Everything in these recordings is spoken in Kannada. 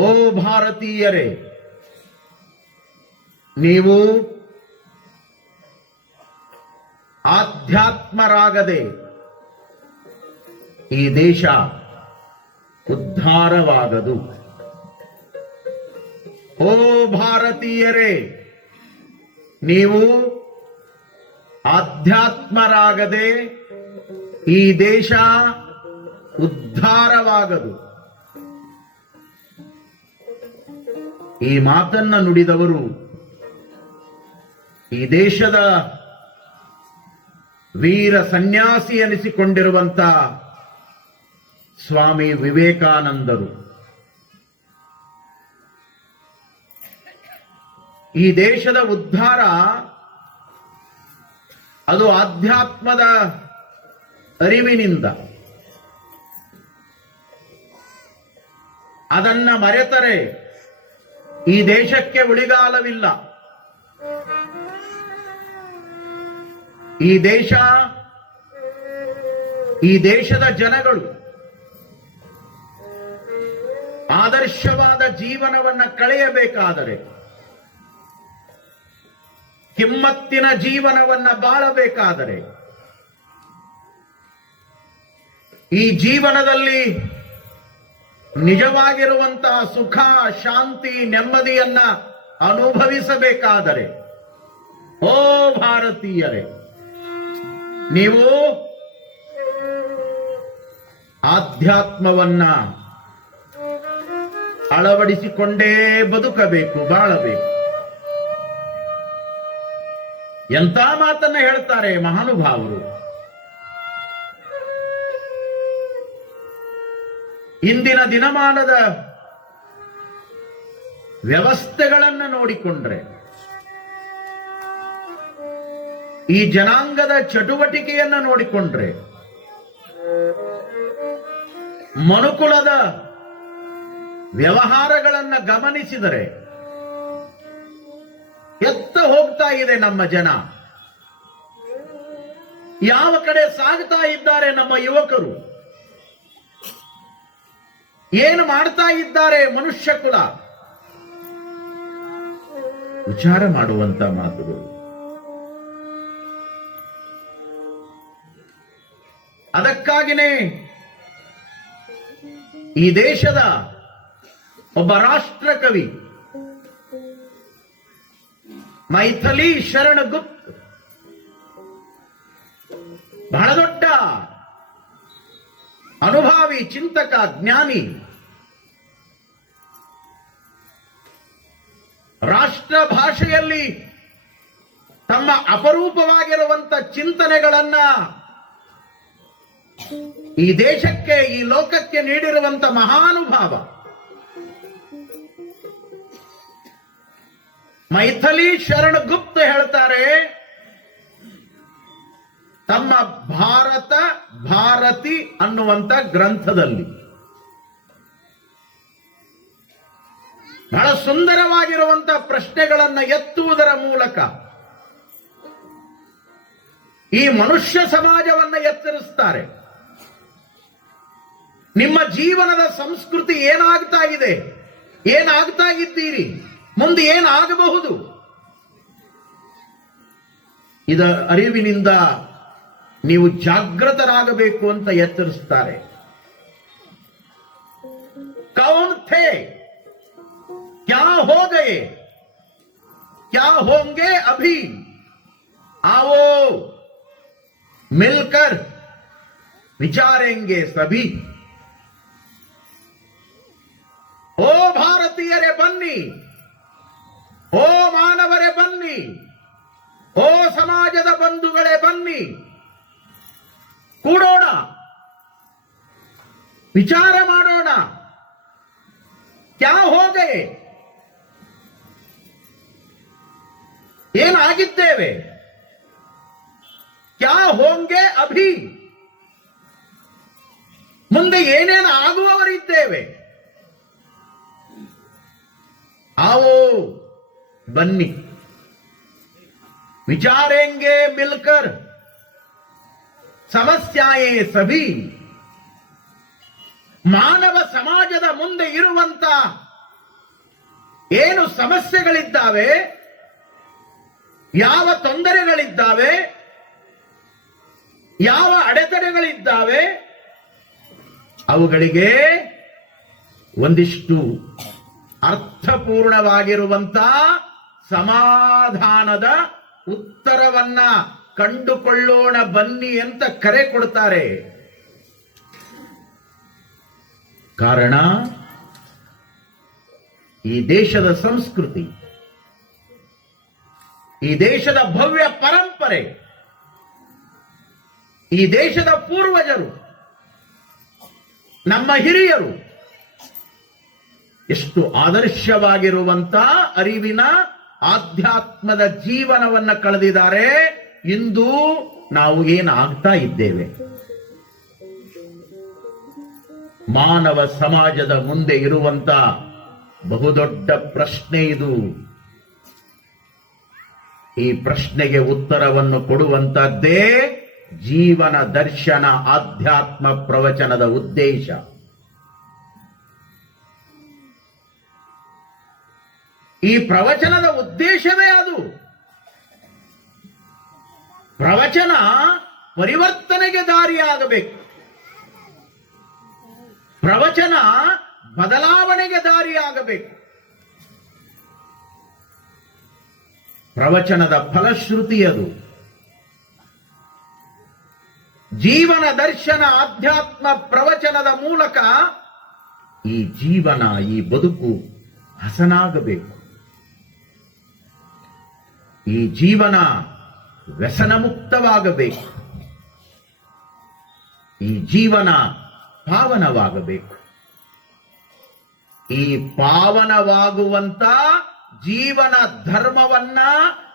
ಓ ಭಾರತೀಯರೇ, ನೀವು ಆಧ್ಯಾತ್ಮರಾಗದೆ ಈ ದೇಶ ಉದ್ಧಾರವಾಗದು. ಓ ಭಾರತೀಯರೇ, ನೀವು ಆಧ್ಯಾತ್ಮರಾಗದೆ ಈ ದೇಶ ಉದ್ಧಾರವಾಗದು. ಈ ಮಾತನ್ನ ನುಡಿದವರು ಈ ದೇಶದ ವೀರ ಸನ್ಯಾಸಿ ಎನಿಸಿಕೊಂಡಿರುವಂತ ಸ್ವಾಮಿ ವಿವೇಕಾನಂದರು. ಈ ದೇಶದ ಉದ್ಧಾರ ಅದು ಆಧ್ಯಾತ್ಮದ ಅರಿವಿನಿಂದ. ಅದನ್ನ ಮರೆತರೆ ಈ ದೇಶಕ್ಕೆ ಉಳಿಗಾಲವಿಲ್ಲ. ಈ ದೇಶ, ಈ ದೇಶದ ಜನಗಳು ಆದರ್ಶವಾದ ಜೀವನವನ್ನ ಕಳೆಯಬೇಕಾದರೆ, ಕಿಮ್ಮತ್ತಿನ ಜೀವನವನ್ನ ಬಾಳಬೇಕಾದರೆ, ಈ ಜೀವನದಲ್ಲಿ ನಿಜವಾಗಿರುವಂತಹ ಸುಖ, ಶಾಂತಿ, ನೆಮ್ಮದಿಯನ್ನ ಅನುಭವಿಸಬೇಕಾದರೆ, ಓ ಭಾರತೀಯರೇ, ನೀವು ಆಧ್ಯಾತ್ಮವನ್ನ ಅಳವಡಿಸಿಕೊಂಡೇ ಬದುಕಬೇಕು, ಬಾಳಬೇಕು. ಎಂಥ ಮಾತನ್ನ ಹೇಳ್ತಾರೆ ಮಹಾನುಭಾವರು. ಇಂದಿನ ದಿನಮಾನದ ವ್ಯವಸ್ಥೆಗಳನ್ನು ನೋಡಿಕೊಂಡ್ರೆ, ಈ ಜನಾಂಗದ ಚಟುವಟಿಕೆಯನ್ನು ನೋಡಿಕೊಂಡ್ರೆ, ಮನುಕುಲದ ವ್ಯವಹಾರಗಳನ್ನ ಗಮನಿಸಿದರೆ ಎತ್ತ ಹೋಗ್ತಾ ಇದೆ ನಮ್ಮ ಜನ, ಯಾವ ಕಡೆ ಸಾಗ್ತಾ ಇದ್ದಾರೆ ನಮ್ಮ ಯುವಕರು, ಏನು ಮಾಡ್ತಾ ಇದ್ದಾರೆ ಮನುಷ್ಯ ಕುಲ, ವಿಚಾರ ಮಾಡುವಂತ ಮಾತುಗಳು. ಅದಕ್ಕಾಗಿನೇ ಈ ದೇಶದ ಒಬ್ಬ ರಾಷ್ಟ್ರ ಕವಿ ಮೈಥಿಲಿ ಶರಣ ಗುಪ್ತ ಬಹಳ ದೊಡ್ಡ ಅನುಭಾವಿ, ಚಿಂತಕ, ಜ್ಞಾನಿ. ರಾಷ್ಟ್ರ ಭಾಷೆಯಲ್ಲಿ ತಮ್ಮ ಅಪರೂಪವಾಗಿರುವಂತ ಚಿಂತನೆಗಳನ್ನ ಈ ದೇಶಕ್ಕೆ, ಈ ಲೋಕಕ್ಕೆ ನೀಡಿರುವಂತ ಮಹಾನುಭಾವ. ಮೈಥಿಲಿ ಶರಣ ಗುಪ್ತ ಹೇಳ್ತಾರೆ ತಮ್ಮ ಭಾರತ ಭಾರತಿ ಅನ್ನುವಂತ ಗ್ರಂಥದಲ್ಲಿ, ಬಹಳ ಸುಂದರವಾಗಿರುವಂತ ಪ್ರಶ್ನೆಗಳನ್ನ ಎತ್ತುವುದರ ಮೂಲಕ ಈ ಮನುಷ್ಯ ಸಮಾಜವನ್ನ ಎಚ್ಚರಿಸ್ತಾರೆ. ನಿಮ್ಮ ಜೀವನದ ಸಂಸ್ಕೃತಿ ಏನಾಗ್ತಾ ಇದೆ, ಏನಾಗ್ತಾ ಇದ್ದೀರಿ, ಮುಂದೆ ಏನಾಗಬಹುದು, ಇದರ ಅರಿವಿನಿಂದ ನೀವು ಜಾಗೃತರಾಗಬೇಕು ಅಂತ ಎಚ್ಚರಿಸ್ತಾರೆ. ಕೌನ್ ಥೇ, ಕ್ಯಾ ಹೋ ಗಯೆ, ಕ್ಯಾ ಹೋಂಗೆ ಅಭಿ, आओ मिलकर विचारेंगे सभी. ಓ ಭಾರತೀಯರೇ ಬನ್ನಿ, ಓ ಮಾನವರೇ ಬನ್ನಿ, ಓ ಸಮಾಜದ ಬಂಧುಗಳೇ ಬನ್ನಿ, ಕೂಡೋಣ, ವಿಚಾರ ಮಾಡೋಣ. ಕ್ಯಾ ಹೋ ಗಯೆ, ಏನಾಗಿದ್ದೇವೆ, ಕ್ಯಾ ಹೋಂಗೆ ಅಭಿ, ಮುಂದೆ ಏನೇನು ಆಗುವವರಿದ್ದೇವೆ. आओ बन्नी, विचारेंगे मिलकर समस्याएं सभी. ಮಾನವ ಸಮಾಜದ ಮುಂದೆ ಇರುವಂತ ಏನು ಸಮಸ್ಯೆಗಳಿದ್ದಾವೆ, ಯಾವ ತೊಂದರೆಗಳಿದ್ದಾವೆ, ಯಾವ ಅಡೆತಡೆಗಳಿದ್ದಾವೆ, ಅವುಗಳಿಗೆ ಒಂದಿಷ್ಟು ಅರ್ಥಪೂರ್ಣವಾಗಿರುವಂತ ಸಮಾಧಾನದ ಉತ್ತರವನ್ನ ಕಂಡುಕೊಳ್ಳೋಣ ಬನ್ನಿ ಅಂತ ಕರೆ ಕೊಡ್ತಾರೆ. ಕಾರಣ ಈ ದೇಶದ ಸಂಸ್ಕೃತಿ, ಈ ದೇಶದ ಭವ್ಯ ಪರಂಪರೆ, ಈ ದೇಶದ ಪೂರ್ವಜರು, ನಮ್ಮ ಹಿರಿಯರು ಎಷ್ಟು ಆದರ್ಶವಾಗಿರುವಂತ ಅರಿವಿನ ಆಧ್ಯಾತ್ಮದ ಜೀವನವನ್ನ ಕಳೆದಿದ್ದಾರೆ. ಇಂದು ನಾವು ಏನಾಗ್ತಾ ಇದ್ದೇವೆ? ಮಾನವ ಸಮಾಜದ ಮುಂದೆ ಇರುವಂತ ಬಹುದೊಡ್ಡ ಪ್ರಶ್ನೆ ಇದು. ಈ ಪ್ರಶ್ನೆಗೆ ಉತ್ತರವನ್ನು ಕೊಡುವಂತದ್ದೇ ಜೀವನ ದರ್ಶನ ಆಧ್ಯಾತ್ಮ ಪ್ರವಚನದ ಉದ್ದೇಶ. ಈ ಪ್ರವಚನದ ಉದ್ದೇಶವೇ ಅದು. ಪ್ರವಚನ ಪರಿವರ್ತನೆಗೆ ದಾರಿಯಾಗಬೇಕು. ಪ್ರವಚನ ಬದಲಾವಣೆಗೆ ದಾರಿಯಾಗಬೇಕು. ಪ್ರವಚನದ ಫಲಶ್ರುತಿ ಅದು. ಜೀವನ ದರ್ಶನ ಆಧ್ಯಾತ್ಮ ಪ್ರವಚನದ ಮೂಲಕ ಈ ಜೀವನ, ಈ ಬದುಕು ಹಸನಾಗಬೇಕು. ಈ ಜೀವನ ವ್ಯಸನ ಮುಕ್ತವಾಗಬೇಕು. ಈ ಜೀವನ ಪಾವನವಾಗಬೇಕು. ಈ ಪಾವನವಾಗುವಂತ ಜೀವನ ಧರ್ಮವನ್ನ,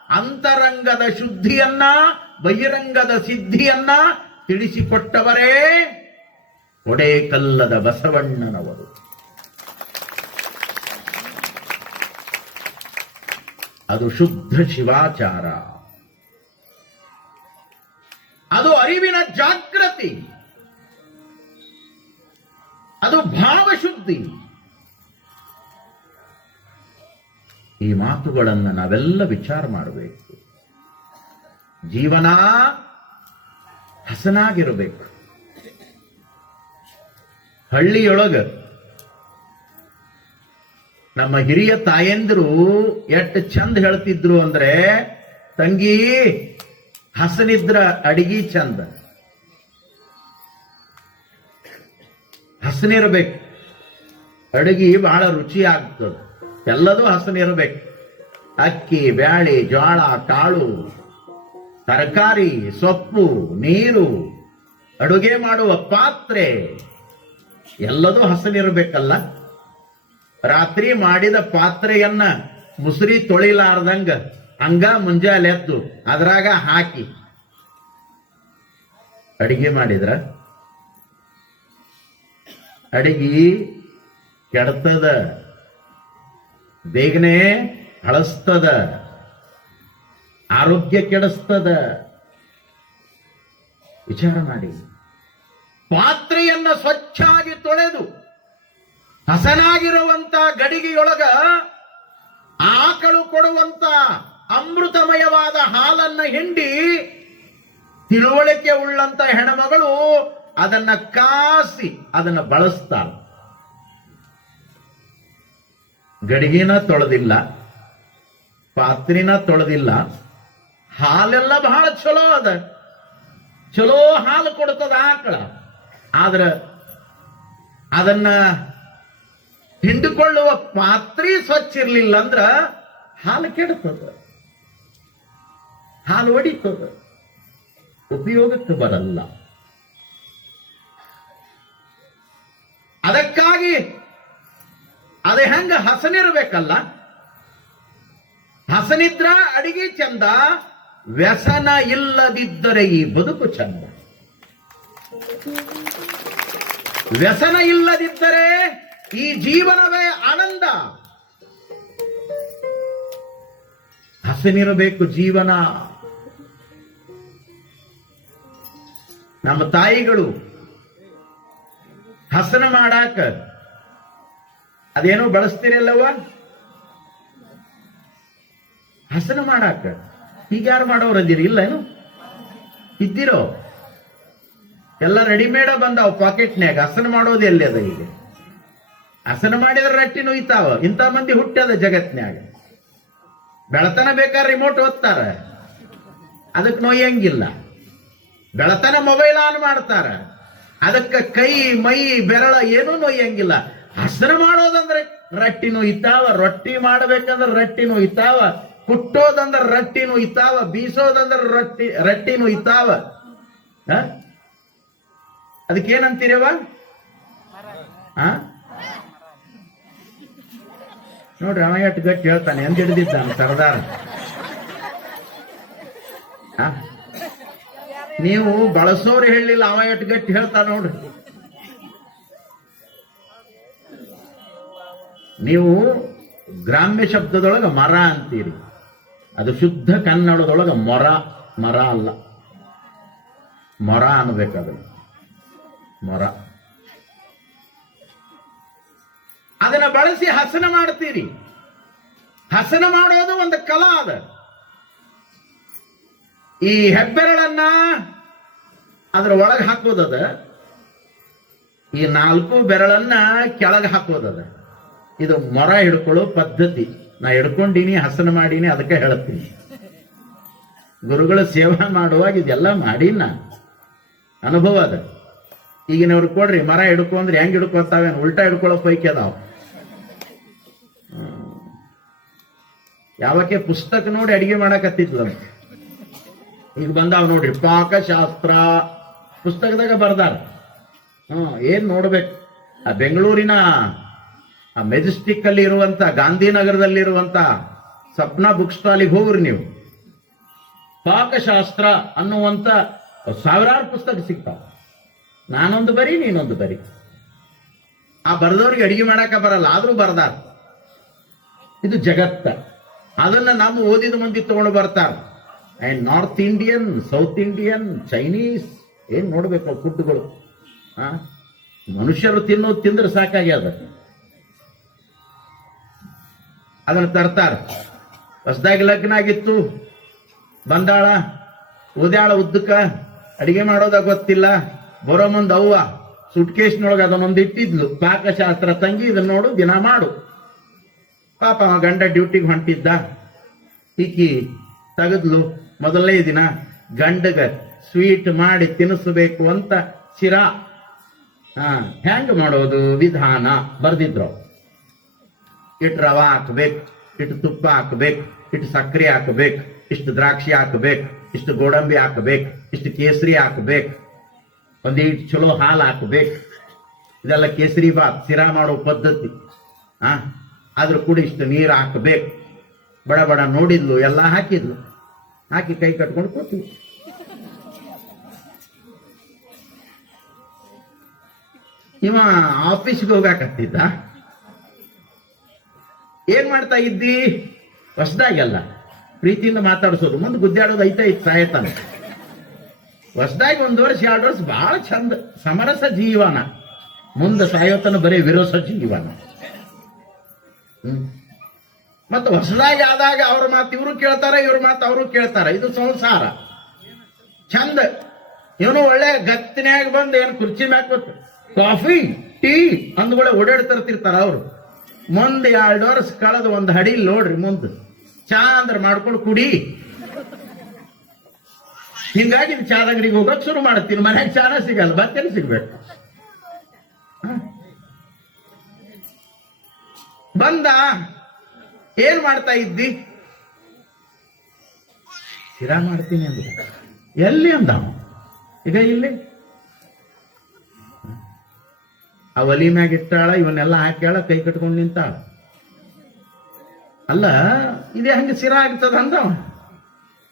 ಅಂತರಂಗದ ಶುದ್ಧಿಯನ್ನ, ಬಹಿರಂಗದ ಸಿದ್ಧಿಯನ್ನ ತಿಳಿಸಿಕೊಟ್ಟವರೇ ಕೊಡೇಕಲ್ಲದ ಬಸವಣ್ಣನವರು. ಅದು ಶುದ್ಧ ಶಿವಾಚಾರ. ಅದು ಅರಿವಿನ ಜಾಗೃತಿ. ಅದು ಭಾವಶುದ್ಧಿ. ಈ ಮಾತುಗಳನ್ನು ನಾವೆಲ್ಲ ವಿಚಾರ ಮಾಡಬೇಕು. ಜೀವನ ಹಸನಾಗಿರಬೇಕು. ಹಳ್ಳಿಯೊಳಗ ನಮ್ಮ ಹಿರಿಯ ತಾಯಂದಿರು ಎಷ್ಟು ಚಂದ ಹೇಳ್ತಿದ್ರು ಅಂದ್ರೆ, ತಂಗಿ ಹಸನಿದ್ರ ಅಡಿಗೆ ಚಂದ, ಹಸನಿರಬೇಕು, ಅಡಿಗೆ ಬಹಳ ರುಚಿ ಆಗ್ತದೆ, ಎಲ್ಲದೂ ಹಸನಿರಬೇಕು. ಅಕ್ಕಿ, ಬ್ಯಾಳಿ, ಜೋಳ, ಕಾಳು, ತರಕಾರಿ, ಸೊಪ್ಪು, ನೀರು, ಅಡುಗೆ ಮಾಡುವ ಪಾತ್ರೆ ಎಲ್ಲದೂ ಹಸನಿರಬೇಕಲ್ಲ. ರಾತ್ರಿ ಮಾಡಿದ ಪಾತ್ರೆಯನ್ನ ಮುಸುರಿ ತೊಳಿಲಾರ್ದಂಗ ಹಂಗ ಮುಂಜಾಲೆ ಎದ್ದು ಅದ್ರಾಗ ಹಾಕಿ ಅಡಿಗೆ ಮಾಡಿದ್ರ ಅಡಿಗೆ ಕೆಡ್ತದ, ಬೇಗನೆ ಹಳಸ್ತದ, ಆರೋಗ್ಯ ಕೆಡಿಸ್ತದ. ವಿಚಾರ ಮಾಡಿ. ಪಾತ್ರೆಯನ್ನ ಸ್ವಚ್ಛಾಗಿ ತೊಳೆದು ಹಸನಾಗಿರುವಂತ ಗಡಿಗೆಯೊಳಗ ಆಕಳು ಕೊಡುವಂತ ಅಮೃತಮಯವಾದ ಹಾಲನ್ನ ಹಿಂಡಿ ತಿಳುವಳಿಕೆ ಉಳ್ಳಂತ ಹೆಣ್ಮಗಳು ಅದನ್ನ ಕಾಸಿ ಅದನ್ನ ಬಳಸ್ತಾಳೆ. ಗಡಿಗೆನ ತೊಳೆದಿಲ್ಲ, ಪಾತ್ರಿನ ತೊಳೆದಿಲ್ಲ, ಹಾಲೆಲ್ಲ ಬಹಳ ಚಲೋ ಅದ, ಚಲೋ ಹಾಲು ಕೊಡ್ತದ ಆಕಳ. ಆದ್ರ ಅದನ್ನ ಹಿಂಡಿಕೊಳ್ಳುವ ಪಾತ್ರೆ ಸ್ವಚ್ಛ ಇರ್ಲಿಲ್ಲ ಅಂದ್ರ ಹಾಲು ಕೆಡುತ್ತದೆ, ಹಾಲು ಒಡಿತದ, ಉಪಯೋಗಕ್ಕೆ ಬರಲ್ಲ. ಅದಕ್ಕಾಗಿ ಅದೇ ಹೆಂಗ ಹಸನಿರ್ಬೇಕಲ್ಲ, ಹಸನಿದ್ರ ಅಡಿಗೆ ಚಂದ, ವ್ಯಸನ ಇಲ್ಲದಿದ್ದರೆ ಈ ಬದುಕು ಚಂದ. ವ್ಯಸನ ಇಲ್ಲದಿದ್ದರೆ ಈ ಜೀವನವೇ ಆನಂದ. ಹಸನಿರಬೇಕು ಜೀವನ. ನಮ್ಮ ತಾಯಿಗಳು ಹಸನ ಮಾಡಾಕ ಅದೇನೋ ಬಳಸ್ತಿರಲ್ಲವ, ಹಸನ ಮಾಡಾಕ ಈಗ ಯಾರು ಮಾಡೋರು ಅಂದಿರಿ? ಇಲ್ಲ ಏನು ಇದ್ದೀರೋ? ಎಲ್ಲ ರೆಡಿಮೇಡ ಬಂದಾವ ಪಾಕೆಟ್ನ್ಯಾಗ. ಹಸನ ಮಾಡೋದು ಎಲ್ಲಿ ಅದ? ಈಗ ಹಸನ ಮಾಡಿದ್ರೆ ರಟ್ಟಿ ನುಯ್ತಾವ. ಇಂಥ ಮಂದಿ ಹುಟ್ಟ್ಯದ ಜಗತ್ನ್ಯಾಗ. ಬೆಳತನ ಬೇಕಾದ್ರೆ ರಿಮೋಟ್ ಓದ್ತಾರ, ಅದಕ್ಕೆ ನೋಯಂಗಿಲ್ಲ. ಬೆಳತನ ಮೊಬೈಲ್ ಆನ್ ಮಾಡ್ತಾರ, ಅದಕ್ಕೆ ಕೈ ಮೈ ಬೆರಳ ಏನೂ ನೋಯಂಗಿಲ್ಲ. ಹಸನ ಮಾಡೋದಂದ್ರೆ ರಟ್ಟಿ ನೋಯ್ತಾವ, ರೊಟ್ಟಿ ಮಾಡಬೇಕಂದ್ರೆ ರಟ್ಟಿ ನೋಯ್ತಾವ, ಕುಟ್ಟೋದಂದ್ರೆ ರಟ್ಟಿ ನೋಯ್ತಾವ, ಬೀಸೋದಂದ್ರೆ ರಟ್ಟಿ ನೋಯ್ತಾವ. ಅದಕ್ಕೇನಂತೀರವ? ನೋಡ್ರಿ, ಅವ ಎಷ್ಟು ಗಟ್ಟಿ ಹೇಳ್ತಾನೆ. ಎಂದ ಹಿಡಿದಿದ್ದಾನೆ ಸರ್ದಾರ. ನೀವು ಬಳಸೋರು ಹೇಳಿಲ್ಲ, ಅವ ಎಷ್ಟು ಗಟ್ಟಿ ಹೇಳ್ತಾನ ನೋಡ್ರಿ. ನೀವು ಗ್ರಾಮ್ಯ ಶಬ್ದದೊಳಗ ಮರ ಅಂತೀರಿ, ಅದು ಶುದ್ಧ ಕನ್ನಡದೊಳಗ ಮೊರ. ಮರ ಅಲ್ಲ, ಮೊರ ಅನ್ಬೇಕಾದ್ರೆ ಮೊರ. ಅದನ್ನ ಬಳಸಿ ಹಸನ ಮಾಡ್ತೀರಿ. ಹಸನ ಮಾಡೋದು ಒಂದು ಕಲಾ ಅದ. ಈ ಹೆಬ್ಬೆರಳನ್ನ ಅದ್ರ ಒಳಗೆ ಹಾಕೋದದ, ಈ 4 ಬೆರಳನ್ನ ಕೆಳಗೆ ಹಾಕೋದದ. ಇದು ಮೊರ ಹಿಡ್ಕೊಳ್ಳೋ ಪದ್ಧತಿ. ನಾ ಹಿಡ್ಕೊಂಡೀನಿ, ಹಸನ ಮಾಡೀನಿ, ಅದಕ್ಕೆ ಹೇಳ್ತೀನಿ. ಗುರುಗಳ ಸೇವಾ ಮಾಡುವಾಗ ಇದೆಲ್ಲ ಮಾಡೀನಿ, ಅನುಭವ ಅದ. ಈಗಿನವ್ರು ಕೊಡ್ರಿ ಮರ ಹಿಡ್ಕೊಂಡ್ರೆ ಹೆಂಗ್ ಹಿಡ್ಕೊತಾವೇನು? ಉಲ್ಟಾ ಹಿಡ್ಕೊಳ್ಳೋ ಪೈಕಿ ಅದಾವ. ಯಾವಕ್ಕೆ ಪುಸ್ತಕ ನೋಡಿ ಅಡಿಗೆ ಮಾಡಕತ್ತಿದ್ಲ. ಈಗ ಬಂದಾವ್ ನೋಡ್ರಿ, ಪಾಕಶಾಸ್ತ್ರ ಪುಸ್ತಕದಾಗ ಬರ್ದಾರ. ಏನ್ ನೋಡ್ಬೇಕು? ಆ ಬೆಂಗಳೂರಿನ ಆ ಮೆಜೆಸ್ಟಿಕ್ ಅಲ್ಲಿ ಇರುವಂತ, ಗಾಂಧಿನಗರದಲ್ಲಿರುವಂತ ಸಪ್ನಾ ಬುಕ್ ಸ್ಟಾಲಿಗೆ ಹೋಗ್ರಿ ನೀವು. ಪಾಕಶಾಸ್ತ್ರ ಅನ್ನುವಂತ ಸಾವಿರಾರು ಪುಸ್ತಕ ಸಿಗ್ತಾವ. ನಾನೊಂದು ಬರಿ, ನೀನೊಂದು ಬರಿ. ಆ ಬರೆದವ್ರಿಗೆ ಅಡಿಗೆ ಮಾಡಾಕ ಬರಲ್ಲ, ಆದ್ರೂ ಬರ್ದಾರ. ಇದು ಜಗತ್ತ. ಅದನ್ನ ನಮ್ಮ ಓದಿದ ಮಂದಿ ತಗೊಂಡು ಬರ್ತಾರ. And north Indian, south Indian, Chinese, ಏನ್ ನೋಡ್ಬೇಕು ಫುಡ್ಗಳು. ಮನುಷ್ಯರು ತಿನ್ನೋದು ತಿಂದ್ರೆ ಸಾಕಾಗ್ಯದ. ಅದನ್ನ ತರ್ತಾರ. ಹೊಸದಾಗಿ ಲಗ್ನ ಆಗಿತ್ತು, ಬಂದಾಳ, ಓದ್ಯಾಳ ಉದ್ದಕ್ಕ, ಅಡಿಗೆ ಮಾಡೋದ ಗೊತ್ತಿಲ್ಲ. ಬರೋ ಮುಂದೆ ಅವ್ವ ಸುಟ್ಕೇಶ್ನೊಳಗೆ ಅದನ್ನೊಂದು ಇಟ್ಟಿದ್ಲು, ಪಾಕಶಾಸ್ತ್ರ ತಂಗಿ, ಇದನ್ನ ನೋಡು, ದಿನ ಮಾಡು. ಪಾಪ ಅವ ಗಂಡ ಡ್ಯೂಟಿಗೆ ಹೊಂಟಿದ್ದ. ಈಕಿ ತೆಗೆದ್ಲು. ಮೊದಲನೇ ದಿನ ಗಂಡಗ ಸ್ವೀಟ್ ಮಾಡಿ ತಿನ್ನಿಸಬೇಕು ಅಂತ ಶಿರಾ. ಹೆಂಗ ಮಾಡೋದು ವಿಧಾನ ಬರ್ದಿದ್ರು. ಇಟ್ಟು ರವಾ ಹಾಕ್ಬೇಕು, ಇಟ್ಟು ತುಪ್ಪ ಹಾಕ್ಬೇಕು, ಇಟ್ಟು ಸಕ್ಕರೆ ಹಾಕ್ಬೇಕು, ಇಷ್ಟು ದ್ರಾಕ್ಷಿ ಹಾಕ್ಬೇಕು, ಇಷ್ಟು ಗೋಡಂಬಿ ಹಾಕ್ಬೇಕು, ಇಷ್ಟು ಕೇಸರಿ ಹಾಕ್ಬೇಕು, ಒಂದಿಟ್ಟು ಚಲೋ ಹಾಲು ಹಾಕ್ಬೇಕು. ಇದೆಲ್ಲ ಕೇಸರಿ ಬಾತ್ ಶಿರಾ ಮಾಡೋ ಪದ್ಧತಿ. ಆದ್ರೂ ಕೂಡ ಇಷ್ಟು ನೀರು ಹಾಕಬೇಕು. ಬಡ ಬಡ ನೋಡಿದ್ಲು, ಎಲ್ಲ ಹಾಕಿದ್ಲು. ಹಾಕಿ ಕೈ ಕಟ್ಕೊಂಡು ಕೂತಿದ್ಲು. ಇವ ಆಫೀಸ್ಗೆ ಹೋಗಾಕತ್ತಿದ್ದ. ಏನ್ ಮಾಡ್ತಾ ಇದ್ದಿ? ಹೊಸದಾಗೆಲ್ಲ ಪ್ರೀತಿಯಿಂದ ಮಾತಾಡಿಸೋದು, ಮುಂದೆ ಗುದ್ದಾಡೋದು ಐತೆ ಸಾಯತಾನ. ಹೊಸದಾಗಿ 1 ವರ್ಷ 2 ವರ್ಷ ಬಹಳ ಚಂದ ಸಮರಸ ಜೀವನ, ಮುಂದೆ ಸಾಯೋತನ ಬರೀ ವಿರೋಸ ಜೀವನ. ಮತ್ತೆ ಹೊಸದಾಗಿ ಆದಾಗ ಅವ್ರ ಮಾತು ಇವರು ಕೇಳ್ತಾರ, ಇವ್ರ ಮಾತು ಅವರು ಕೇಳ್ತಾರ. ಇದು ಸಂಸಾರ ಚಂದ. ಇವನು ಒಳ್ಳೆ ಗತ್ತಿನ್ಯಾಗ ಬಂದು ಏನು ಕುರ್ಚಿ ಮ್ಯಾಕ್ ಕೊಟ್ಟು ಕಾಫಿ ಟೀ ಅಂದ್ಗಳೇ ಓಡಾಡ್ತಿರ್ತಾರ. ಅವ್ರು ಮುಂದೆ 2 ವರ್ಷ ಕಳೆದು ಒಂದು ಹಡಿಲ್ ನೋಡ್ರಿ, ಮುಂದೆ ಚಾ ಅಂದ್ರೆ ಮಾಡ್ಕೊಂಡು ಕುಡಿ. ಹಿಂಗಾಗಿ ಚಾದ ಅಂಗಡಿಗೆ ಹೋಗಕ್ ಶುರು ಮಾಡ್ತೀನಿ. ಮನ್ಯಾಗ ಚಾನ ಸಿಗಲ್ಲ, ಬತ್ತೇನು ಸಿಗ್ಬೇಕು. ಬಂದ, ಏನ್ ಮಾಡ್ತಾ ಇದ್ದಿ? ಶಿರಾ ಮಾಡ್ತೀನಿ ಅಂದ. ಎಲ್ಲಿ ಅಂದ? ಈಗ ಇಲ್ಲಿ ಆ ಒಲಿ ಮ್ಯಾಗ ಇಟ್ಟಾಳ, ಇವನ್ನೆಲ್ಲ ಹಾಕ್ಯಾಳ, ಕೈ ಕಟ್ಕೊಂಡು ನಿಂತಾಳ. ಅಲ್ಲ, ಇದೇ ಹಂಗೆ ಶಿರಾ ಆಗ್ತದ ಅಂದ.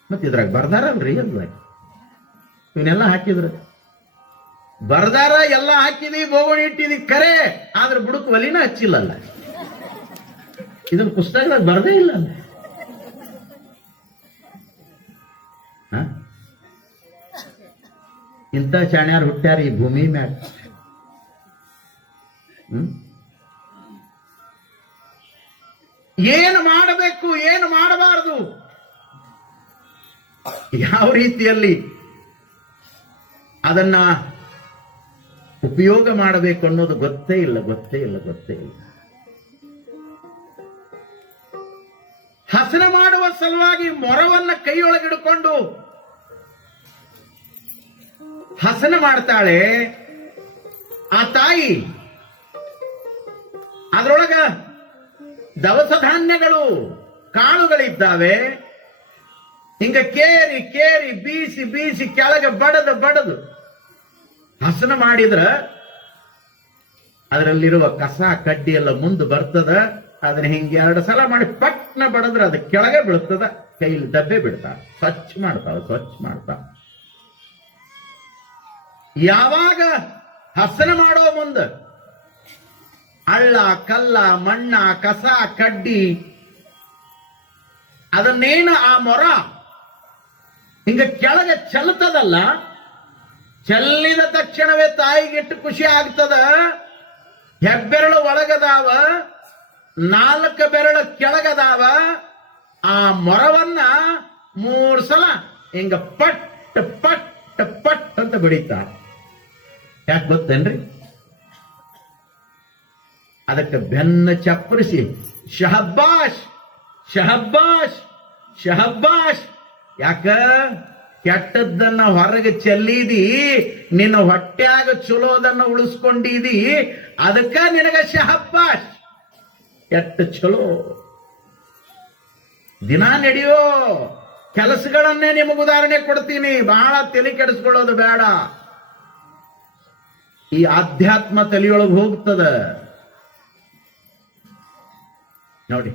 ಮತ್ತೆ ಇದ್ರಾಗ ಬರ್ದಾರಲ್ರಿ, ಅದ್ರಾಗ ಇವನ್ನೆಲ್ಲ ಹಾಕಿದ್ರ ಬರ್ದಾರ, ಎಲ್ಲ ಹಾಕಿದಿ, ಬೋಗಣಿ ಇಟ್ಟಿದಿ ಕರೆ. ಆದ್ರೆ ಬುಡಕ್ ಒಲಿನ ಹಚ್ಚಿಲ್ಲಲ್ಲ. ಇದನ್ನ ಪುಸ್ತಕದಾಗ ಬರ್ದೇ ಇಲ್ಲ. ಇಂಥ ಚಾಣ್ಯಾರು ಹುಟ್ಟ್ಯಾರ ಈ ಭೂಮಿ ಮ್ಯಾಗ. ಏನು ಮಾಡಬೇಕು, ಏನು ಮಾಡಬಾರದು, ಯಾವ ರೀತಿಯಲ್ಲಿ ಅದನ್ನ ಉಪಯೋಗ ಮಾಡಬೇಕು ಅನ್ನೋದು ಗೊತ್ತೇ ಇಲ್ಲ. ಹಸನ ಮಾಡುವ ಸಲುವಾಗಿ ಮೊರವನ್ನ ಕೈಯೊಳಗಿಡ್ಕೊಂಡು ಹಸನ ಮಾಡ್ತಾಳೆ ಆ ತಾಯಿ. ಅದರೊಳಗ ದವಸ ಧಾನ್ಯಗಳು, ಕಾಳುಗಳಿದ್ದಾವೆ. ಹಿಂಗ ಕೇರಿ ಕೇರಿ ಬೀಸಿ ಬೀಸಿ ಕೆಳಗೆ ಬಡದು ಹಸನ ಮಾಡಿದ್ರ ಅದರಲ್ಲಿರುವ ಕಸ ಕಡ್ಡಿ ಎಲ್ಲ ಮುಂದೆ ಬರ್ತದ. ಅದನ್ನ ಹಿಂಗೆ 2 ಸಲ ಮಾಡಿ ಪಟ್ನ ಬಡದ್ರ ಅದು ಕೆಳಗೆ ಬೀಳ್ತದ. ಕೈಲಿ ದಬ್ಬೆ ಬಿಡ್ತಾಳ, ಸ್ವಚ್ಛ ಮಾಡ್ತಾಳ. ಯಾವಾಗ ಹಸನ ಮಾಡೋ ಮುಂದ ಹಳ್ಳ ಕಲ್ಲ ಮಣ್ಣ ಕಸ ಕಡ್ಡಿ ಅದನ್ನೇನು ಆ ಮೊರ ಹಿಂಗ ಕೆಳಗೆ ಚೆಲ್ತದಲ್ಲ, ಚೆಲ್ಲಿದ ತಕ್ಷಣವೇ ತಾಯಿಗೆಟ್ಟು ಖುಷಿ ಆಗ್ತದ. ಹೆಬ್ಬೆರಳು ಒಳಗದಾವ, 4 ಬೆರಳು ಕೆಳಗದಾವ. ಆ ಮೊರವನ್ನ 3 ಸಲ ಹಿಂಗ ಪಟ್ ಪಟ್ ಪಟ್ ಅಂತ ಬಡಿತಾರ. ಯಾಕೆ ಗೊತ್ತೇನ್ರಿ? ಅದಕ್ಕೆ ಬೆನ್ನ ಚಪ್ಪರಿಸಿ ಶಹಬ್ಬಾಷ್ ಶಹಬ್ಬಾಷ್ ಶಹಬ್ಬಾಷ್. ಯಾಕ? ಕೆಟ್ಟದ್ದನ್ನ ಹೊರಗೆ ಚೆಲ್ಲಿದಿ, ನಿನ್ನ ಹೊಟ್ಟ್ಯಾಗ ಚಲೋದನ್ನ ಉಳಿಸ್ಕೊಂಡಿದಿ, ಅದಕ್ಕ ನಿನಗ ಶಹಬ್ಬಾಷ್. ಎಷ್ಟು ಚಲೋ ದಿನ ನಡೆಯೋ ಕೆಲಸಗಳನ್ನೇ ನಿಮಗೆ ಉದಾಹರಣೆ ಕೊಡ್ತೀನಿ. ಬಹಳ ತಲೆ ಕೆಡಿಸ್ಕೊಳ್ಳೋದು ಬೇಡ. ಈ ಆಧ್ಯಾತ್ಮ ತಲೆಯೊಳಗೆ ಹೋಗ್ತದ ನೋಡಿ.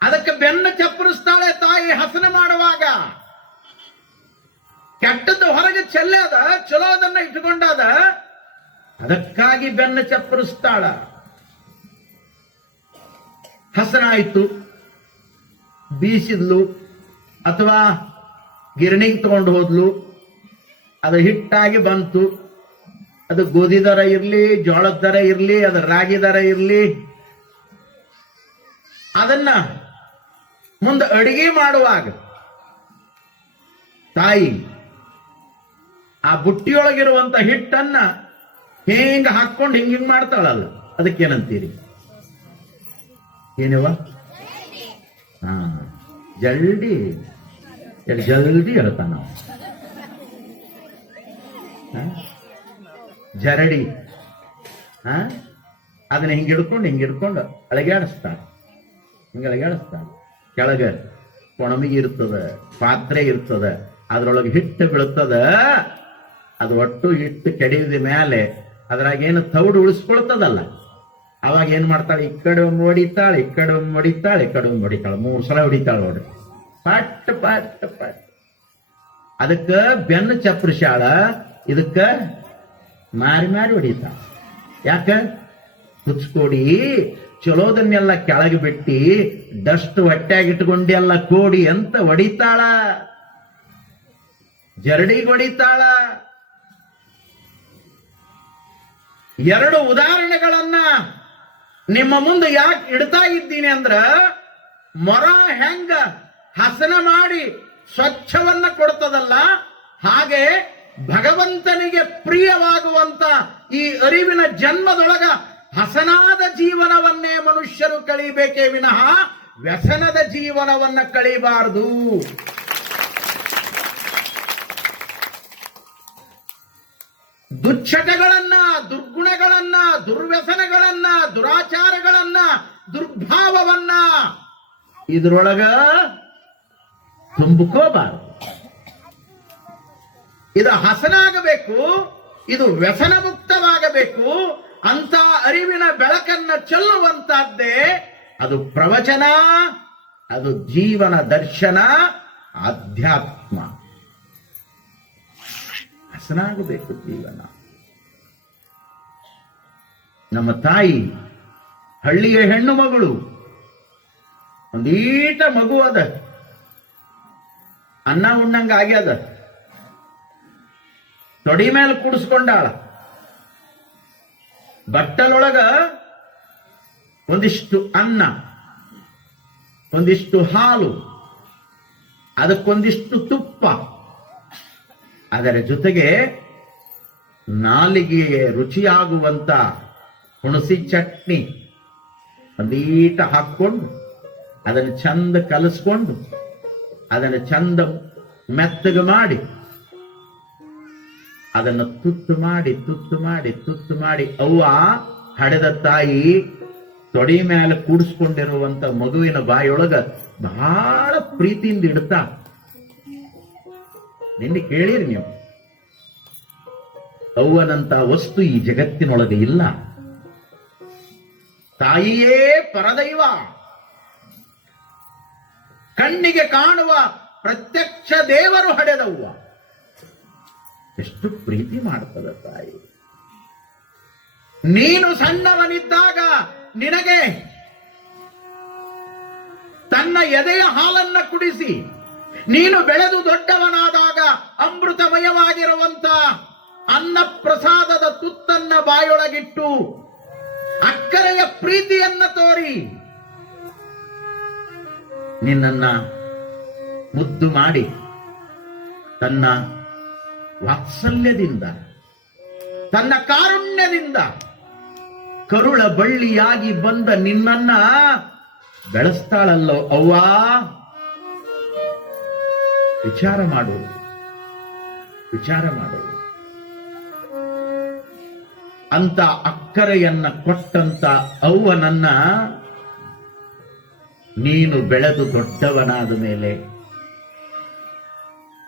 ಅದಕ್ಕೆ ಬೆನ್ನ ಚಪ್ಪರಿಸ್ತಾಳೆ ತಾಯಿ ಹಸನ ಮಾಡುವಾಗ. ಕೆಟ್ಟದ್ದು ಹೊರಗೆ ಚೆಲ್ಲದ, ಚಲೋದನ್ನ ಇಟ್ಟುಕೊಂಡದ, ಅದಕ್ಕಾಗಿ ಬೆನ್ನ ಚಪ್ಪರಿಸ್ತಾಳ. ಹಸನ ಆಯ್ತು, ಬೀಸಿದ್ಲು ಅಥವಾ ಗಿರಣಿಗೆ ತಗೊಂಡು ಹೋದ್ಲು, ಅದು ಹಿಟ್ಟಾಗಿ ಬಂತು. ಅದು ಗೋಧಿ ದರ ಇರ್ಲಿ, ಜೋಳದ ದರ ಇರ್ಲಿ, ಅದು ರಾಗಿ ದರ ಇರ್ಲಿ, ಅದನ್ನ ಮುಂದೆ ಅಡಿಗೆ ಮಾಡುವಾಗ ತಾಯಿ ಆ ಬುಟ್ಟಿಯೊಳಗಿರುವಂತ ಹಿಟ್ಟನ್ನ ಹಿಂಗ ಹಾಕೊಂಡು ಹಿಂಗ ಮಾಡ್ತಾಳಲ್ಲ, ಅದಕ್ಕೇನಂತೀರಿ? ಏನವ? ಜಲ್ದಿ ಹೇಳ್ತಾನ ನಾವು. ಜರಡಿ. ಅದನ್ನ ಹಿಂಗಿಡ್ಕೊಂಡು ಅಳಗ್ಯಾಡಿಸ್ತಾಳ. ಕೆಳಗ ಕೊಣಮಿಗೆ ಇರ್ತದ, ಪಾತ್ರೆ ಇರ್ತದ, ಅದ್ರೊಳಗೆ ಹಿಟ್ಟು ಬೀಳ್ತದ. ಅದು ಒಟ್ಟು ಹಿಟ್ಟು ಕೆಡಿದ ಮೇಲೆ ಅದ್ರಾಗೇನು ತೌಡು ಉಳಿಸ್ಕೊಳ್ತದಲ್ಲ, ಅವಾಗ ಏನ್ ಮಾಡ್ತಾಳೆ? ಈ ಕಡೆ ಒಮ್ಮೆ ಹೊಡಿತಾಳೆ, ಈ ಕಡೆ ಒಮ್ಮೆ ಹೊಡಿತಾಳೆ, ಈ ಕಡೆ ಒಮ್ಮೆ ಹೊಡಿತಾಳೆ, 3 ಸಲ ಹೊಡಿತಾಳೆ ನೋಡ್ರಿ. ಪಟ್ ಪಟ್ ಪಟ್. ಅದಕ್ಕ ಬೆನ್ನು ಚಪ್ಪರಿಸಾಳ, ಇದಕ್ಕ ಮಾರಿ ಹೊಡಿತಾಳ. ಯಾಕ? ಕುಚ್ಕೊಡಿ ಚಲೋದನ್ನೆಲ್ಲ ಕೆಳಗೆ ಬಿಟ್ಟಿ ಡಸ್ಟ್ ಹೊಟ್ಟ್ಯಾಗಿಟ್ಕೊಂಡಿ ಎಲ್ಲ ಕೋಡಿ ಅಂತ ಹೊಡಿತಾಳ, ಜರಡಿಗೆ ಹೊಡಿತಾಳ. 2 ಉದಾಹರಣೆಗಳನ್ನ ನಿಮ್ಮ ಮುಂದೆ ಯಾಕೆ ಇಡ್ತಾ ಇದ್ದೀನಿ ಅಂದ್ರ, ಮೊರ ಹೆಂಗ ಹಸನ ಮಾಡಿ ಸ್ವಚ್ಛವನ್ನ ಕೊಡ್ತದಲ್ಲ, ಹಾಗೆ ಭಗವಂತನಿಗೆ ಪ್ರಿಯವಾಗುವಂತ ಈ ಅರಿವಿನ ಜನ್ಮದೊಳಗ ಹಸನಾದ ಜೀವನವನ್ನೇ ಮನುಷ್ಯರು ಕಳೀಬೇಕೇ ವಿನಃ ವ್ಯಸನದ ಜೀವನವನ್ನ ಕಳೀಬಾರದು. ದುಶ್ಚಟಗಳನ್ನ, ದುರ್ಗುಣಗಳನ್ನ, ದುರ್ವ್ಯಸನಗಳನ್ನ, ದುರಾಚಾರಗಳನ್ನ, ದುರ್ಭಾವವನ್ನ ಇದ್ರೊಳಗ ತುಂಬಿಕೋಬಾರದು. ಇದು ಹಸನಾಗಬೇಕು, ಇದು ವ್ಯಸನ ಮುಕ್ತವಾಗಬೇಕು. ಅಂತ ಅರಿವಿನ ಬೆಳಕನ್ನ ಚೆಲ್ಲುವಂತಹದ್ದೇ ಅದು ಪ್ರವಚನ, ಅದು ಜೀವನ ದರ್ಶನ, ಆಧ್ಯಾತ್ಮ. ಹಸನಾಗಬೇಕು ಜೀವನ. ನಮ್ಮ ತಾಯಿ ಹಳ್ಳಿಯ ಹೆಣ್ಣು ಮಗಳು, ಒಂದೀಟ ಮಗು ಅದ, ಅನ್ನ ಉಣ್ಣಂಗ ಆಗ್ಯದ, ತೊಡಿ ಮೇಲೆ ಕೂಡಿಸ್ಕೊಂಡಾಳ. ಬಟ್ಟಲೊಳಗ ಒಂದಿಷ್ಟು ಅನ್ನ, ಒಂದಿಷ್ಟು ಹಾಲು, ಅದಕ್ಕೊಂದಿಷ್ಟು ತುಪ್ಪ, ಅದರ ಜೊತೆಗೆ ನಾಲಿಗೆಗೆ ರುಚಿಯಾಗುವಂತ ಹುಣಸಿ ಚಟ್ನಿ ಒಂದೀಟ ಹಾಕೊಂಡು ಅದನ್ನು ಚಂದ ಕಲಸ್ಕೊಂಡು ಅದನ್ನು ಚಂದ ಮೆತ್ತಗೆ ಮಾಡಿ ಅದನ್ನು ತುತ್ತು ಮಾಡಿ ಅವ್ವ ಹಡೆದ ತಾಯಿ ತೊಡಿ ಮೇಲೆ ಕೂಡಿಸ್ಕೊಂಡಿರುವಂತ ಮಗುವಿನ ಬಾಯೊಳಗ ಬಹಳ ಪ್ರೀತಿಯಿಂದ ಇಡ್ತಾ. ನಿನ್ನೆ ಕೇಳಿರಿ ನೀವು, ಅವ್ವನಂತ ವಸ್ತು ಈ ಜಗತ್ತಿನೊಳಗೆ ಇಲ್ಲ. ತಾಯಿಯೇ ಪರದೈವ, ಕಣ್ಣಿಗೆ ಕಾಣುವ ಪ್ರತ್ಯಕ್ಷ ದೇವರು ಹಡೆದವ್ವ. ಎಷ್ಟು ಪ್ರೀತಿ ಮಾಡ್ತದ ತಾಯಿ. ನೀನು ಸಣ್ಣವನಿದ್ದಾಗ ನಿನಗೆ ತನ್ನ ಎದೆಯ ಹಾಲನ್ನ ಕುಡಿಸಿ, ನೀನು ಬೆಳೆದು ದೊಡ್ಡವನಾದಾಗ ಅಮೃತಮಯವಾಗಿರುವಂತ ಅನ್ನ ಪ್ರಸಾದದ ತುತ್ತನ್ನ ಬಾಯೊಳಗಿಟ್ಟು ಅಕ್ಕರೆಯ ಪ್ರೀತಿಯನ್ನ ತೋರಿ ನಿನ್ನನ್ನ ಮುದ್ದು ಮಾಡಿ ತನ್ನ ವಾತ್ಸಲ್ಯದಿಂದ ತನ್ನ ಕಾರುಣ್ಯದಿಂದ ಕರುಳ ಬಳ್ಳಿಯಾಗಿ ಬಂದ ನಿನ್ನನ್ನ ಬೆಳೆಸ್ತಾಳಲ್ಲೋ ಅವ್ವಾ. ವಿಚಾರ ಮಾಡು. ಅಂತ ಅಕ್ಕರೆಯನ್ನ ಕೊಟ್ಟಂತ ಅವ್ವನನ್ನ ನೀನು ಬೆಳೆದು ದೊಡ್ಡವನಾದ ಮೇಲೆ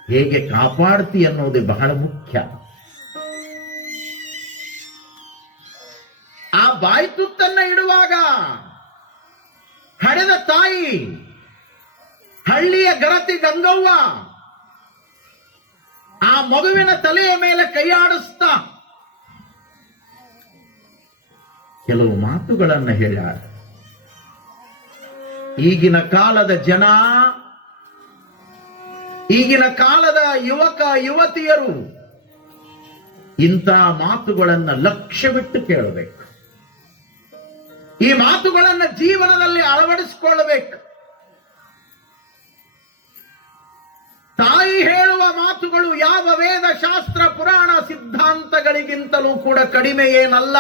ಹೇಗೆ ಕಾಪಾಡ್ತಿ ಅನ್ನೋದು ಬಹಳ ಮುಖ್ಯ. ಆ ಬಾಯಿ ತುತ್ತನ್ನ ಇಡುವಾಗ ಹಡೆದ ತಾಯಿ ಹಳ್ಳಿಯ ಗರತಿ ಗಂಗವ್ವ ಆ ಮಗುವಿನ ತಲೆಯ ಮೇಲೆ ಕೈಯಾಡಿಸ್ತಾ ಕೆಲವು ಮಾತುಗಳನ್ನ ಹೇಳ್ಯಾರ. ಈಗಿನ ಕಾಲದ ಜನ, ಈಗಿನ ಕಾಲದ ಯುವಕ ಯುವತಿಯರು ಇಂಥ ಮಾತುಗಳನ್ನ ಲಕ್ಷ್ಯವಿಟ್ಟು ಕೇಳಬೇಕು. ಈ ಮಾತುಗಳನ್ನ ಜೀವನದಲ್ಲಿ ಅಳವಡಿಸಿಕೊಳ್ಳಬೇಕು. ತಾಯಿ ಹೇಳುವ ಮಾತುಗಳು ಯಾವ ವೇದ ಶಾಸ್ತ್ರ ಪುರಾಣ ಸಿದ್ಧಾಂತಗಳಿಗಿಂತಲೂ ಕೂಡ ಕಡಿಮೆ ಏನಲ್ಲ.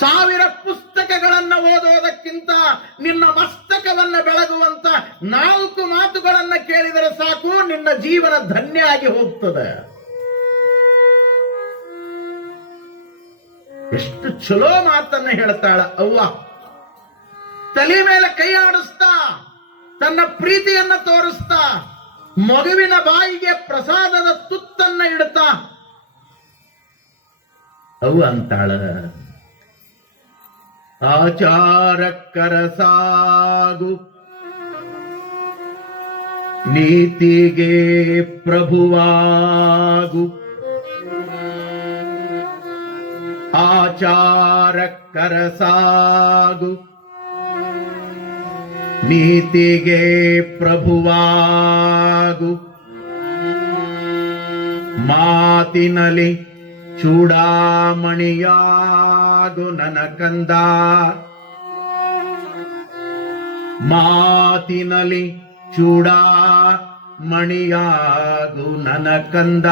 1000 ಪುಸ್ತಕಗಳನ್ನು ಓದೋದಕ್ಕಿಂತ ನಿನ್ನ ಮಸ್ತಕವನ್ನು ಬೆಳಗುವಂತ 4 ಮಾತುಗಳನ್ನು ಕೇಳಿದರೆ ಸಾಕು, ನಿನ್ನ ಜೀವನ ಧನ್ಯ ಆಗಿ ಹೋಗ್ತದೆ. ಎಷ್ಟು ಚಲೋ ಮಾತನ್ನ ಹೇಳ್ತಾಳ ಅವ್ವ. ತಲೆ ಮೇಲೆ ಕೈ ಆಡಿಸ್ತಾ ತನ್ನ ಪ್ರೀತಿಯನ್ನ ತೋರಿಸ್ತಾ ಮಗುವಿನ ಬಾಯಿಗೆ ಪ್ರಸಾದದ ತುತ್ತನ್ನ ಇಡ್ತಾ ಅವ್ವ ಅಂತಾಳ, ಆಚಾರಕ್ಕರ ಸಾಗು ನೀತಿಗೆ ಪ್ರಭುವಾಗು, ಆಚಾರಕ್ಕರ ಸಾಗು ನೀತಿಗೆ ಪ್ರಭುವಾಗು, ಮಾತಿನಲಿ ಚೂಡಾಮಣಿಯಾಗು ನನ್ನ ಕಂದ, ಮಾತಿನಲಿ ಚೂಡಾಮಣಿಯಾಗು ನನ್ನ ಕಂದ,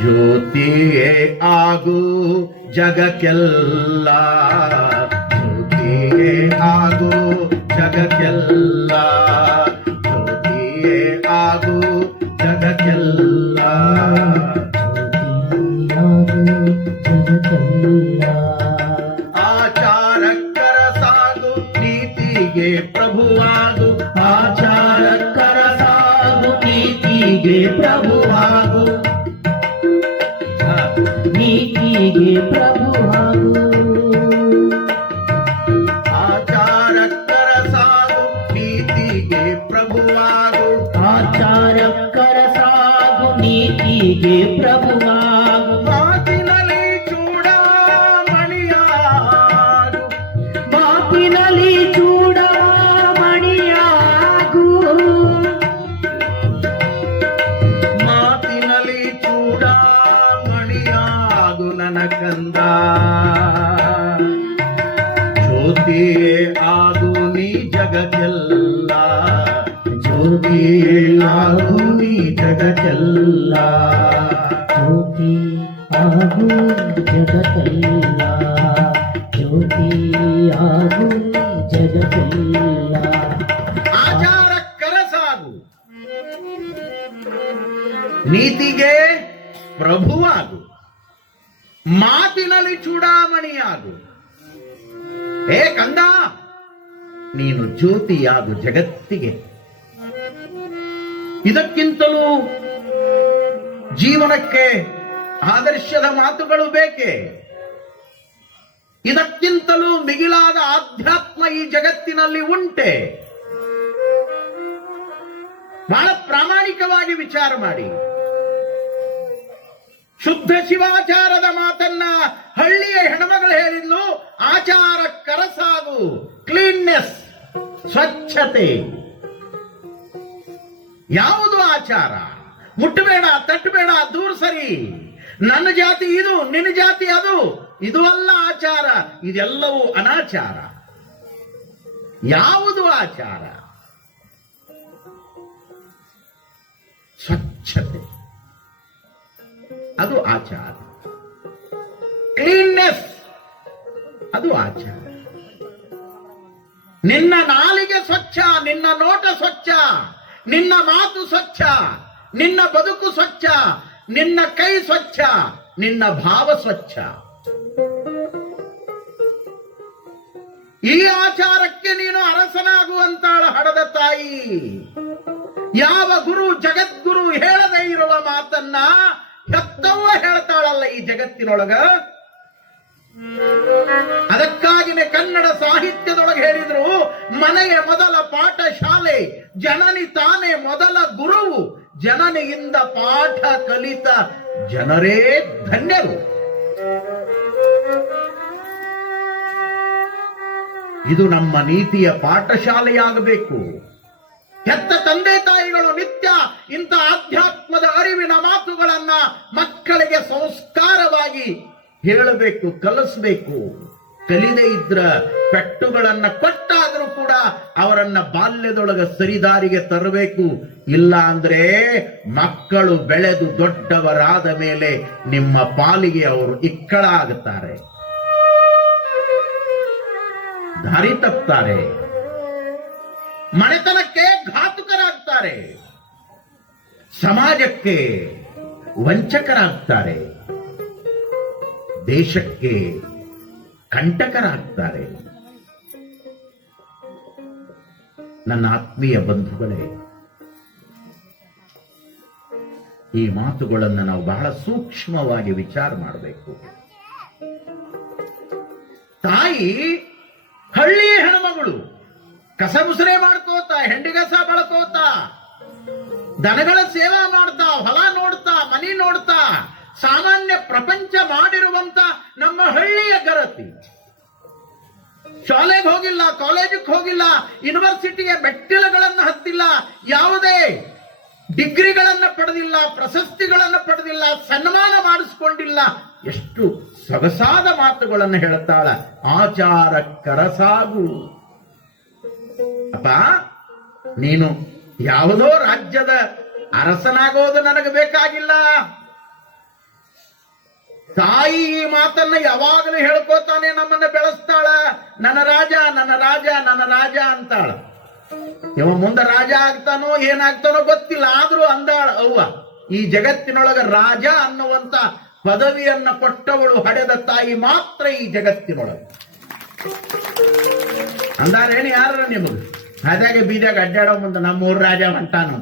ಜ್ಯೋತಿಯೇ ಆಗು ಜಗಕ್ಕೆಲ್ಲ, ಜ್ಯೋತಿಯೇ ಆಗು ಜಗಕ್ಕೆಲ್ಲ, ಜ್ಯೋತಿಯೇ ಆಗು ಜಗಕ್ಕೆಲ್ಲ, ಆಚಾರಕ್ಕರ ಸಾಗು ನೀತಿಗೆ ಪ್ರಭುವಾಗು, ಆಚಾರಕ್ಕರ ಸಾಗು ನೀತಿಗೆ ಪ್ರಭುವಾಗು, ನೀತಿಗೆ ಪ್ರಭುವಾಗು, ಆಚಾರಕ್ಕರ ಸಾಗು ನೀತಿಗೆ ಪ್ರಭುವಾಗು, ಆಚಾರಕ್ಕರ ಸಾಗು ನೀತಿಗೆ ಪ್ರಭುವಾಗು, ಮಾತಿನಲ್ಲಿ ಚೂಡಾಮಣಿಯಾಗು, ಮಾತಿನಲ್ಲಿ ಚೂಡಾಮಣಿಯಾಗು, ಮಾತಿನಲ್ಲಿ ಚೂಡಾಮಣಿಯಾಗು ನನ್ನ ಕಂದ, ಜ್ಯೋತಿಯೇ ಆಗು ಈ ಜಗತ್ತೆಲ್ಲ, ಜ್ಯೋತಿ ಆಗು ಜಗತ್ತೆಲ್ಲ, ಜ್ಯೋತಿ ಆಗು ಜಗತ್ತೆಲ್ಲ. ಆಚಾರ ಕರಸಾಗು, ನೀತಿಗೆ ಪ್ರಭುವಾಗು, ಮಾತಿನಲ್ಲಿ ಚೂಡಾಮಣಿಯಾಗು. ಹೇ ಕಂದ, ನೀನು ಜ್ಯೋತಿಯಾಗು ಜಗತ್ತಿಗೆ. ಇದಕ್ಕಿಂತಲೂ ಜೀವನಕ್ಕೆ ಆದರ್ಶದ ಮಾತುಗಳು ಬೇಕೇ? ಇದಕ್ಕಿಂತಲೂ ಮಿಗಿಲಾದ ಆಧ್ಯಾತ್ಮ ಈ ಜಗತ್ತಿನಲ್ಲಿ ಉಂಟೆ? ಬಹಳ ಪ್ರಾಮಾಣಿಕವಾಗಿ ವಿಚಾರ ಮಾಡಿ. ಶುದ್ಧ ಶಿವಾಚಾರದ ಮಾತನ್ನ ಹಳ್ಳಿಯ ಹೆಣ್ಮಗಳು ಹೇಳಿದ್ಲು. ಆಚಾರ ಕರಸಾಗು, ಕ್ಲೀನ್ನೆಸ್, ಸ್ವಚ್ಛತೆ. ಯಾವುದು ಆಚಾರ? ಮುಟ್ಟಬೇಡ, ತಟ್ಟಬೇಡ, ದೂರ ಸರಿ. ನನ್ನ ಜಾತಿ ಇದು, ನಿನ್ನ ಜಾತಿ ಅದು, ಇದು ಅಲ್ಲ ಆಚಾರ. ಇದೆಲ್ಲವೂ ಅನಾಚಾರ. ಯಾವುದು ಆಚಾರ? ಸ್ವಚ್ಛತೆ, ಅದು ಆಚಾರ. ಕ್ಲೀನ್ನೆಸ್, ಅದು ಆಚಾರ. ನಿನ್ನ ನಾಲಿಗೆ ಸ್ವಚ್ಛ, ನಿನ್ನ ನೋಟ ಸ್ವಚ್ಛ, ನಿನ್ನ ಮಾತು ಸ್ವಚ್ಛ, ನಿನ್ನ ಬದುಕು ಸ್ವಚ್ಛ, ನಿನ್ನ ಕೈ ಸ್ವಚ್ಛ, ನಿನ್ನ ಭಾವ ಸ್ವಚ್ಛ. ಈ ಆಚಾರಕ್ಕೆ ನೀನು ಅರಸನಾಗುವಂತಾಳ ಹಡದ ತಾಯಿ. ಯಾವ ಗುರು, ಜಗದ್ಗುರು ಹೇಳದೇ ಇರುವ ಮಾತನ್ನ ಹೆತ್ತವ್ವ ಹೇಳ್ತಾಳಲ್ಲ ಈ ಜಗತ್ತಿನೊಳಗ. ಅದಕ್ಕಾಗಿನೇ ಕನ್ನಡ ಸಾಹಿತ್ಯದೊಳಗೆ ಹೇಳಿದ್ರು, ಮನೆಯ ಮೊದಲ ಪಾಠ ಶಾಲೆ, ಜನನಿ ತಾನೇ ಮೊದಲ ಗುರುವು, ಜನನಿಯಿಂದ ಪಾಠ ಕಲಿತ ಜನರೇ ಧನ್ಯರು. ಇದು ನಮ್ಮ ನೀತಿಯ ಪಾಠಶಾಲೆಯಾಗಬೇಕು. ಹೆತ್ತ ತಂದೆ ತಾಯಿಗಳು ನಿತ್ಯ ಇಂಥ ಆಧ್ಯಾತ್ಮದ ಅರಿವಿನ ಮಾತುಗಳನ್ನ ಮಕ್ಕಳಿಗೆ ಸಂಸ್ಕಾರವಾಗಿ ಹೇಳಬೇಕು, ಕಲಿಸಬೇಕು. ಕಲಿದೇ ಇದ್ರ ಪೆಟ್ಟುಗಳನ್ನ ಕೊಟ್ಟಾದರೂ ಕೂಡ ಅವರನ್ನ ಬಾಲ್ಯದೊಳಗ ಸರಿದಾರಿಗೆ ತರಬೇಕು. ಇಲ್ಲ ಅಂದ್ರೆ ಮಕ್ಕಳು ಬೆಳೆದು ದೊಡ್ಡವರಾದ ಮೇಲೆ ನಿಮ್ಮ ಪಾಲಿಗೆ ಅವರು ಇಕ್ಕಳ ಆಗುತ್ತಾರೆ, ದಾರಿ ತಪ್ತಾರೆ, ಮನೆತನಕ್ಕೆ ಘಾತುಕರಾಗ್ತಾರೆ, ಸಮಾಜಕ್ಕೆ ವಂಚಕರಾಗ್ತಾರೆ, ದೇಶಕ್ಕೆ ಕಂಟಕರಾಗ್ತಾರೆ. ನನ್ನ ಆತ್ಮೀಯ ಬಂಧುಗಳೇ, ಈ ಮಾತುಗಳನ್ನು ನಾವು ಬಹಳ ಸೂಕ್ಷ್ಮವಾಗಿ ವಿಚಾರ ಮಾಡಬೇಕು. ತಾಯಿ ಹಳ್ಳಿಯ ಹೆಣ್ಮಗಳು ಕಸ ಮುಸರೆ ಮಾಡ್ಕೋತಾ, ಹೆಂಡಿಗಸ ಬಳಕೋತಾ, ದನಗಳ ಸೇವಾ ಮಾಡ್ತಾ, ಹೊಲ ನೋಡ್ತಾ, ಮನಿ ನೋಡ್ತಾ, ಸಾಮಾನ್ಯ ಪ್ರಪಂಚ ಮಾಡಿರುವಂತ ನಮ್ಮ ಹಳ್ಳಿಯ ಗರತಿ. ಶಾಲೆಗೆ ಹೋಗಿಲ್ಲ, ಕಾಲೇಜಿಗೆ ಹೋಗಿಲ್ಲ, ಯೂನಿವರ್ಸಿಟಿಗೆ ಮೆಟ್ಟಿಲುಗಳನ್ನು ಹತ್ತಿಲ್ಲ, ಯಾವುದೇ ಡಿಗ್ರಿಗಳನ್ನ ಪಡೆದಿಲ್ಲ, ಪ್ರಶಸ್ತಿಗಳನ್ನು ಪಡೆದಿಲ್ಲ, ಸನ್ಮಾನ ಮಾಡಿಸಿಕೊಂಡಿಲ್ಲ. ಎಷ್ಟು ಸೊಗಸಾದ ಮಾತುಗಳನ್ನು ಹೇಳುತ್ತಾಳ. ಆಚಾರ ಕರಸಾಗು. ಅಪ್ಪ, ನೀನು ಯಾವುದೋ ರಾಜ್ಯದ ಅರಸನಾಗೋದು ನನಗೆ ಬೇಕಾಗಿಲ್ಲ. ತಾಯಿ ಈ ಮಾತನ್ನ ಯಾವಾಗಲೂ ಹೇಳ್ಕೋತಾನೆ ನಮ್ಮನ್ನ ಬೆಳೆಸ್ತಾಳ. ನನ್ನ ರಾಜ, ನನ್ನ ರಾಜ, ನನ್ನ ರಾಜ ಅಂತಾಳ. ಇವ ಮುಂದೆ ರಾಜ ಆಗ್ತಾನೋ ಏನಾಗ್ತಾನೋ ಗೊತ್ತಿಲ್ಲ, ಆದ್ರೂ ಅಂದಾಳ ಅವ್ವ. ಈ ಜಗತ್ತಿನೊಳಗ ರಾಜ ಅನ್ನುವಂತ ಪದವಿಯನ್ನ ಕೊಟ್ಟವಳು ಹಡೆದ ತಾಯಿ ಮಾತ್ರ ಈ ಜಗತ್ತಿನೊಳಗೆ. ಅಂದಾರೇನು ಯಾರ ನಿಮಗ ಹಾಗೆ ಬೀದಾಗ ಅಡ್ಡಾಡೋ ಮುಂದೆ ನಮ್ಮೂರ್ ರಾಜ ಹೊಂಟಾನು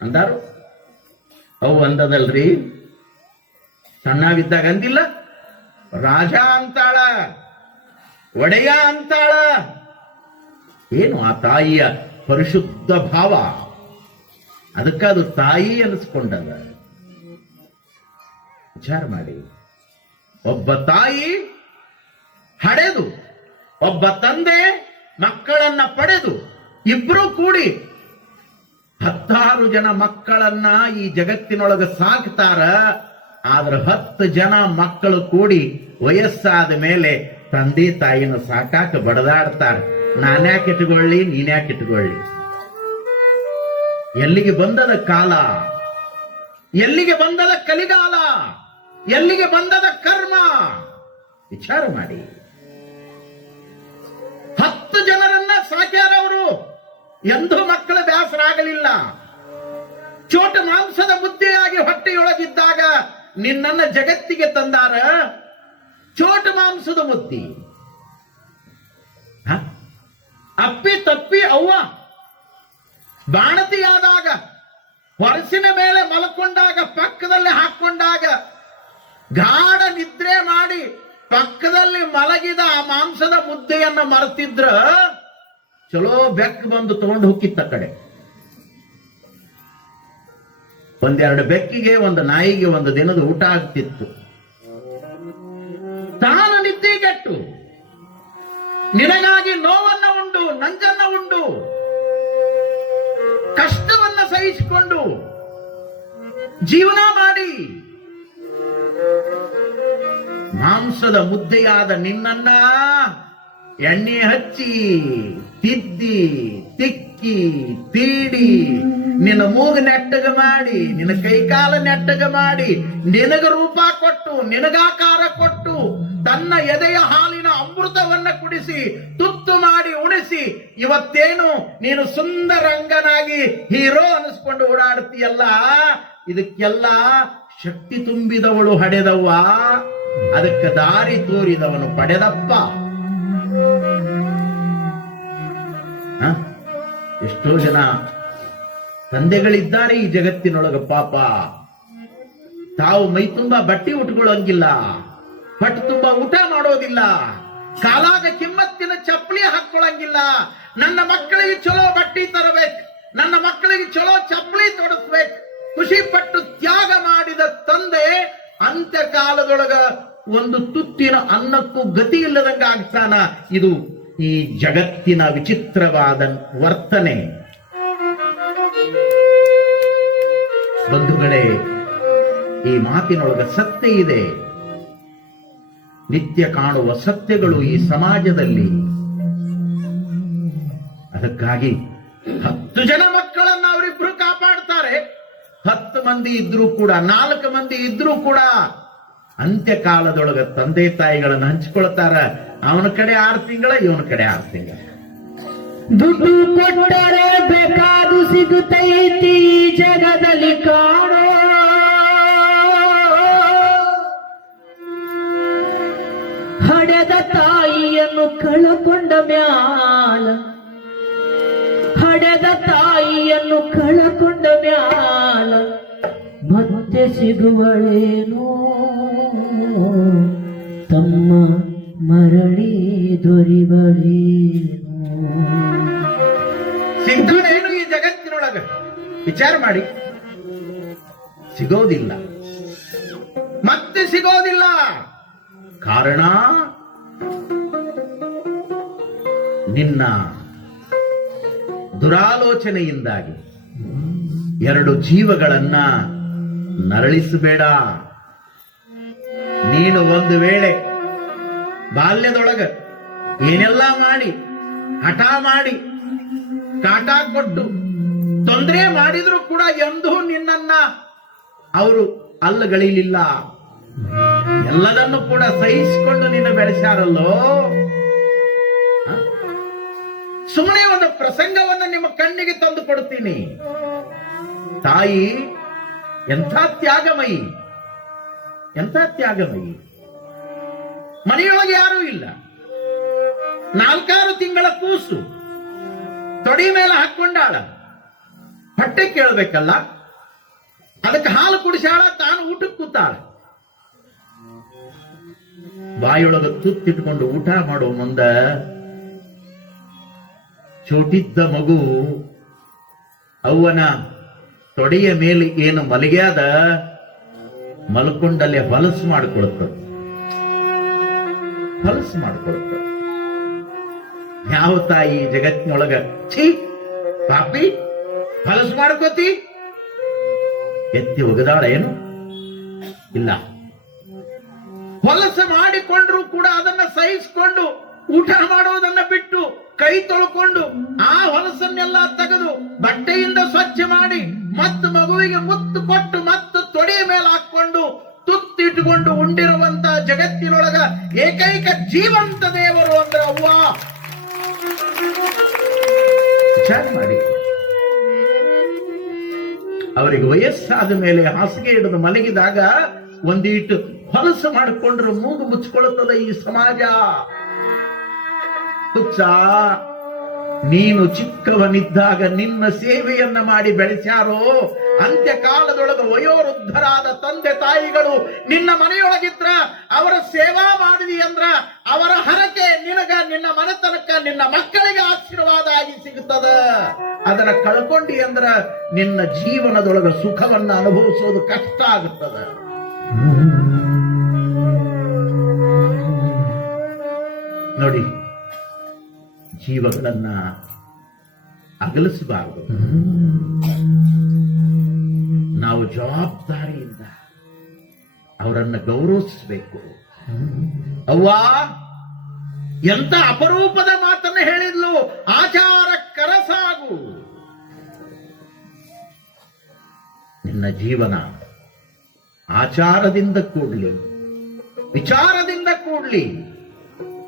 ಅಂದಾರು? ಅವು ಅಂದದಲ್ರಿ, ಸಣ್ಣವಿದ್ದಾಗ ಅಂದಿಲ್ಲ. ರಾಜ ಅಂತಾಳ, ಒಡೆಯ ಅಂತಾಳ. ಏನು ಆ ತಾಯಿಯ ಪರಿಶುದ್ಧ ಭಾವ, ಅದಕ್ಕದು ತಾಯಿ ಅನಿಸ್ಕೊಂಡದ. ವಿಚಾರ ಮಾಡಿ. ಒಬ್ಬ ತಾಯಿ ಹಡೆದು, ಒಬ್ಬ ತಂದೆ ಮಕ್ಕಳನ್ನ ಪಡೆದು, ಇಬ್ರು ಕೂಡಿ 10 ಜನ ಮಕ್ಕಳನ್ನ ಈ ಜಗತ್ತಿನೊಳಗೆ ಸಾಕ್ತಾರ. ಆದ್ರೆ 10 ಜನ ಮಕ್ಕಳು ಕೂಡಿ ವಯಸ್ಸಾದ ಮೇಲೆ ತಂದೆ ತಾಯಿನ ಸಾಕಾಕ ಬಡದಾಡ್ತಾರ. ನಾನ್ಯಾಕೆ ಇಟ್ಕೊಳ್ಳಿ, ನೀನ್ಯಾಕೆ ಇಟ್ಕೊಳ್ಳಿ? ಎಲ್ಲಿಗೆ ಬಂದದ ಕಾಲ, ಎಲ್ಲಿಗೆ ಬಂದದ ಕಲಿಗಾಲ, ಎಲ್ಲಿಗೆ ಬಂದದ ಕರ್ಮ? ವಿಚಾರ ಮಾಡಿ. 10 ಜನರನ್ನ ಸಾಕ್ಯಾರವರು, ಎಂದೂ ಮಕ್ಕಳ ಬ್ಯಾಸರ ಆಗಲಿಲ್ಲ. ಚೋಟ ಮಾಂಸದ ಮುದ್ದೆಯಾಗಿ ಹೊಟ್ಟೆಯೊಳಗಿದ್ದಾಗ ನಿನ್ನನ್ನ ಜಗತ್ತಿಗೆ ತಂದಾರ. ಚೋಟ ಮಾಂಸದ ಮುದ್ದೆ ಅಪ್ಪಿ ತಪ್ಪಿ ಅವ್ವ ಬಾಣತಿಯಾದಾಗ, ಹೊರಸಿನ ಮೇಲೆ ಮಲ್ಕೊಂಡಾಗ, ಪಕ್ಕದಲ್ಲಿ ಹಾಕೊಂಡಾಗ, ಗಾಢ ನಿದ್ರೆ ಮಾಡಿ ಪಕ್ಕದಲ್ಲಿ ಮಲಗಿದ ಆ ಮಾಂಸದ ಮುದ್ದೆಯನ್ನ ಮರೆತಿದ್ರ ಚಲೋ ಬೆಕ್ಕು ಬಂದು ತಗೊಂಡು ಹೋಗಿತ್ತ ಕಡೆ. ಒಂದೆರಡು ಬೆಕ್ಕಿಗೆ, ಒಂದು ನಾಯಿಗೆ ಒಂದು ದಿನದ ಊಟ ಆಗ್ತಿತ್ತು. ತಾನು ನಿದ್ದೆಗೆಟ್ಟು ನಿನಗಾಗಿ ನೋವನ್ನ ಉಂಡು, ನಂಜನ್ನ ಉಂಡು, ಕಷ್ಟವನ್ನ ಸಹಿಸಿಕೊಂಡು ಜೀವನ ಮಾಡಿ ಮಾಂಸದ ಮುದ್ದೆಯಾದ ನಿನ್ನನ್ನ ಎಣ್ಣೆ ಹಚ್ಚಿ, ತಿದ್ದಿ, ತಿಕ್ಕಿ, ತೀಡಿ, ನಿನ್ನ ಮೂಗು ನೆಟ್ಟಗ ಮಾಡಿ, ನಿನ್ನ ಕೈಕಾಲ ನೆಟ್ಟಗ ಮಾಡಿ, ನಿನಗ ರೂಪ ಕೊಟ್ಟು, ನಿನಗಾಕಾರ ಕೊಟ್ಟು, ತನ್ನ ಎದೆಯ ಹಾಲಿನ ಅಮೃತವನ್ನ ಕುಡಿಸಿ, ತುತ್ತು ಮಾಡಿ ಉಣಿಸಿ, ಇವತ್ತೇನು ನೀನು ಸುಂದರಂಗನಾಗಿ ಹೀರೋ ಅನಿಸ್ಕೊಂಡು ಓಡಾಡ್ತೀಯಲ್ಲ, ಇದಕ್ಕೆಲ್ಲ ಶಕ್ತಿ ತುಂಬಿದವಳು ಹಡೆದವ್ವ, ಅದಕ್ಕೆ ದಾರಿ ತೋರಿದವನು ಪಡೆದಪ್ಪ. ಎಷ್ಟೋ ಜನ ತಂದೆಗಳಿದ್ದಾರೆ ಈ ಜಗತ್ತಿನೊಳಗ, ಪಾಪ ತಾವು ಮೈ ತುಂಬಾ ಬಟ್ಟೆ ಉಟ್ಕೊಳ್ಳೋಂಗಿಲ್ಲ, ಹೊಟ್ಟೆ ತುಂಬಾ ಊಟ ಮಾಡೋದಿಲ್ಲ, ಕಾಲಾಗ ಕಿಮ್ಮತ್ತಿನ ಚಪ್ಪಲಿ ಹಾಕೊಳ್ಳಂಗಿಲ್ಲ. ನನ್ನ ಮಕ್ಕಳಿಗೆ ಚಲೋ ಬಟ್ಟೆ ತರಬೇಕು, ನನ್ನ ಮಕ್ಕಳಿಗೆ ಚಲೋ ಚಪ್ಪಲಿ ತೊಡಸ್ಬೇಕು, ಖುಷಿ ಪಟ್ಟು ತ್ಯಾಗ ಮಾಡಿದ ತಂದೆ ಅಂತ್ಯಕಾಲದೊಳಗ ಒಂದು ತುತ್ತಿನ ಅನ್ನಕ್ಕೂ ಗತಿ ಇಲ್ಲದಂಗ ಆಗ್ತಾನ. ಇದು ಈ ಜಗತ್ತಿನ ವಿಚಿತ್ರವಾದ ವರ್ತನೆ. ಬಂಧುಗಳೇ, ಈ ಮಾತಿನೊಳಗ ಸತ್ಯ ಇದೆ. ನಿತ್ಯ ಕಾಣುವ ಸತ್ಯಗಳು ಈ ಸಮಾಜದಲ್ಲಿ. ಅದಕ್ಕಾಗಿ 10 ಜನ ಮಕ್ಕಳನ್ನ ಅವರಿಬ್ರು ಕಾಪಾಡ್ತಾರೆ. 10 ಮಂದಿ ಇದ್ರೂ ಕೂಡ, 4 ಮಂದಿ ಇದ್ರೂ ಕೂಡ ಅಂತ್ಯಕಾಲದೊಳಗ ತಂದೆ ತಾಯಿಗಳನ್ನ ಹಂಚಿಕೊಳ್ತಾರ. ಅವನ ಕಡೆ 6 ತಿಂಗಳ, ಇವನ ಕಡೆ 6 ತಿಂಗಳ. ದುಡ್ಡು ಕೊಟ್ಟರೆ ಬೇಕಾದು ಸಿಗುತ್ತೈತಿ ಜಗದಲ್ಲಿ ಕಾಣೋ, ಹಡೆದ ತಾಯಿಯನ್ನು ಕಳಕೊಂಡ ಮ್ಯಾಲ, ಹಡೆದ ತಾಯಿಯನ್ನು ಕಳಕೊಂಡ ಮ್ಯಾಲ ಮತ್ತೆ ಸಿಗುವಳೇನೋ ತಮ್ಮ ಮರಳಿ ದೊರಿಬಳೇನೋ. ಸಿಗ್ತಾನೇನು ಈ ಜಗತ್ತಿನೊಳಗ? ವಿಚಾರ ಮಾಡಿ. ಸಿಗೋದಿಲ್ಲ, ಮತ್ತೆ ಸಿಗೋದಿಲ್ಲ. ಕಾರಣ ನಿನ್ನ ದುರಾಲೋಚನೆಯಿಂದಾಗಿ 2 ಜೀವಗಳನ್ನ ನರಳಿಸಬೇಡ. ನೀನು ಒಂದು ವೇಳೆ ಬಾಲ್ಯದೊಳಗ ಏನೆಲ್ಲ ಮಾಡಿ, ಹಠ ಮಾಡಿ, ಕಾಟ ಕೊಟ್ಟು, ತೊಂದರೆ ಮಾಡಿದ್ರು ಕೂಡ ಎಂದೂ ನಿನ್ನನ್ನ ಅವರು ಅಲ್ಲಗಳಿಲಿಲ್ಲ. ಎಲ್ಲದನ್ನು ಕೂಡ ಸಹಿಸಿಕೊಂಡು ನಿನ್ನ ಬೆಳೆಸಾರಲ್ಲೋ. ಸುಮ್ಮನೆ ಒಂದು ಪ್ರಸಂಗವನ್ನು ನಿಮ್ಮ ಕಣ್ಣಿಗೆ ತಂದು ಕೊಡ್ತೀನಿ. ತಾಯಿ ಎಂಥ ತ್ಯಾಗಮಯಿ, ಎಂಥ ತ್ಯಾಗಮಯಿ. ಮನೆಯೊಳಗೆ ಯಾರೂ ಇಲ್ಲ, 4-6 ತಿಂಗಳ ಕೂಸು ತೊಡಿ ಮೇಲೆ ಹಾಕೊಂಡಾಳ. ಹೊಟ್ಟೆ ಕೇಳಬೇಕಲ್ಲ, ಅದಕ್ಕೆ ಹಾಲು ಕುಡಿಸಾಳ, ತಾನು ಊಟಕ್ಕೆ ಕೂತಾಳ. ಬಾಯೊಳಗ ತುತ್ತಿಟ್ಕೊಂಡು ಊಟ ಮಾಡೋ ಮುಂದ ಚೋಟಿದ್ದ ಮಗು ಅವ್ವನ ತೊಡೆಯ ಮೇಲೆ ಏನು ಮಲಗ್ಯಾದ ಮಲ್ಕೊಂಡಲ್ಲೇ ಹೊಲಸು ಮಾಡಿಕೊಳ್ತದೆ, ಹೊಲಸು ಮಾಡಿಕೊಳ್ತದೆ. ಯಾವ ತಾಯಿ ಜಗತ್ತಿನೊಳಗ ಛೀ ಪಾಪಿ ಹೊಲಸು ಮಾಡ್ಕೋತಿ ಎತ್ತಿ ಒಗದಾಳ ಏನು? ಇಲ್ಲ. ಹೊಲಸು ಮಾಡಿಕೊಂಡ್ರು ಕೂಡ ಅದನ್ನ ಸಹಿಸಿಕೊಂಡು ಊಟ ಮಾಡೋದನ್ನ ಬಿಟ್ಟು ಕೈ ತೊಳ್ಕೊಂಡು ಆ ಹೊಲಸನ್ನೆಲ್ಲ ತೆಗೆದು ಬಟ್ಟೆಯಿಂದ ಸ್ವಚ್ಛ ಮಾಡಿ ಮತ್ತು ಮಗುವಿಗೆ ಮುತ್ತು ಕೊಟ್ಟು ಮತ್ತು ತೊಡೆಯ ಮೇಲೆ ಹಾಕೊಂಡು ತುತ್ತಿಟ್ಟುಕೊಂಡು ಉಂಡಿರುವಂತ ಜಗತ್ತಿನೊಳಗ ಏಕೈಕ ಜೀವಂತ ದೇವರು ಅಂದ್ರೆ ಅವ್ವ. ವಿಚಾರ ಮಾಡಿ, ಅವರಿಗೆ ವಯಸ್ಸಾದ ಮೇಲೆ ಹಾಸಿಗೆ ಹಿಡಿದು ಮಲಗಿದಾಗ ಒಂದೀಟು ಹೊಲಸು ಮಾಡಿಕೊಂಡ್ರೆ ಮೂಗು ಮುಚ್ಚಿಕೊಳ್ಳುತ್ತದೆ ಈ ಸಮಾಜ. ತುಚ್ಚ, ನೀನು ಚಿಕ್ಕವನಿದ್ದಾಗ ನಿನ್ನ ಸೇವೆಯನ್ನ ಮಾಡಿ ಬೆಳೆಸ್ಯಾರೋ, ಅಂತ್ಯಕಾಲದೊಳಗ ವಯೋವೃದ್ಧರಾದ ತಂದೆ ತಾಯಿಗಳು ನಿನ್ನ ಮನೆಯೊಳಗಿದ್ರ ಅವರ ಸೇವಾ ಮಾಡಿದಿ ಅಂದ್ರ ಅವರ ಹರಕೆ ನಿನಗ, ನಿನ್ನ ಮನೆತನಕ್ಕ, ನಿನ್ನ ಮಕ್ಕಳಿಗೆ ಆಶೀರ್ವಾದ ಆಗಿ ಸಿಗುತ್ತದ. ಅದನ್ನ ಕಳ್ಕೊಂಡಿ ಅಂದ್ರ ನಿನ್ನ ಜೀವನದೊಳಗ ಸುಖವನ್ನ ಅನುಭವಿಸೋದು ಕಷ್ಟ ಆಗುತ್ತದೆ. ನೋಡಿ, ಜೀವಗಳನ್ನ ಅಗಲಿಸಬಾರದು. ನಾವು ಜವಾಬ್ದಾರಿಯಿಂದ ಅವರನ್ನ ಗೌರವಿಸಬೇಕು. ಅವ್ವಾ ಎಂತ ಅಪರೂಪದ ಮಾತನ್ನು ಹೇಳಿದ್ಲು, ಆಚಾರ ಕರಸಾಗು. ನಿನ್ನ ಜೀವನ ಆಚಾರದಿಂದ ಕೂಡ್ಲಿ, ವಿಚಾರದಿಂದ ಕೂಡ್ಲಿ,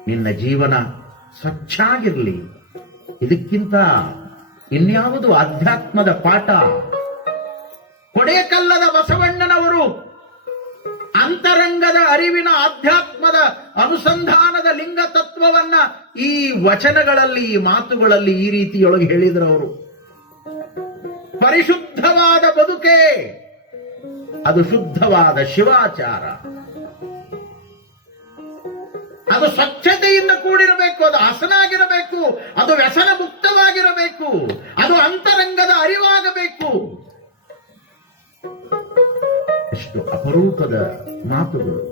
ನಿನ್ನ ಜೀವನ ಸ್ವಚ್ಛಾಗಿರ್ಲಿ. ಇದಕ್ಕಿಂತ ಇನ್ಯಾವುದು ಆಧ್ಯಾತ್ಮದ ಪಾಠ? ಕೊಡೆಕಲ್ಲದ ಬಸವಣ್ಣನವರು ಅಂತರಂಗದ ಅರಿವಿನ ಆಧ್ಯಾತ್ಮದ ಅನುಸಂಧಾನದ ಲಿಂಗ ತತ್ವವನ್ನ ಈ ವಚನಗಳಲ್ಲಿ, ಈ ಮಾತುಗಳಲ್ಲಿ ಈ ರೀತಿಯೊಳಗೆ ಹೇಳಿದ್ರವರು. ಪರಿಶುದ್ಧವಾದ ಬದುಕೆ ಅದು ಶುದ್ಧವಾದ ಶಿವಾಚಾರ. ಅದು ಸ್ವಚ್ಛತೆಯಿಂದ ಕೂಡಿರಬೇಕು, ಅದು ಹಸನಾಗಿರಬೇಕು, ಅದು ವ್ಯಸನ ಮುಕ್ತವಾಗಿರಬೇಕು, ಅದು ಅಂತರಂಗದ ಅರಿವಾಗಬೇಕು. ಎಷ್ಟು ಅಪರೂಪದ ಮಾತುಗಳು.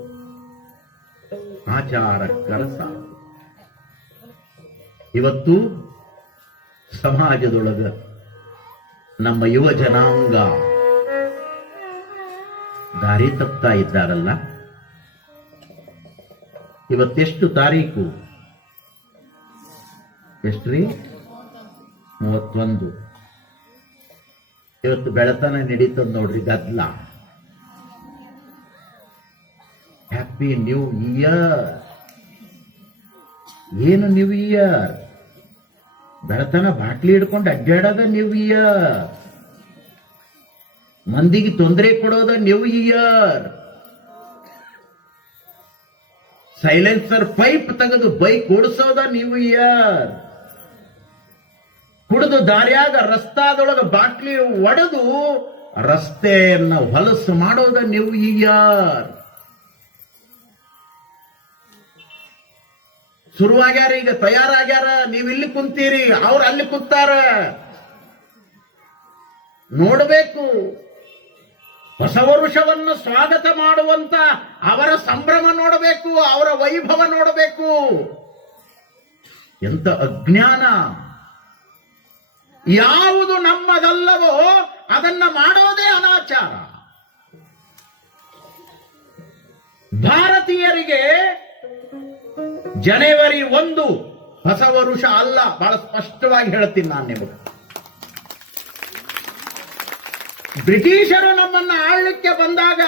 ಆಚಾರ ಕರಸ. ಇವತ್ತು ಸಮಾಜದೊಳಗ ನಮ್ಮ ಯುವ ಜನಾಂಗ ದಾರಿ ತಪ್ತಾ ಇದ್ದಾರಲ್ಲ. ಇವತ್ತೆಷ್ಟು ತಾರೀಕು? ಎಷ್ಟ್ರಿ? 31. ಇವತ್ತು ಬೆಳತನ ನಡೀತದ ನೋಡ್ರಿ ಗದ್ಲ. Happy new year. ಏನು ನ್ಯೂ ಇಯರ್? ಬೆಳತನ ಬಾಟ್ಲಿ ಹಿಡ್ಕೊಂಡು ಅಡ್ಡಾಡೋದ ನ್ಯೂ ಇಯರ್. ಮಂದಿಗೆ ತೊಂದರೆ ಕೊಡೋದ ನ್ಯೂ ಇಯರ್. ಸೈಲೆನ್ಸರ್ ಪೈಪ್ ತೆಗೆದು ಬೈಕ್ ಓಡಿಸೋದ ನ್ಯೂ ಇಯರ್. ಕುಡಿದು ದಾರಿಯಾಗ ರಸ್ತಾದೊಳಗ ಬಾಟ್ಲಿ ಒಡೆದು ರಸ್ತೆಯನ್ನ ಹೊಲಸು ಮಾಡೋದ ನ್ಯೂ ಇಯರ್. ಶುರುವಾಗ್ಯಾರ, ಈಗ ತಯಾರಾಗ್ಯಾರ. ನೀವು ಇಲ್ಲಿ ಕುಂತೀರಿ, ಅವ್ರು ಅಲ್ಲಿ ಕುಂತಾರ. ನೋಡಬೇಕು, ಹೊಸ ವರುಷವನ್ನು ಸ್ವಾಗತ ಮಾಡುವಂತ ಅವರ ಸಂಭ್ರಮ ನೋಡಬೇಕು, ಅವರ ವೈಭವ ನೋಡಬೇಕು. ಎಂತ ಅಜ್ಞಾನ! ಯಾವುದು ನಮ್ಮದಲ್ಲವೋ ಅದನ್ನ ಮಾಡೋದೇ ಅನಾಚಾರ. ಭಾರತೀಯರಿಗೆ ಜನವರಿ 1 ಹೊಸ ವರುಷ ಅಲ್ಲ. ಬಹಳ ಸ್ಪಷ್ಟವಾಗಿ ಹೇಳ್ತೀನಿ ನಾನು ನಿಮಗೆ. ಬ್ರಿಟಿಷರು ನಮ್ಮನ್ನ ಆಳ್ಲಿಕ್ಕೆ ಬಂದಾಗ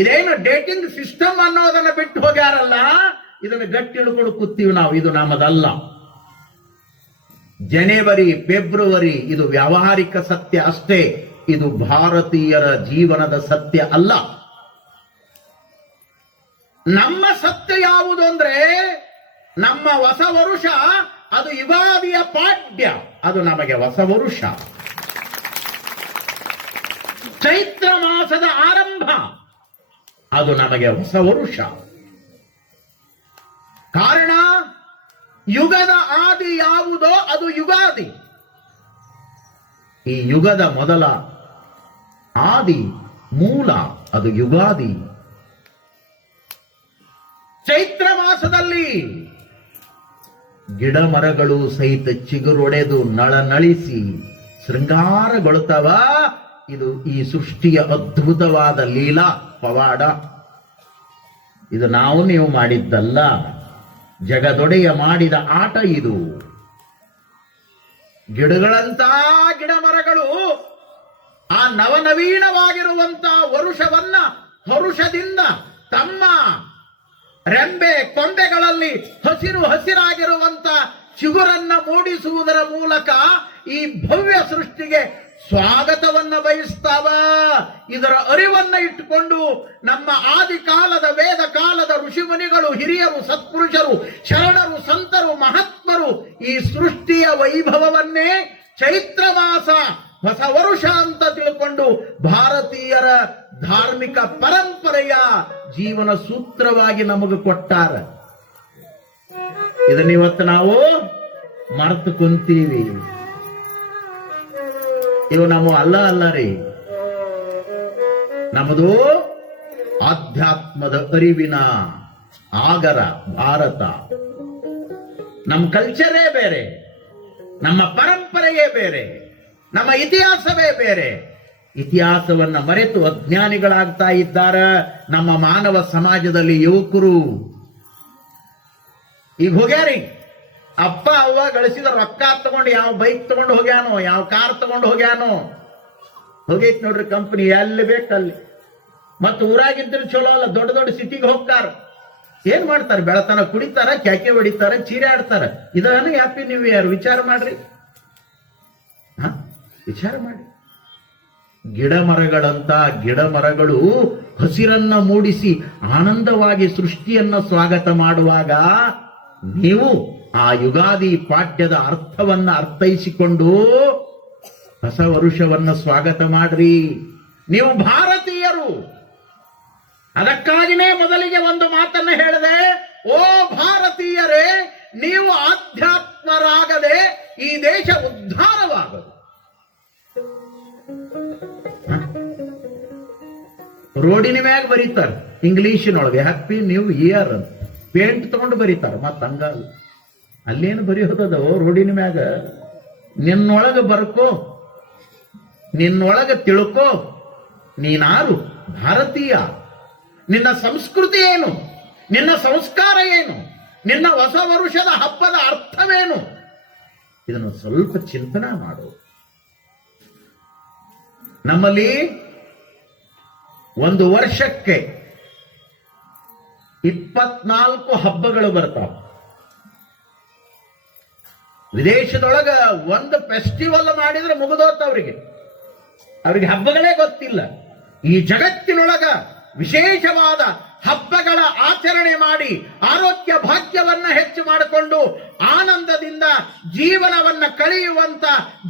ಇದೇನು ಡೇಟಿಂಗ್ ಸಿಸ್ಟಮ್ ಅನ್ನೋದನ್ನ ಬಿಟ್ಟು ಹೋಗ್ಯಾರಲ್ಲ, ಇದನ್ನು ಗಟ್ಟಿ ಹಿಡ್ಕೊಂಡು ಕೂತೀವಿ ನಾವು. ಇದು ನಮ್ಮದಲ್ಲ. ಜನವರಿ, ಫೆಬ್ರವರಿ ಇದು ವ್ಯಾವಹಾರಿಕ ಸತ್ಯ ಅಷ್ಟೇ. ಇದು ಭಾರತೀಯರ ಜೀವನದ ಸತ್ಯ ಅಲ್ಲ. ನಮ್ಮ ಸತ್ಯ ಯಾವುದು ಅಂದ್ರೆ, ನಮ್ಮ ಹೊಸ ವರುಷ ಅದು ಯುಗಾದಿಯ ಪಾಡ್ಯ, ಅದು ನಮಗೆ ಹೊಸ ವರುಷ. ಚೈತ್ರ ಮಾಸದ ಆರಂಭ ಅದು ನಮಗೆ ಹೊಸ ವರುಷ. ಕಾರಣ, ಯುಗದ ಆದಿ ಯಾವುದೋ ಅದು ಯುಗಾದಿ. ಈ ಯುಗದ ಮೊದಲ ಆದಿ ಮೂಲ ಅದು ಯುಗಾದಿ. ಚೈತ್ರ ಮಾಸದಲ್ಲಿ ಗಿಡ ಮರಗಳು ಸಹಿತ ಚಿಗುರೊಡೆದು ನಳನಳಿಸಿ ಶೃಂಗಾರಗೊಳ್ಳುತ್ತವ. ಇದು ಈ ಸೃಷ್ಟಿಯ ಅದ್ಭುತವಾದ ಲೀಲಾ ಪವಾಡ. ಇದು ನಾವು ನೀವು ಮಾಡಿದ್ದಲ್ಲ. ಜಗದೊಡೆಯ ಮಾಡಿದ ಆಟ ಇದು. ಗಿಡಗಳಂತ ಗಿಡ ಮರಗಳು ಆ ನವನವೀನವಾಗಿರುವಂತ ವರುಷವನ್ನ ಹರುಷದಿಂದ ತಮ್ಮ ರೆಂಬೆ ಕೊಂಬೆಗಳಲ್ಲಿ ಹಸಿರು ಹಸಿರಾಗಿರುವಂತ ಚಿಗುರನ್ನ ಮೂಡಿಸುವುದರ ಮೂಲಕ ಈ ಭವ್ಯ ಸೃಷ್ಟಿಗೆ ಸ್ವಾಗತವನ್ನ ಬಯಸ್ತಾವ. ಇದರ ಅರಿವನ್ನ ಇಟ್ಟುಕೊಂಡು ನಮ್ಮ ಆದಿಕಾಲದ ವೇದ ಕಾಲದ ಋಷಿಮುನಿಗಳು, ಹಿರಿಯರು, ಸತ್ಪುರುಷರು, ಶರಣರು, ಸಂತರು, ಮಹಾತ್ಮರು ಈ ಸೃಷ್ಟಿಯ ವೈಭವವನ್ನೇ ಚೈತ್ರ ಮಾಸ ಹೊಸ ವರುಷ ಅಂತ ತಿಳ್ಕೊಂಡು ಭಾರತೀಯರ ಧಾರ್ಮಿಕ ಪರಂಪರೆಯ ಜೀವನ ಸೂತ್ರವಾಗಿ ನಮಗೆ ಕೊಟ್ಟಾರ. ಇದನ್ನಿವತ್ತು ನಾವು ಮರೆತು ಕುಂತೀವಿ. ಇವು ನಮ್ಮ ಅಲ್ಲ ರೀ, ನಮ್ಮದು ಆಧ್ಯಾತ್ಮದ ಅರಿವಿನ ಆಗರ ಭಾರತ. ನಮ್ಮ ಕಲ್ಚರೇ ಬೇರೆ, ನಮ್ಮ ಪರಂಪರೆಯೇ ಬೇರೆ, ನಮ್ಮ ಇತಿಹಾಸವೇ ಬೇರೆ. ಇತಿಹಾಸವನ್ನ ಮರೆತು ಅಜ್ಞಾನಿಗಳಾಗ್ತಾ ಇದ್ದಾರೆ ನಮ್ಮ ಮಾನವ ಸಮಾಜದಲ್ಲಿ ಯುವಕರು. ಈಗ ಹೋಗ್ಯಾರಿ, ಅಪ್ಪ ಅವ್ವ ಗಳಿಸಿದ ರೊಕ್ಕ ತಗೊಂಡು ಯಾವ ಬೈಕ್ ತಗೊಂಡು ಹೋಗ್ಯಾನೋ, ಯಾವ ಕಾರ್ ತಗೊಂಡು ಹೋಗ್ಯಾನೋ, ಹೋಗೈತ್ ನೋಡ್ರಿ ಕಂಪನಿ ಎಲ್ಲಿ ಬೇಕಲ್ಲಿ. ಮತ್ತು ಊರಾಗಿದ್ರೆ ಚಲೋ ಅಲ್ಲ, ದೊಡ್ಡ ದೊಡ್ಡ ಸಿಟಿಗೆ ಹೋಗ್ತಾರ. ಏನ್ ಮಾಡ್ತಾರೆ? ಬೆಳತನ ಕುಡಿತಾರ, ಕ್ಯಾಕೆ ಹೊಡಿತಾರ, ಚೀರೆ ಆಡ್ತಾರ. ಇದನ್ನು ಹ್ಯಾಪಿ ನ್ಯೂ ಇಯರ್. ವಿಚಾರ ಮಾಡ್ರಿ, ವಿಚಾರ ಮಾಡಿ. ಗಿಡ ಮರಗಳಂತ ಗಿಡ ಮರಗಳು ಹಸಿರನ್ನ ಮೂಡಿಸಿ ಆನಂದವಾಗಿ ಸೃಷ್ಟಿಯನ್ನ ಸ್ವಾಗತ ಮಾಡುವಾಗ ನೀವು ಆ ಯುಗಾದಿ ಪಾಠ್ಯದ ಅರ್ಥವನ್ನ ಅರ್ಥೈಸಿಕೊಂಡು ಹೊಸ ವರುಷವನ್ನ ಸ್ವಾಗತ ಮಾಡ್ರಿ. ನೀವು ಭಾರತೀಯರು. ಅದಕ್ಕಾಗಿನೇ ಮೊದಲಿಗೆ ಒಂದು ಮಾತನ್ನು ಹೇಳಿದೆ, ಓ ಭಾರತೀಯರೇ, ನೀವು ಆಧ್ಯಾತ್ಮರಾಗದೆ ಈ ದೇಶ ಉದ್ಧಾರವಾಗದು. ರೋಡಿನ ಮ್ಯಾಗ ಬರೀತಾರೆ ಇಂಗ್ಲಿಷಿನೊಳಗೆ ಹ್ಯಾಪಿ ನ್ಯೂ ಇಯರ್ ಅಂತ, ಪೇಂಟ್ ತಗೊಂಡು ಬರೀತಾರ. ಮತ್ತ ಹಂಗ ಅಲ್ಲೇನು ಬರೆಯೋದದ ರೋಡಿನ ಮ್ಯಾಗ? ನಿನ್ನೊಳಗ ಬರ್ಕೋ, ನಿನ್ನೊಳಗ ತಿಳ್ಕೋ, ನೀನಾರು ಭಾರತೀಯ, ನಿನ್ನ ಸಂಸ್ಕೃತಿ ಏನು, ನಿನ್ನ ಸಂಸ್ಕಾರ ಏನು, ನಿನ್ನ ಹೊಸ ವರುಷದ ಹಬ್ಬದ ಅರ್ಥವೇನು, ಇದನ್ನು ಸ್ವಲ್ಪ ಚಿಂತನೆ ಮಾಡು. ನಮ್ಮಲ್ಲಿ ಒಂದು ವರ್ಷಕ್ಕೆ 24 ಹಬ್ಬಗಳು ಬರ್ತಾವ. ವಿದೇಶದೊಳಗ ಒಂದು ಫೆಸ್ಟಿವಲ್ ಮಾಡಿದ್ರೆ ಮುಗಿದೋತ ಅವರಿಗೆ ಹಬ್ಬಗಳೇ ಗೊತ್ತಿಲ್ಲ. ಈ ಜಗತ್ತಿನೊಳಗ ವಿಶೇಷವಾದ ಹಬ್ಬಗಳ ಆಚರಣೆ ಮಾಡಿ ಆರೋಗ್ಯ ಭಾಗ್ಯವನ್ನ ಹೆಚ್ಚು ಮಾಡಿಕೊಂಡು ಆನಂದದಿಂದ ಜೀವನವನ್ನ ಕಳೆಯುವಂತ,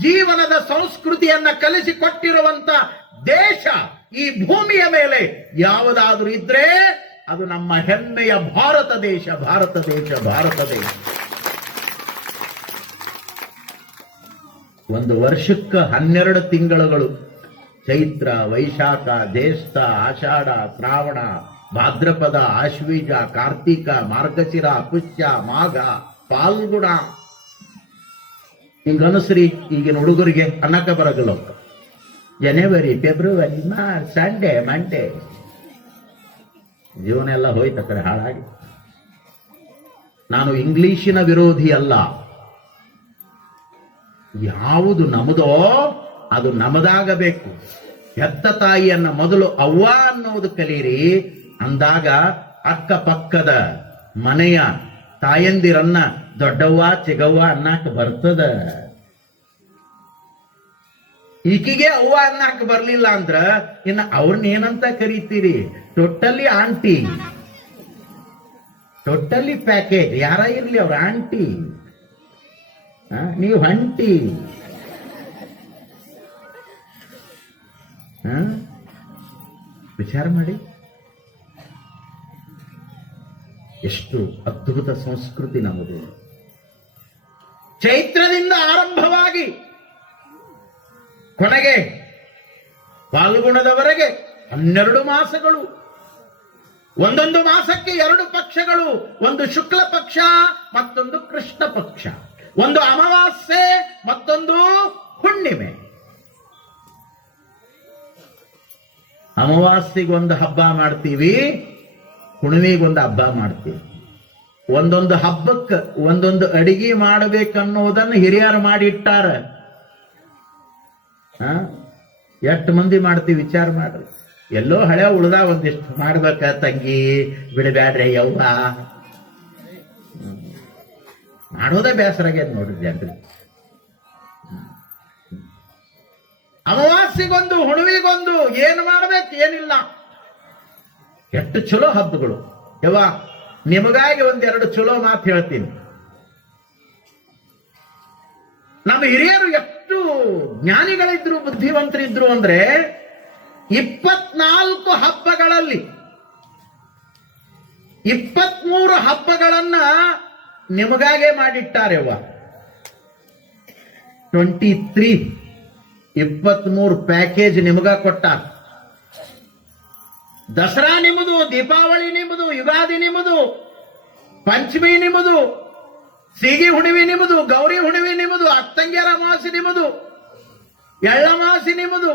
ಜೀವನದ ಸಂಸ್ಕೃತಿಯನ್ನ ಕಲಿಸಿಕೊಟ್ಟಿರುವಂತ ದೇಶ ಈ ಭೂಮಿಯ ಮೇಲೆ ಯಾವುದಾದ್ರೂ ಇದ್ರೆ ಅದು ನಮ್ಮ ಹೆಮ್ಮೆಯ ಭಾರತ ದೇಶ. ಭಾರತ ದೇಶ, ಭಾರತ ದೇಶ. ಒಂದು ವರ್ಷಕ್ಕೆ 12 ತಿಂಗಳುಗಳು: ಚೈತ್ರ, ವೈಶಾಖ, ಜ್ಯೇಷ್ಠ, ಆಷಾಢ, ಶ್ರಾವಣ, ಭಾದ್ರಪದ, ಆಶ್ವೀಜ, ಕಾರ್ತಿಕ, ಮಾರ್ಗಶಿರ, ಪುಷ್ಯ, ಮಾಘ, ಪಾಲ್ಗುಣ. ಈಗ ಅನುಸರಿ ಈಗಿನ ಹುಡುಗರಿಗೆ ಅನ್ನಕ ಬರಗಲ್ಲ. ಜನವರಿ, ಫೆಬ್ರವರಿ, ಮಾರ್ಚ್, ಸಂಡೇ, ಮಂಡೇ, ಜೀವನ ಎಲ್ಲ ಹೋಯ್ತ ಕಡೆ ಹಾಳಾಗಿ. ನಾನು ಇಂಗ್ಲಿಶಿನ ವಿರೋಧಿ ಅಲ್ಲ. ಯಾವುದು ನಮ್ಮದೋ ಅದು ನಮದಾಗಬೇಕು. ಹೆತ್ತ ತಾಯಿಯನ್ನ ಮೊದಲು ಅವ್ವ ಅನ್ನೋದು ಕಲೀರಿ ಅಂದಾಗ ಅಕ್ಕಪಕ್ಕದ ಮನೆಯ ತಾಯಂದಿರನ್ನ ದೊಡ್ಡವ್ವ ಚಿಗವ್ವ ಅನ್ನಕ್ ಬರ್ತದ. ಈಕಿಗೆ ಅವ್ವ ಅನ್ನಕ್ ಬರ್ಲಿಲ್ಲ ಅಂದ್ರ ಇನ್ನು ಅವ್ರನ್ನ ಏನಂತ ಕರೀತೀರಿ? Totally aunty, totally package. ಯಾರ ಇರ್ಲಿ ಅವ್ರ ಆಂಟಿ, ನೀವು ಹಂಟಿ. ವಿಚಾರ ಮಾಡಿ, ಎಷ್ಟು ಅದ್ಭುತ ಸಂಸ್ಕೃತಿ ನಮ್ಮದು. ಚೈತ್ರದಿಂದ ಆರಂಭವಾಗಿ ಕೊನೆಗೆ ಫಾಲ್ಗುಣದವರೆಗೆ 12 ಮಾಸಗಳು. ಒಂದೊಂದು ಮಾಸಕ್ಕೆ 2 ಪಕ್ಷಗಳು, ಒಂದು ಶುಕ್ಲ ಪಕ್ಷ ಮತ್ತೊಂದು ಕೃಷ್ಣ ಪಕ್ಷ, ಒಂದು ಅಮಾವಾಸ್ಯೆ ಮತ್ತೊಂದು ಹುಣ್ಣಿಮೆ. ಅಮಾವಾಸ್ಯೆಗೊಂದು ಹಬ್ಬ ಮಾಡ್ತೀವಿ, ಹುಣ್ಣಿಮೆಗೊಂದು ಹಬ್ಬ ಮಾಡ್ತೀವಿ. ಒಂದೊಂದು ಹಬ್ಬಕ್ಕೆ ಒಂದೊಂದು ಅಡಿಗೆ ಮಾಡಬೇಕನ್ನೋದನ್ನು ಹಿರಿಯರು ಮಾಡಿಟ್ಟಾರ. ಎಷ್ಟು ಮಂದಿ ಮಾಡ್ತೀವಿ ವಿಚಾರ ಮಾಡ್ರಿ. ಎಲ್ಲೋ ಹಳೆ ಉಳ್ದ ಒಂದಿಷ್ಟು ಮಾಡ್ಬೇಕ ತಂಗಿ, ಬಿಡಬ್ಯಾಡ್ರಿ ಯವ್ವ. ಮಾಡೋದೇ ಬೇಸರಾಗ್ಯದ ನೋಡ್ರಿ ಜನರಿ. ಅಮಾವಾಸ್ಯೆಗೊಂದು ಹುಣ್ಣಿಮೆಗೊಂದು ಏನು ಮಾಡ್ಬೇಕು ಏನಿಲ್ಲ. ಎಷ್ಟು ಚಲೋ ಹಬ್ಬಗಳು ಯವ್ವ. ನಿಮಗಾಗಿ ಒಂದೆರಡು ಚಲೋ ಮಾತು ಹೇಳ್ತೀನಿ. ನಮ್ಮ ಹಿರಿಯರು ಎಷ್ಟು ಜ್ಞಾನಿಗಳಿದ್ರು, ಬುದ್ಧಿವಂತರಿದ್ರು ಅಂದ್ರೆ 24 ಹಬ್ಬಗಳಲ್ಲಿ 23 ಹಬ್ಬಗಳನ್ನ ನಿಮಗಾಗೆ ಮಾಡಿಟ್ಟಾರೆವ್ವ. 23 ಪ್ಯಾಕೇಜ್ ನಿಮಗ ಕೊಟ್ಟಾರ. ದಸರಾ ನಿಮ್ಮದು, ದೀಪಾವಳಿ ನಿಮ್ಮದು, ಯುಗಾದಿ ನಿಮ್ಮದು, ಪಂಚಮಿ ನಿಮ್ಮದು, ಸೀಗಿ ಹುಣಿವಿ ನಿಮ್ಮದು, ಗೌರಿ ಹುಣಿವಿ ನಿಮ್ಮದು, ಅತ್ತಂಗ್ಯರ ಅಮಾವಾಸ್ಯೆ ನಿಮ್ಮದು, ಎಳ್ಳಮಾಸಿ ನಿಮ್ಮದು.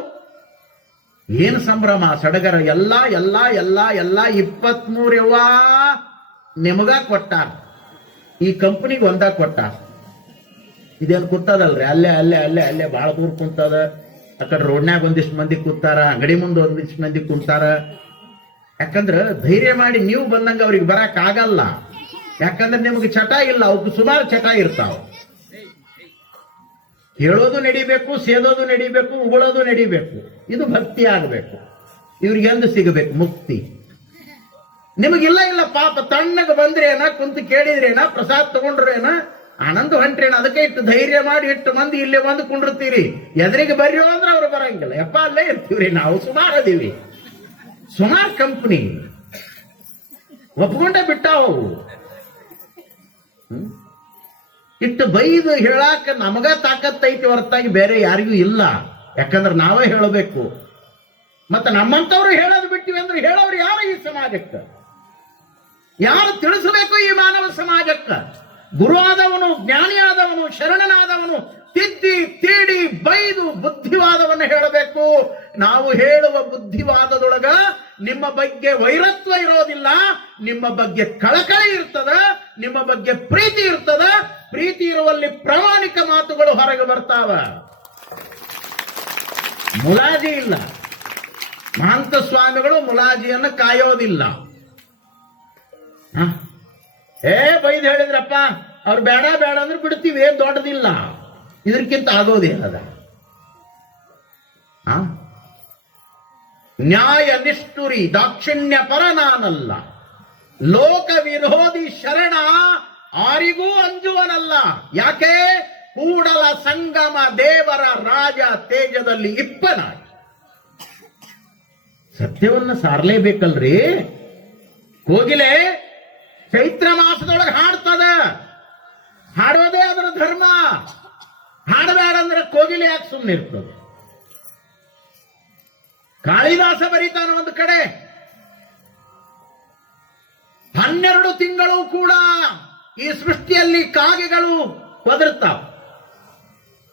ಏನು ಸಂಭ್ರಮ ಸಡಗರ. ಎಲ್ಲ ಎಲ್ಲ ಎಲ್ಲ ಎಲ್ಲ 23 ಯವ್ವ ನಿಮಗ ಕೊಟ್ಟಾರ. ಈ ಕಂಪನಿಗೆ ಒಂದ ಕೊಟ್ಟಾರ. ಇದೇನು ಕೂತದಲ್ರಿ, ಅಲ್ಲೇ ಅಲ್ಲೇ ಅಲ್ಲೇ ಅಲ್ಲೇ ಬಹಳ ದೂರ ಕುಂತದ. ಆ ಕಡೆ ರೋಡ್ನ್ಯಾಗ ಒಂದಿಷ್ಟು ಮಂದಿ ಕೂತಾರ, ಅಂಗಡಿ ಮುಂದೆ ಒಂದಿಷ್ಟು ಮಂದಿ ಕುಂತಾರ. ಯಾಕಂದ್ರೆ ಧೈರ್ಯ ಮಾಡಿ ನೀವು ಬಂದಂಗ ಅವ್ರಿಗೆ ಬರಕ್ ಆಗಲ್ಲ. ಯಾಕಂದ್ರೆ ನಿಮ್ಗೆ ಚಟ ಇಲ್ಲ, ಅವಕ್ಕೆ ಸುಮಾರು ಚಟ ಇರ್ತಾವ. ಹೇಳೋದು ನಡಿಬೇಕು, ಸೇದೋದು ನಡಿಬೇಕು, ಉಗುಳೋದು ನಡಿಬೇಕು. ಇದು ಭಕ್ತಿ ಆಗಬೇಕು. ಇವ್ರಿಗೆ ಎಂದು ಸಿಗಬೇಕು ಮುಕ್ತಿ. ನಿಮಗಿಲ್ಲ ಇಲ್ಲ ಪಾಪ. ತಣ್ಣಗ ಬಂದ್ರೇನ, ಕುಂತು ಕೇಳಿದ್ರೇನ, ಪ್ರಸಾದ್ ತಗೊಂಡ್ರೇನ, ಆನಂದ ಹೊಂಟ್ರೇನ. ಅದಕ್ಕೆ ಇಟ್ಟು ಧೈರ್ಯ ಮಾಡಿ ಇಟ್ಟು ಮಂದಿ ಇಲ್ಲೇ ಬಂದು ಕುಂಡಿರ್ತೀರಿ. ಎದುರಿಗೆ ಬರ್ಯೋ ಅಂದ್ರೆ ಅವ್ರು ಬರಂಗಿಲ್ಲ. ಯಪ್ಪ ಅಲ್ಲೇ ಇರ್ತೀವ್ರಿ ನಾವು. ಸುಮಾರು ಅದೀವಿ, ಸುಮಾರು ಕಂಪನಿ ಒಪ್ಕೊಂಡೇ ಬಿಟ್ಟಾವು. ಇಟ್ಟು ಬೈದು ಹೇಳಾಕ ನಮಗ ತಾಕತ್ತೈತಿ ಹೊರತಾಗಿ ಬೇರೆ ಯಾರಿಗೂ ಇಲ್ಲ. ಯಾಕಂದ್ರೆ ನಾವೇ ಹೇಳಬೇಕು. ಮತ್ತೆ ನಮ್ಮಂತವ್ರು ಹೇಳೋದು ಬಿಟ್ಟಿವಿ ಅಂದ್ರೆ ಹೇಳೋರು ಯಾರು ಈ ಸಮಾಜಕ್ಕೆ? ಯಾರು ತಿಳಿಸಬೇಕು ಈ ಮಾನವ ಸಮಾಜಕ್ಕ? ಗುರು ಆದವನು, ಜ್ಞಾನಿ ಆದವನು, ಶರಣನಾದವನು ತಿದ್ದಿ ತೀಡಿ ಬೈದು ಬುದ್ಧಿವಾದವನ್ನು ಹೇಳಬೇಕು. ನಾವು ಹೇಳುವ ಬುದ್ಧಿವಾದದೊಳಗ ನಿಮ್ಮ ಬಗ್ಗೆ ವೈರತ್ವ ಇರೋದಿಲ್ಲ, ನಿಮ್ಮ ಬಗ್ಗೆ ಕಳಕಳಿ ಇರ್ತದ, ನಿಮ್ಮ ಬಗ್ಗೆ ಪ್ರೀತಿ ಇರ್ತದ. ಪ್ರೀತಿ ಇರುವಲ್ಲಿ ಪ್ರಾಮಾಣಿಕ ಮಾತುಗಳು ಹೊರಗೆ ಬರ್ತಾವ. ಮುಲಾಜಿ ಇಲ್ಲ. ಮಹಂತ ಸ್ವಾಮಿಗಳು ಮುಲಾಜಿಯನ್ನು ಕಾಯೋದಿಲ್ಲ. ಬೈದು ಹೇಳಿದ್ರಪ್ಪ, ಅವ್ರು ಬೇಡ ಬೇಡ ಅಂದ್ರೆ ಬಿಡ್ತೀವಿ, ಏನ್ ದೊಡ್ಡದಿಲ್ಲ. ಇದಕ್ಕಿಂತ ಆಗೋದೇನದ? ನ್ಯಾಯ ನಿಷ್ಠುರಿ ದಾಕ್ಷಿಣ್ಯ ಪರ ನಾನಲ್ಲ, ಲೋಕ ವಿರೋಧಿ ಶರಣ ಆರಿಗೂ ಅಂಜುವನಲ್ಲ. ಯಾಕೆ? ಕೂಡಲ ಸಂಗಮ ದೇವರ ರಾಜ ತೇಜದಲ್ಲಿ ಇಪ್ಪನಾಗಿ. ಸತ್ಯವನ್ನ ಸಾರಲೇಬೇಕಲ್ರಿ. ಕೋಗಿಲೆ ಚೈತ್ರ ಮಾಸದೊಳಗೆ ಹಾಡ್ತದ. ಹಾಡೋದೇ ಅದರ ಧರ್ಮ. ಹಾಡಬೇಡಂದ್ರೆ ಕೋಗಿಲೆ ಯಾಕೆ ಸುಮ್ಮನೆ ಇರ್ತದೆ? ಕಾಳಿದಾಸ ಬರೀತಾನ ಒಂದು ಕಡೆ, 12 ತಿಂಗಳು ಕೂಡ ಈ ಸೃಷ್ಟಿಯಲ್ಲಿ ಕಾಗೆಗಳು ಒದರ್ತಾವ.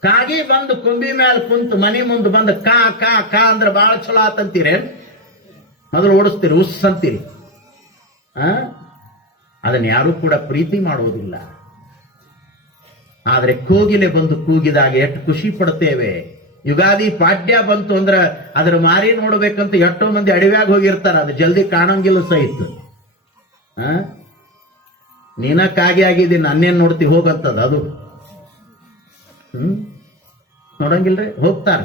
ಕಾಗಿ ಬಂದು ಕೊಂಬಿ ಮೇಲೆ ಕುಂತು ಮನೆ ಮುಂದೆ ಬಂದು ಕಾ ಕಾ ಕಾ ಅಂದ್ರೆ ಬಹಳ ಚಲೋ ಆತಂತೀರಿ. ಮೊದಲು ಓಡಿಸ್ತೀರಿ, ಉಸ್ ಅಂತೀರಿ. ಅದನ್ನ ಯಾರು ಕೂಡ ಪ್ರೀತಿ ಮಾಡುವುದಿಲ್ಲ. ಆದ್ರೆ ಕೋಗಿಲೆ ಬಂದು ಕೂಗಿದಾಗ ಎಷ್ಟು ಖುಷಿ ಪಡ್ತೇವೆ. ಯುಗಾದಿ ಪಾಡ್ಯ ಬಂತು ಅಂದ್ರ ಅದ್ರ ಮಾರಿ ನೋಡ್ಬೇಕಂತ ಎಷ್ಟೋ ಮಂದಿ ಅಡವ್ಯಾಗ ಹೋಗಿರ್ತಾರ. ಅದು ಜಲ್ದಿ ಕಾಣಂಗಿಲ್ಲ ಸಹಿತ. ನೀನ ಕಾಗೆ ಆಗಿದ್ದೀನಿ, ನನ್ನೇನ್ ನೋಡ್ತಿ ಹೋಗಂತದ ಅದು. ನೋಡಂಗಿಲ್ರಿ, ಹೋಗ್ತಾರ.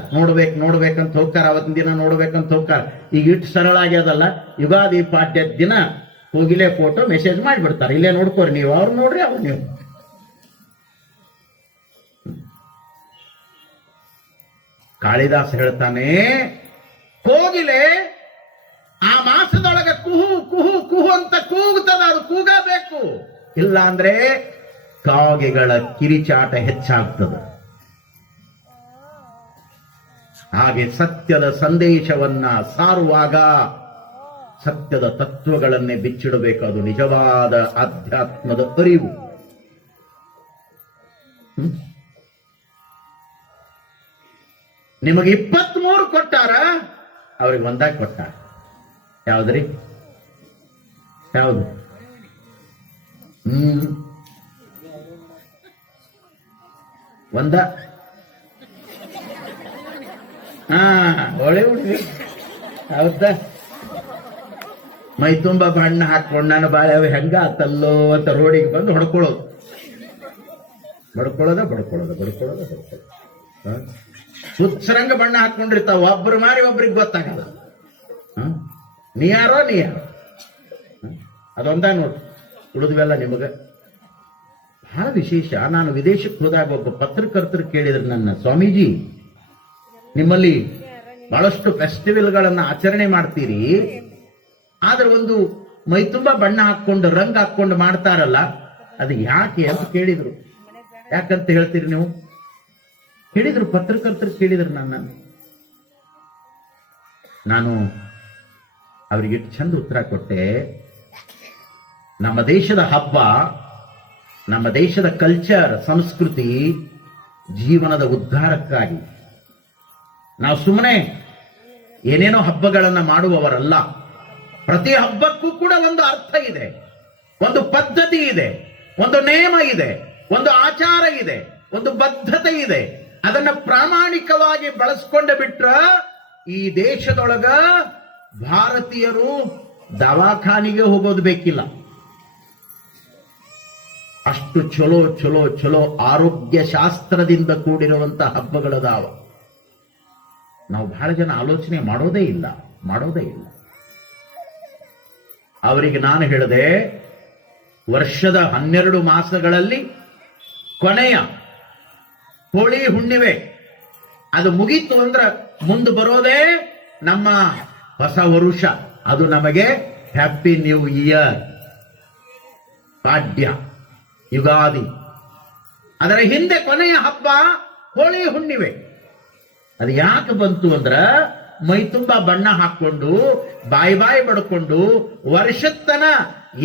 ನೋಡ್ಬೇಕಂತ ಹೋಗ್ತಾರ. ಅವತ್ತಿನ ದಿನ ನೋಡ್ಬೇಕಂತ ಹೋಗ್ತಾರ. ಈಗ ಇಟ್ಟು ಸರಳ ಆಗ್ಯದಲ್ಲ, ಯುಗಾದಿ ಪಾಡ್ಯದ ದಿನ ಕೋಗಿಲೆ ಫೋಟೋ ಮೆಸೇಜ್ ಮಾಡಿಬಿಡ್ತಾರೆ. ಇಲ್ಲೇ ನೋಡ್ಕೋರಿ ನೀವು, ಅವ್ರು ನೋಡ್ರಿ, ಅವ್ರು ನೀವು. ಕಾಳಿದಾಸ ಹೇಳ್ತಾನೆ, ಕೋಗಿಲೆ ಆ ಮಾಸದೊಳಗೆ ಕುಹು ಕುಹು ಕುಹು ಅಂತ ಕೂಗುತ್ತದ. ಅದು ಕೂಗಬೇಕು. ಇಲ್ಲ ಅಂದ್ರೆ ಕಾಗೆಗಳ ಕಿರಿಚಾಟ ಹೆಚ್ಚಾಗ್ತದೆ. ಹಾಗೆ ಸತ್ಯದ ಸಂದೇಶವನ್ನ ಸಾರುವಾಗ ಸತ್ಯದ ತತ್ವಗಳನ್ನೇ ಬಿಚ್ಚಿಡಬೇಕು. ಅದು ನಿಜವಾದ ಆಧ್ಯಾತ್ಮದ ಅರಿವು. ನಿಮಗೆ 23 ಕೊಟ್ಟಾರ, ಅವ್ರಿಗೆ ಒಂದಾಗ ಕೊಟ್ಟಾರ. ಯಾವ್ದ್ರಿ? ಯಾವುದು? ಹ್ಮ್ ಒಂದ ಹಾ ಒಳ್ಳೆ ಹುಡುಗಿ ಹೌದಾ ಮೈ ತುಂಬಾ ಬಣ್ಣ ಹಾಕೊಂಡು ನಾನು ಬಾಳೆ ಅವು ಹೆಂಗ ಆತಲ್ಲೋ ಅಂತ ರೋಡಿಗೆ ಬಂದು ಹೊಡ್ಕೊಳ್ಳೋದು ಹುಚ್ಚರಂಗ ಬಣ್ಣ ಹಾಕೊಂಡಿರ್ತಾವ ಒಬ್ರು ಮಾರಿ ಒಬ್ರಿಗೆ ಗೊತ್ತಾಗಲ್ಲ ನೀ ಯಾರೋ ಅದೊಂದ ನೋಡಿ ಉಳಿದ್ವೆಲ್ಲ ನಿಮಗ ಬಹಳ ವಿಶೇಷ. ನಾನು ವಿದೇಶಕ್ಕೆ ಹೋದಾಗ ಒಬ್ಬ ಪತ್ರಕರ್ತರು ಕೇಳಿದ್ರು ನನ್ನ, ಸ್ವಾಮೀಜಿ ನಿಮ್ಮಲ್ಲಿ ಬಹಳಷ್ಟು ಫೆಸ್ಟಿವಲ್ಗಳನ್ನ ಆಚರಣೆ ಮಾಡ್ತೀರಿ, ಆದ್ರೆ ಒಂದು ಮೈ ತುಂಬಾ ಬಣ್ಣ ಹಾಕೊಂಡು ರಂಗ್ ಹಾಕೊಂಡು ಮಾಡ್ತಾರಲ್ಲ ಅದು ಯಾಕೆ ಅಂತ ಕೇಳಿದ್ರು. ಯಾಕಂತ ಹೇಳ್ತೀರಿ ನೀವು? ಹೇಳಿದ್ರು ಪತ್ರಕರ್ತರು ಕೇಳಿದ್ರು ನಾನು ಅವರಿಗೆ ಚಂದ ಉತ್ತರ ಕೊಟ್ಟೆ. ನಮ್ಮ ದೇಶದ ಹಬ್ಬ, ನಮ್ಮ ದೇಶದ ಕಲ್ಚರ್, ಸಂಸ್ಕೃತಿ ಜೀವನದ ಉದ್ಧಾರಕ್ಕಾಗಿ. ನಾವು ಸುಮ್ಮನೆ ಏನೇನೋ ಹಬ್ಬಗಳನ್ನ ಮಾಡುವವರಲ್ಲ. ಪ್ರತಿ ಹಬ್ಬಕ್ಕೂ ಕೂಡ ಒಂದು ಅರ್ಥ ಇದೆ, ಒಂದು ಪದ್ಧತಿ ಇದೆ, ಒಂದು ನೇಮ ಇದೆ, ಒಂದು ಆಚಾರ ಇದೆ, ಒಂದು ಬದ್ಧತೆ ಇದೆ. ಅದನ್ನ ಪ್ರಾಮಾಣಿಕವಾಗಿ ಬಳಸ್ಕೊಂಡ ಬಿಟ್ರ ಈ ದೇಶದೊಳಗ ಭಾರತೀಯರು ದವಾಖಾನಿಗೆ ಹೋಗೋದು ಬೇಕಿಲ್ಲ. ಅಷ್ಟು ಚಲೋ ಚಲೋ ಚಲೋ ಆರೋಗ್ಯ ಶಾಸ್ತ್ರದಿಂದ ಕೂಡಿರುವಂತ ಹಬ್ಬಗಳದಾವ. ನಾವು ಬಹಳ ಜನ ಆಲೋಚನೆ ಮಾಡೋದೇ ಇಲ್ಲ. ಅವರಿಗೆ ನಾನು ಹೇಳಿದೆ, ವರ್ಷದ 12 ಮಾಸಗಳಲ್ಲಿ ಕೊನೆಯ ಹೋಳಿ ಹುಣ್ಣಿಮೆ ಅದು ಮುಗೀತು ಅಂದ್ರ ಮುಂದೆ ಬರೋದೇ ನಮ್ಮ ಹೊಸ ವರುಷ. ಅದು ನಮಗೆ ಹ್ಯಾಪಿ ನ್ಯೂ ಇಯರ್, ಪಾಡ್ಯ, ಯುಗಾದಿ. ಅದರ ಹಿಂದೆ ಕೊನೆಯ ಹಬ್ಬ ಹೋಳಿ ಹುಣ್ಣಿಮೆ. ಅದು ಯಾಕೆ ಬಂತು ಅಂದ್ರ ಮೈ ತುಂಬಾ ಬಣ್ಣ ಹಾಕೊಂಡು ಬಾಯಿ ಬಡ್ಕೊಂಡು ವರ್ಷತನ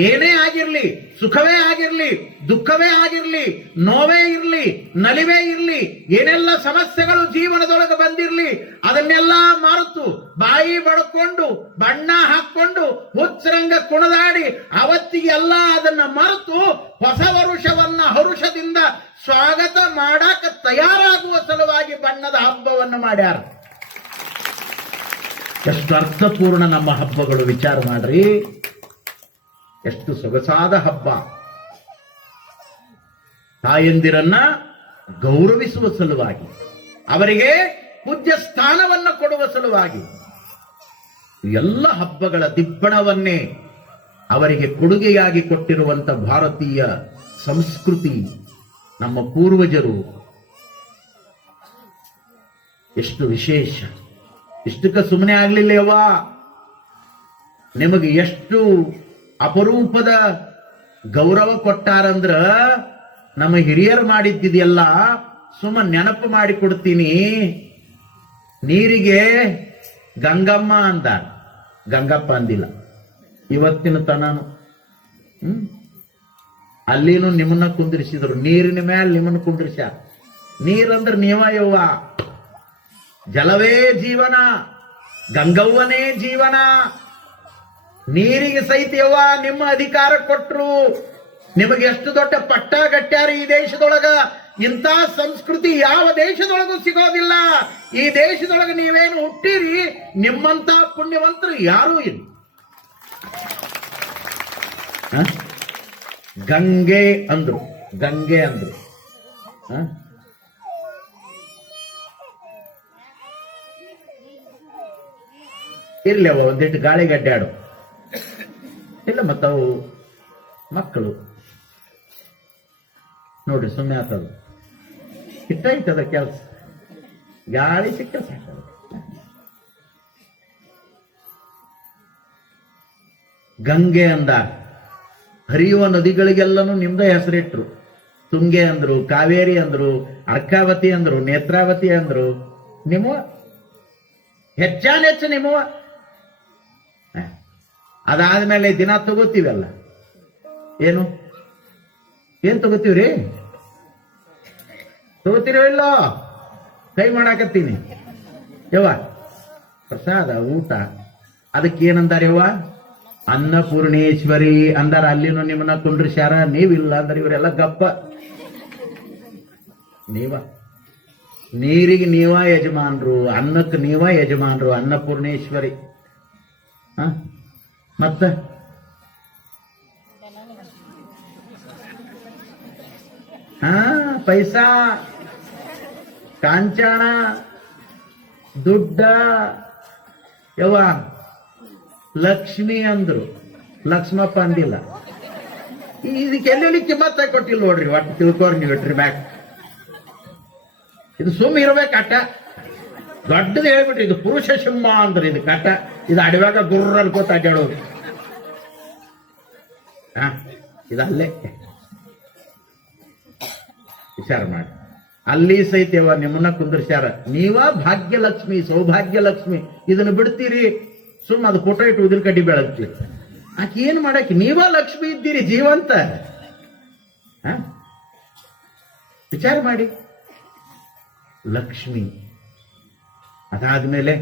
ಏನೇ ಆಗಿರ್ಲಿ, ಸುಖವೇ ಆಗಿರ್ಲಿ, ದುಃಖವೇ ಆಗಿರ್ಲಿ, ನೋವೇ ಇರ್ಲಿ, ನಲಿವೇ ಇರ್ಲಿ, ಏನೆಲ್ಲ ಸಮಸ್ಯೆಗಳು ಜೀವನದೊಳಗೆ ಬಂದಿರ್ಲಿ, ಅದನ್ನೆಲ್ಲ ಮರೆತು ಬಾಯಿ ಬಡ್ಕೊಂಡು ಬಣ್ಣ ಹಾಕೊಂಡು ಹುಚ್ಚರಂಗ ಕುಣದಾಡಿ ಅವತ್ತಿಗೆಲ್ಲ ಅದನ್ನ ಮರೆತು ಹೊಸ ವರುಷವನ್ನ ಹರುಷದಿಂದ ಸ್ವಾಗತ ಮಾಡಾಕ ತಯಾರಾಗುವ ಸಲುವಾಗಿ ಬಣ್ಣದ ಹಬ್ಬವನ್ನು ಮಾಡ್ಯಾರ. ಎಷ್ಟು ಅರ್ಥಪೂರ್ಣ ನಮ್ಮ ಹಬ್ಬಗಳು, ವಿಚಾರ ಮಾಡ್ರಿ. ಎಷ್ಟು ಸೊಗಸಾದ ಹಬ್ಬ. ತಾಯಂದಿರನ್ನ ಗೌರವಿಸುವ ಸಲುವಾಗಿ, ಅವರಿಗೆ ಪೂಜ್ಯ ಸ್ಥಾನವನ್ನು ಕೊಡುವ ಸಲುವಾಗಿ ಎಲ್ಲ ಹಬ್ಬಗಳ ದಿಬ್ಬಣವನ್ನೇ ಅವರಿಗೆ ಕೊಡುಗೆಯಾಗಿ ಕೊಟ್ಟಿರುವಂತ ಭಾರತೀಯ ಸಂಸ್ಕೃತಿ, ನಮ್ಮ ಪೂರ್ವಜರು ಎಷ್ಟು ವಿಶೇಷ. ಇಷ್ಟಕ್ಕೆ ಸುಮ್ಮನೆ ಆಗ್ಲಿಲ್ಲವ್ವ, ನಿಮಗೆ ಎಷ್ಟು ಅಪರೂಪದ ಗೌರವ ಕೊಟ್ಟಾರಂದ್ರ ನಮ್ಮ ಹಿರಿಯರು ಮಾಡಿದ್ದಿದೆಯಲ್ಲ ಸುಮ್ಮನೆ ನೆನಪು ಮಾಡಿ ಕೊಡ್ತೀನಿ. ನೀರಿಗೆ ಗಂಗಮ್ಮ ಅಂದ, ಗಂಗಪ್ಪ ಅಂದಿಲ್ಲ. ಇವತ್ತಿನ ತನನು ಅಲ್ಲಿನೂ ನಿಮ್ಮನ್ನ ಕುಂದಿರಿಸಿದ್ರು, ನೀರಿನ ಮೇಲೆ ನಿಮ್ಮನ್ನ ಕುಂದಿರಿಸ್ಯಾರ. ನೀರಂದ್ರೆ ನೀವ ಯವ್ವ, ಜಲವೇ ಜೀವನ, ಗಂಗವ್ವನೇ ಜೀವನ. ನೀರಿಗೆ ಸಹಿತ ಯವ್ವ ನಿಮ್ಮ ಅಧಿಕಾರ ಕೊಟ್ರು. ನಿಮಗೆ ಎಷ್ಟು ದೊಡ್ಡ ಪಟ್ಟ ಗಟ್ಟ್ಯಾರ ಈ ದೇಶದೊಳಗ. ಇಂಥ ಸಂಸ್ಕೃತಿ ಯಾವ ದೇಶದೊಳಗೂ ಸಿಗೋದಿಲ್ಲ. ಈ ದೇಶದೊಳಗೆ ನೀವೇನು ಹುಟ್ಟಿರಿ, ನಿಮ್ಮಂತ ಪುಣ್ಯವಂತರು ಯಾರೂ ಇಲ್ಲ. ಗಂಗೆ ಅಂದ್ರು, ಇರ್ಲಿ ಅವ ಒಂದಿಟ್ಟು ಗಾಳಿಗಡ್ಡಾಡು ಇಲ್ಲ. ಮತ್ತವು ಮಕ್ಕಳು ನೋಡ್ರಿ, ಸುಮ್ಮನೆ ಆತದ ಇಟ್ಟದ ಕೆಲಸ. ಗಾಳಿ ಸಿಕ್ಕ ಸಾಕದ. ಗಂಗೆ ಅಂದ, ಹರಿಯುವ ನದಿಗಳಿಗೆಲ್ಲನೂ ನಿಮ್ದೇ ಹೆಸರಿಟ್ರು. ತುಂಗೆ ಅಂದ್ರು, ಕಾವೇರಿ ಅಂದ್ರು, ಅರ್ಕಾವತಿ ಅಂದ್ರು, ನೇತ್ರಾವತಿ ಅಂದ್ರು. ನಿಮ್ಮವ ಹೆಚ್ಚಾನೆಚ್ಚು ನಿಮ್ಮವ. ಅದಾದ್ಮೇಲೆ ದಿನ ತಗೋತೀವಲ್ಲ, ಏನ್ ತಗೋತೀವ್ರಿ? ತಗೋತೀರೋ ಇಲ್ಲೋ? ಕೈ ಮಾಡಾಕತ್ತೀನಿ ಯವ್ವ. ಪ್ರಸಾದ ಊಟ ಅದಕ್ಕೆ ಏನಂದಾರ ಯವ್ವ? ಅನ್ನಪೂರ್ಣೇಶ್ವರಿ ಅಂದಾರ, ಅಲ್ಲಿನೂ ನಿಮ್ಮನ್ನ ಕುಂಡ್ರಿಸ್ಯಾರ. ನೀವಿಲ್ಲ ಅಂದ್ರೆ ಇವರೆಲ್ಲ ಗಪ್ಪ. ನೀರಿಗೆ ನೀವ ಯಜಮಾನ್ರು, ಅನ್ನಕ್ಕೆ ನೀವ ಯಜಮಾನ್ರು, ಅನ್ನಪೂರ್ಣೇಶ್ವರಿ. ಮತ್ತ ಪೈಸಾ, ಕಾಂಚಾಣ, ದುಡ್ಡ, ಯವ್ವ ಲಕ್ಷ್ಮಿ ಅಂದ್ರು, ಲಕ್ಷ್ಮಪ್ಪ ಅಂದಿಲ್ಲ. ಇದಕ್ಕೆ ಎಲ್ಲೆಲ್ಲಿ ಕಿಮ್ಮತ್ತ ಕೊಟ್ಟಿಲ್ಲ ನೋಡ್ರಿ. ಒಟ್ಟು ತಿಳ್ಕೋರಿ ನೀವು ಇಟ್ರಿ ಬ್ಯಾಕ್. ಇದು ಸುಮ್ಮ ಇರ್ಬೇಕು ಅಟ್ಟ. ದೊಡ್ಡದು ಹೇಳ್ಬಿಟ್ರಿ, ಇದು ಪುರುಷ ಸಿಂಹ ಅಂದ್ರೆ ಇದು ಕಟ್ಟ. ಇದು ಅಡವ್ಯಾಗ ಗುರ್ರ ಅನ್ಕೋತ ಅಡ್ಡಾಡೋದು. ಇದಲ್ಲೇ ವಿಚಾರ ಮಾಡಿ. ಅಲ್ಲಿ ಸಹಿತವ ನಿಮ್ಮನ್ನ ಕುಂದರ್ಸ್ಯಾರ. ನೀವ ಭಾಗ್ಯಲಕ್ಷ್ಮಿ, ಸೌಭಾಗ್ಯಲಕ್ಷ್ಮಿ. ಇದನ್ನ ಬಿಡ್ತೀರಿ, ಸುಮ್ಮ ಅದು ಫೋಟೋ ಇಟ್ಟು ಉದಿನ ಕಡ್ಡಿ ಬೆಳಗ್ತಿ. ಆಕೆ ಏನ್ ಮಾಡಕ್ಕೆ? ನೀವ ಲಕ್ಷ್ಮಿ ಇದ್ದೀರಿ, ಜೀವಂತ. ವಿಚಾರ ಮಾಡಿ. ಲಕ್ಷ್ಮಿ. ಅದಾದ್ಮೇಲೆ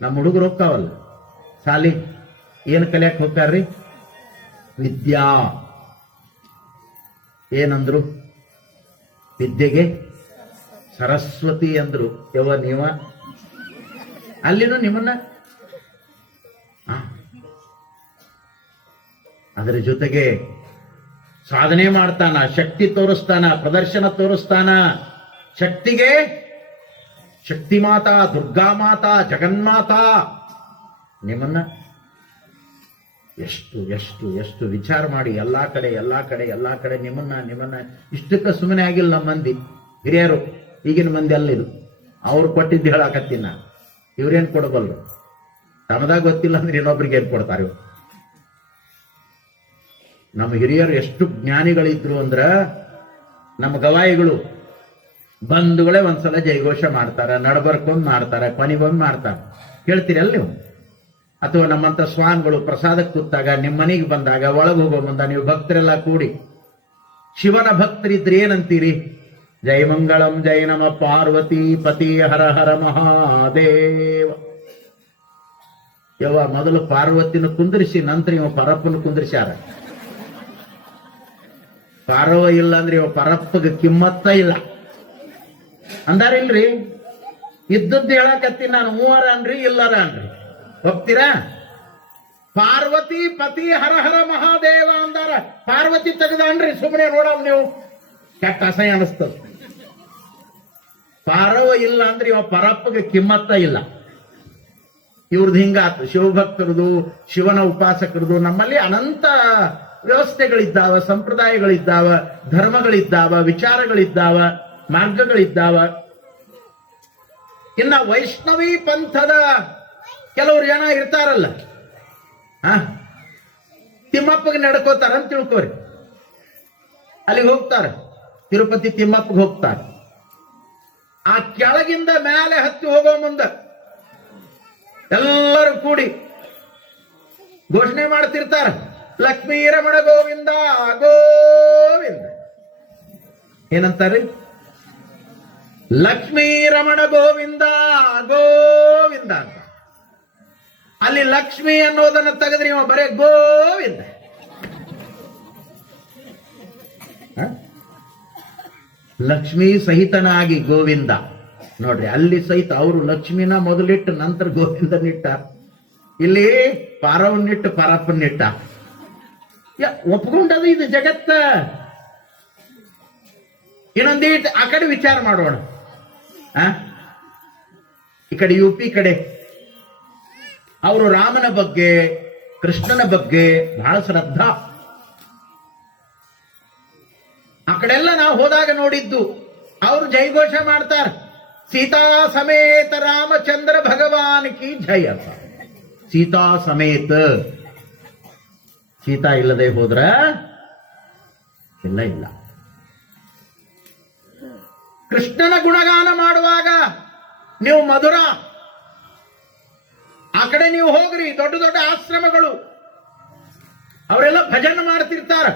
ನಮ್ಮ ಹುಡುಗರು ಹೋಗ್ತಾವಲ್ಲ ಸಾಲಿ, ಏನ್ ಕಲಿಯಕ್ ಹೋಗ್ತಾರ್ರಿ? ವಿದ್ಯಾ. ಏನಂದ್ರು? ವಿದ್ಯೆಗೆ ಸರಸ್ವತಿ ಅಂದ್ರು. ಯವ್ವ ನೀವ ಅಲ್ಲಿನೂ ನಿಮ್ಮನ್ನ ಅದರ ಜೊತೆಗೆ ಸಾಧನೆ ಮಾಡ್ತಾನ, ಶಕ್ತಿ ತೋರಿಸ್ತಾನ, ಪ್ರದರ್ಶನ ತೋರಿಸ್ತಾನ. ಶಕ್ತಿಗೆ ಶಕ್ತಿ ಮಾತಾ, ದುರ್ಗಾ ಮಾತಾ, ಜಗನ್ಮಾತಾ. ನಿಮ್ಮನ್ನ ಎಷ್ಟು ಎಷ್ಟು ಎಷ್ಟು ವಿಚಾರ ಮಾಡಿ. ಎಲ್ಲಾ ಕಡೆ ನಿಮ್ಮನ್ನ ಇಷ್ಟಕ್ಕೆ ಸುಮ್ಮನೆ ಆಗಿಲ್ಲ ನಮ್ಮ ಮಂದಿ ಹಿರಿಯರು. ಈಗಿನ ಮಂದಿ ಅಲ್ಲಿರು, ಅವ್ರು ಕೊಟ್ಟಿದ್ದು ಹೇಳಾಕತ್ತೀನಿ ನಾ. ಇವ್ರೇನ್ ಕೊಡಬಲ್ರು? ತಮ್ಮದಾಗ ಗೊತ್ತಿಲ್ಲ ಅಂದ್ರೆ ಇನ್ನೊಬ್ರಿಗೆ ಏನ್ ಕೊಡ್ತಾರೆ? ನಮ್ಮ ಹಿರಿಯರು ಎಷ್ಟು ಜ್ಞಾನಿಗಳಿದ್ರು ಅಂದ್ರ, ನಮ್ಮ ಗವಾಯಿಗಳು ಬಂಧುಗಳೇ ಒಂದ್ಸಲ ಜಯಘೋಷ ಮಾಡ್ತಾರ, ನಡಬರ್ಕೊಂಡ್ ಮಾಡ್ತಾರ, ಕೊನೆಗೊಂದು ಮಾಡ್ತಾರ. ಕೇಳ್ತೀರಲ್ಲ ನೀವು? ಅಥವಾ ನಮ್ಮಂತ ಸ್ವಾಮಿಗಳು ಪ್ರಸಾದಕ್ಕೆ ಕೂತಾಗ, ನಿಮ್ಮ ಮನೆಗೆ ಬಂದಾಗ, ಒಳಗೆ ಹೋಗೋ ಮುಂದ ನೀವು ಭಕ್ತರೆಲ್ಲ ಕೂಡಿ ಶಿವನ ಭಕ್ತರಿದ್ರೆ ಏನಂತೀರಿ? ಜೈ ಮಂಗಳಂ ಜೈ ನಮ ಪಾರ್ವತಿ ಪತಿ ಹರ ಹರ ಮಹಾದೇವ. ಯವ್ವ ಮೊದಲು ಪಾರ್ವತಿನ ಕುಂದಿರಿಸಿ ನಂತರ ಇವ ಪರಪ್ಪನ ಕುಂದಿರ್ಸ್ಯಾರ. ಪಾರ್ವ ಇಲ್ಲ ಅಂದ್ರೆ ಇವ ಪರಪ್ಪಗೆ ಕಿಮ್ಮತ್ತ ಇಲ್ಲ ಅಂದಾರಿಲ್ರಿ. ಇದ್ದದ್ದು ಹೇಳಕತ್ತೀನಿ ನಾನು. ಮೂವರ ಅನ್ರಿ, ಇಲ್ಲರ ಅನ್ರಿ, ಹೋಗ್ತೀರಾ? ಪಾರ್ವತಿ ಪತಿ ಹರ ಹರ ಮಹಾದೇವ ಅಂದಾರ. ಪಾರ್ವತಿ ತೆಗೆದನ್ರಿ, ಸುಮ್ಮನೆ ನೋಡವ್ ನೀವು. ಕೆಟ್ಟ ಅಸಹ್ಯ ಅನಿಸ್ತದ. ಪಾರವ ಇಲ್ಲ ಅಂದ್ರೆ ಇವ ಪರಪ್ಪಗೆ ಕಿಮ್ಮತ್ತ ಇಲ್ಲ. ಇವ್ರದ್ದು ಹಿಂಗಾತು. ಶಿವಭಕ್ತರದು, ಶಿವನ ಉಪಾಸಕರದು ನಮ್ಮಲ್ಲಿ ಅನಂತ ವ್ಯವಸ್ಥೆಗಳಿದ್ದಾವ, ಸಂಪ್ರದಾಯಗಳಿದ್ದಾವ, ಧರ್ಮಗಳಿದ್ದಾವ, ವಿಚಾರಗಳಿದ್ದಾವ, ಮಾರ್ಗಗಳಿದ್ದಾವ. ಇನ್ನ ವೈಷ್ಣವಿ ಪಂಥದ ಕೆಲವರು ಜನ ಇರ್ತಾರಲ್ಲ, ತಿಮ್ಮಪ್ಪಗೆ ನಡ್ಕೋತಾರ ಅಂತ ತಿಳ್ಕೋರಿ. ಅಲ್ಲಿಗೆ ಹೋಗ್ತಾರ, ತಿರುಪತಿ ತಿಮ್ಮಪ್ಪಗೆ ಹೋಗ್ತಾರ. ಆ ಕೆಳಗಿಂದ ಮೇಲೆ ಹತ್ತಿ ಹೋಗೋ ಮುಂದ ಎಲ್ಲರೂ ಕೂಡಿ ಘೋಷಣೆ ಮಾಡ್ತಿರ್ತಾರ, ಲಕ್ಷ್ಮೀ ರಮಣ ಗೋವಿಂದ ಗೋವಿಂದ. ಏನಂತಾರ್ರಿ? ಲಕ್ಷ್ಮೀ ರಮಣ ಗೋವಿಂದ ಗೋವಿಂದ ಅಂತ. ಅಲ್ಲಿ ಲಕ್ಷ್ಮಿ ಅನ್ನೋದನ್ನ ತೆಗೆದ್ರೆ ಇವ ಬರೇ ಗೋವಿಂದ. ಲಕ್ಷ್ಮೀ ಸಹಿತನಾಗಿ ಗೋವಿಂದ. ನೋಡ್ರಿ, ಅಲ್ಲಿ ಸಹಿತ ಅವರು ಲಕ್ಷ್ಮಿನ ಮೊದಲಿಟ್ಟು ನಂತರ ಗೋವಿಂದನಿಟ್ಟ. ಇಲ್ಲಿ ಪಾರವನ್ನಿಟ್ಟು ಪರಪ್ಪನ್ನಿಟ್ಟ. ಒಪ್ಕೊಂಡದು ಇದು ಜಗತ್ತ. ಇನ್ನೊಂದೀಟ್ ಆ ಕಡೆ ವಿಚಾರ ಮಾಡೋಣ. ಈ ಕಡೆ ಯುಪಿ ಕಡೆ ಅವರು ರಾಮನ ಬಗ್ಗೆ, ಕೃಷ್ಣನ ಬಗ್ಗೆ ಬಹಳ ಶ್ರದ್ಧಾ. ಆ ಕಡೆಲ್ಲ ನಾವು ಹೋದಾಗ ನೋಡಿದ್ದು. ಅವರು ಜೈಘೋಷ ಮಾಡ್ತಾರ, ಸೀತಾ ಸಮೇತ ರಾಮಚಂದ್ರ ಭಗವಾನ್ ಕಿ ಜಯ. ಸೀತಾ ಸಮೇತ. ಸೀತಾ ಇಲ್ಲದೆ ಹೋದ್ರ ಇಲ್ಲ. ಕೃಷ್ಣನ ಗುಣಗಾನ ಮಾಡುವಾಗ ನೀವು ಮಧುರ, ಆ ಕಡೆ ನೀವು ಹೋಗ್ರಿ, ದೊಡ್ಡ ದೊಡ್ಡ ಆಶ್ರಮಗಳು, ಅವರೆಲ್ಲ ಭಜನೆ ಮಾಡ್ತಿರ್ತಾರ.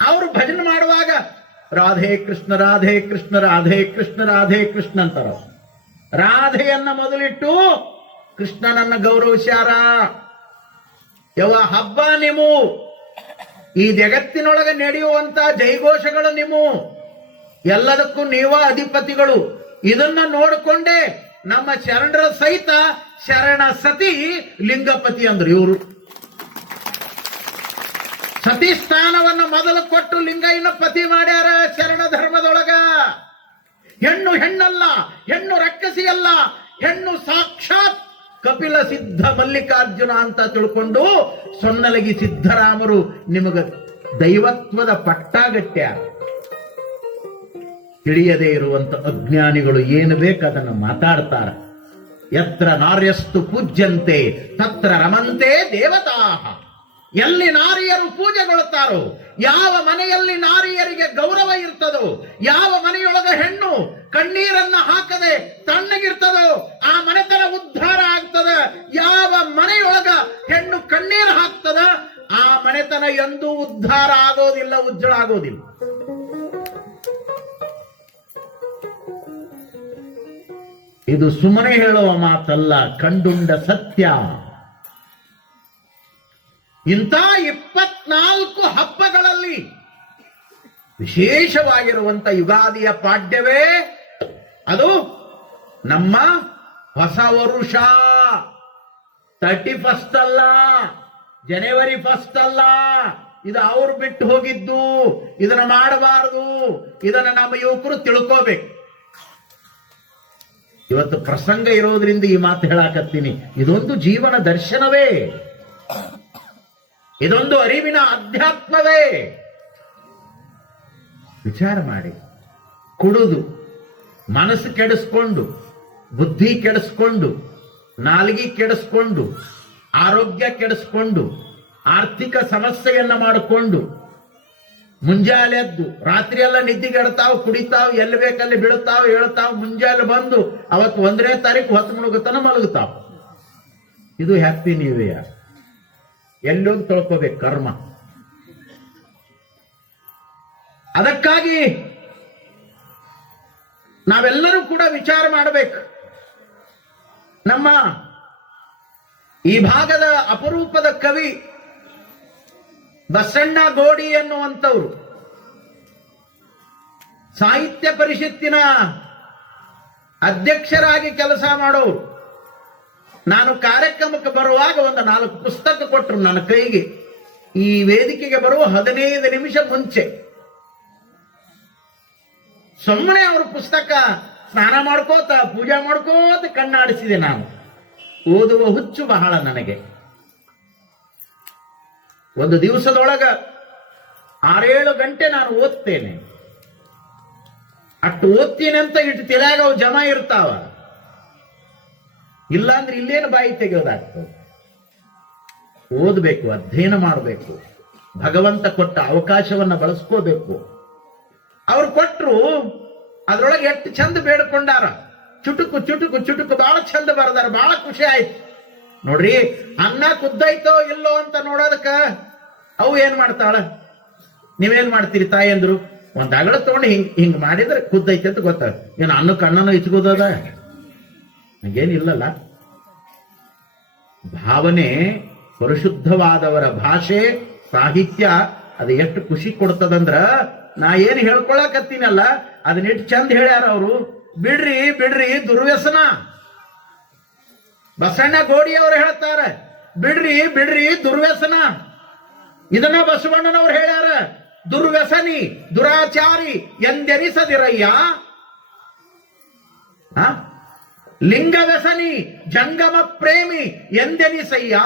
ಅವರು ಭಜನೆ ಮಾಡುವಾಗ ರಾಧೆ ಕೃಷ್ಣ ರಾಧೆ ಕೃಷ್ಣ ರಾಧೆ ಕೃಷ್ಣ ರಾಧೆ ಕೃಷ್ಣ ಅಂತಾರ. ರಾಧೆಯನ್ನ ಮೊದಲಿಟ್ಟು ಕೃಷ್ಣನನ್ನ ಗೌರವಿಸ್ಯಾರ. ಹಬ್ಬ ನೀವು, ಈ ಜಗತ್ತಿನೊಳಗೆ ನಡೆಯುವಂತ ಜೈಘೋಷಗಳು ನೀವು, ಎಲ್ಲದಕ್ಕೂ ನೀವ ಅಧಿಪತಿಗಳು. ಇದನ್ನ ನೋಡಿಕೊಂಡೇ ನಮ್ಮ ಶರಣರ ಸಹಿತ ಶರಣ ಸತಿ ಲಿಂಗಪತಿ ಅಂದ್ರು. ಇವರು ಸತಿ ಸ್ಥಾನವನ್ನು ಮೊದಲು ಕೊಟ್ಟು ಲಿಂಗಯ್ಯನ ಪತಿ ಮಾಡ್ಯಾರ ಶರಣ ಧರ್ಮದೊಳಗ. ಹೆಣ್ಣು ಹೆಣ್ಣಲ್ಲ, ಹೆಣ್ಣು ರಕ್ಕಸಿ ಅಲ್ಲ, ಹೆಣ್ಣು ಸಾಕ್ಷಾತ್ ಕಪಿಲ ಸಿದ್ಧ ಮಲ್ಲಿಕಾರ್ಜುನ ಅಂತ ತಿಳ್ಕೊಂಡು ಸೊನ್ನಲಗಿ ಸಿದ್ಧರಾಮರು ನಿಮಗ ದೈವತ್ವದ ಪಟ್ಟಾಗಟ್ಟ್ಯ. ತಿಳಿಯದೇ ಇರುವಂತ ಅಜ್ಞಾನಿಗಳು ಏನು ಬೇಕದನ್ನು ಮಾತಾಡ್ತಾರ. ಯತ್ರ ನಾರ್ಯಸ್ತು ಪೂಜ್ಯಂತೆ ತತ್ರ ರಮಂತೆ ದೇವತಾಹ. ಎಲ್ಲಿ ನಾರಿಯರು ಪೂಜೆಗೊಳ್ತಾರೋ, ಯಾವ ಮನೆಯಲ್ಲಿ ನಾರಿಯರಿಗೆ ಗೌರವ ಇರ್ತದೋ, ಯಾವ ಮನೆಯೊಳಗೆ ಹೆಣ್ಣು ಕಣ್ಣೀರನ್ನ ಹಾಕದೆ ತಣ್ಣಗಿರ್ತದೋ ಆ ಮನೆತನ ಉದ್ಧಾರ ಆಗ್ತದ. ಯಾವ ಮನೆಯೊಳಗ ಹೆಣ್ಣು ಕಣ್ಣೀರು ಹಾಕ್ತದ ಆ ಮನೆತನ ಎಂದೂ ಉದ್ಧಾರ ಆಗೋದಿಲ್ಲ, ಉಜ್ಜಳ ಆಗೋದಿಲ್ಲ. ಇದು ಸುಮ್ಮನೆ ಹೇಳುವ ಮಾತಲ್ಲ, ಕಂಡುಂಡ ಸತ್ಯ. ಇಂಥ 24 ಹಬ್ಬಗಳಲ್ಲಿ ವಿಶೇಷವಾಗಿರುವಂತ ಯುಗಾದಿಯ ಪಾಡ್ಯವೇ ಅದು ನಮ್ಮ ಹೊಸ ವರುಷ. 31 ಅಲ್ಲ, ಜನವರಿ 1 ಅಲ್ಲ, ಇದು ಅವ್ರು ಬಿಟ್ಟು ಹೋಗಿದ್ದು. ಇದನ್ನ ಮಾಡಬಾರದು, ಇದನ್ನ ನಮ್ಮ ಯುವಕರು ತಿಳ್ಕೋಬೇಕು. ಇವತ್ತು ಪ್ರಸಂಗ ಇರೋದ್ರಿಂದ ಈ ಮಾತು ಹೇಳಾಕತ್ತೀನಿ. ಇದೊಂದು ಜೀವನ ದರ್ಶನವೇ, ಇದೊಂದು ಅರಿವಿನ ಅಧ್ಯಾತ್ಮವೇ. ವಿಚಾರ ಮಾಡಿ. ಕುಡಿದು ಮನಸ್ಸು ಕೆಡಿಸ್ಕೊಂಡು, ಬುದ್ಧಿ ಕೆಡಿಸ್ಕೊಂಡು, ನಾಲಿಗೆ ಕೆಡಿಸ್ಕೊಂಡು, ಆರೋಗ್ಯ ಕೆಡಿಸ್ಕೊಂಡು, ಆರ್ಥಿಕ ಸಮಸ್ಯೆಯನ್ನ ಮಾಡಿಕೊಂಡು, ಮುಂಜಾಲೆ ಎದ್ದು ರಾತ್ರಿ ಎಲ್ಲ ನಿದ್ದಿಗೆಡ್ತಾವ್, ಕುಡಿತಾವ್, ಎಲ್ಲಿ ಬೇಕಲ್ಲಿ ಬೀಳ್ತಾವ್, ಹೇಳ್ತಾವ್, ಮುಂಜಾನೆ ಬಂದು ಅವತ್ತು 1ನೇ ತಾರೀಕು ಹೊತ್ತು ಮುಳುಗುತ್ತಾನ ಮಲಗುತ್ತಾವ್. ಇದು ಹ್ಯಾಪಿ ನ್ಯೂ ಇಯರ್. ಎಲ್ಲೊಂದು ತೊಳ್ಕೋಬೇಕು ಕರ್ಮ. ಅದಕ್ಕಾಗಿ ನಾವೆಲ್ಲರೂ ಕೂಡ ವಿಚಾರ ಮಾಡಬೇಕು. ನಮ್ಮ ಈ ಭಾಗದ ಅಪರೂಪದ ಕವಿ ಬಸಣ್ಣ ಗೋಡಿ ಎನ್ನುವಂಥವ್ರು ಸಾಹಿತ್ಯ ಪರಿಷತ್ತಿನ ಅಧ್ಯಕ್ಷರಾಗಿ ಕೆಲಸ ಮಾಡೋರು. ನಾನು ಕಾರ್ಯಕ್ರಮಕ್ಕೆ ಬರುವಾಗ ಒಂದು 4 ಪುಸ್ತಕ ಕೊಟ್ಟರು ನನ್ನ ಕೈಗೆ. ಈ ವೇದಿಕೆಗೆ ಬರುವ 15 ನಿಮಿಷ ಮುಂಚೆ ಸುಮ್ಮನೆ ಅವರು ಪುಸ್ತಕ ಸ್ನಾನ ಮಾಡ್ಕೋತ ಪೂಜೆ ಮಾಡ್ಕೋತ ಕಣ್ಣಾಡಿಸಿದೆ. ನಾನು ಓದುವ ಹುಚ್ಚು ಬಹಳ ನನಗೆ. ಒಂದು ದಿವಸದೊಳಗ 6-7 ಗಂಟೆ ನಾನು ಓದ್ತೇನೆ. ಅಷ್ಟು ಓದ್ತೀನಿ ಅಂತ ಇಟ್ಟು ತಿಳಿಯಾಗ ಅವು ಜಮಾ ಇರ್ತಾವ. ಇಲ್ಲಾಂದ್ರೆ ಇಲ್ಲೇನು ಬಾಯಿ ತೆಗೆಯೋದಾಗ್ತದೆ. ಓದಬೇಕು, ಅಧ್ಯಯನ ಮಾಡಬೇಕು, ಭಗವಂತ ಕೊಟ್ಟ ಅವಕಾಶವನ್ನ ಬಳಸ್ಕೋಬೇಕು. ಅವ್ರು ಕೊಟ್ರು, ಅದ್ರೊಳಗೆ ಎಷ್ಟು ಚಂದ ಬೇಡ್ಕೊಂಡಾರ. ಚುಟುಕು ಚುಟುಕು ಚುಟುಕು ಬಹಳ ಚಂದ ಬರದಾರ. ಬಹಳ ಖುಷಿ ಆಯ್ತು ನೋಡ್ರಿ. ಅನ್ನ ಕುದ್ದೈತೋ ಇಲ್ಲೋ ಅಂತ ನೋಡೋದಕ್ಕ ಅವು ಏನ್ ಮಾಡ್ತಾಳ, ನೀವೇನ್ ಮಾಡ್ತೀರಿ ತಾಯಂದ್ರು? ಒಂದ್ ಅಗಳ ತಗೊಂಡು ಹಿಂಗ್ ಮಾಡಿದ್ರೆ ಕುದ್ದೈತೆ ಅಂತ ಗೊತ್ತಾಗ. ಏನು ಅನ್ನಕ್ಕೆ ಅನ್ನನೂ ಇಚ್ಕೋದದ? ಹಾಗೇನಿಲ್ಲಲ್ಲ. ಭಾವನೆ, ಪರಿಶುದ್ಧವಾದವರ ಭಾಷೆ, ಸಾಹಿತ್ಯ ಅದು ಎಷ್ಟು ಖುಷಿ ಕೊಡ್ತದಂದ್ರ, ನಾ ಏನ್ ಹೇಳ್ಕೊಳಕತ್ತೀನಲ್ಲ ಅದನ್ನೆಷ್ಟು ಚಂದ ಹೇಳ್ಯಾರ ಅವರು. ಬಿಡ್ರಿ ಬಿಡ್ರಿ ದುರ್ವ್ಯಸನ. ಬಸಣ್ಣ ಗೋಡಿ ಅವರು ಹೇಳ್ತಾರೆ, ಬಿಡ್ರಿ ಬಿಡ್ರಿ ದುರ್ವ್ಯಸನ. ಇದನ್ನ ಬಸವಣ್ಣನವ್ರು ಹೇಳ್ಯಾರ. ದುರ್ವ್ಯಸನಿ ದುರಾಚಾರಿ ಎಂದೆನಿಸದಿರಯ್ಯ. ಲಿಂಗ ವ್ಯಸನಿ ಜಂಗಮ ಪ್ರೇಮಿ ಎಂದೆನಿಸಯ್ಯ.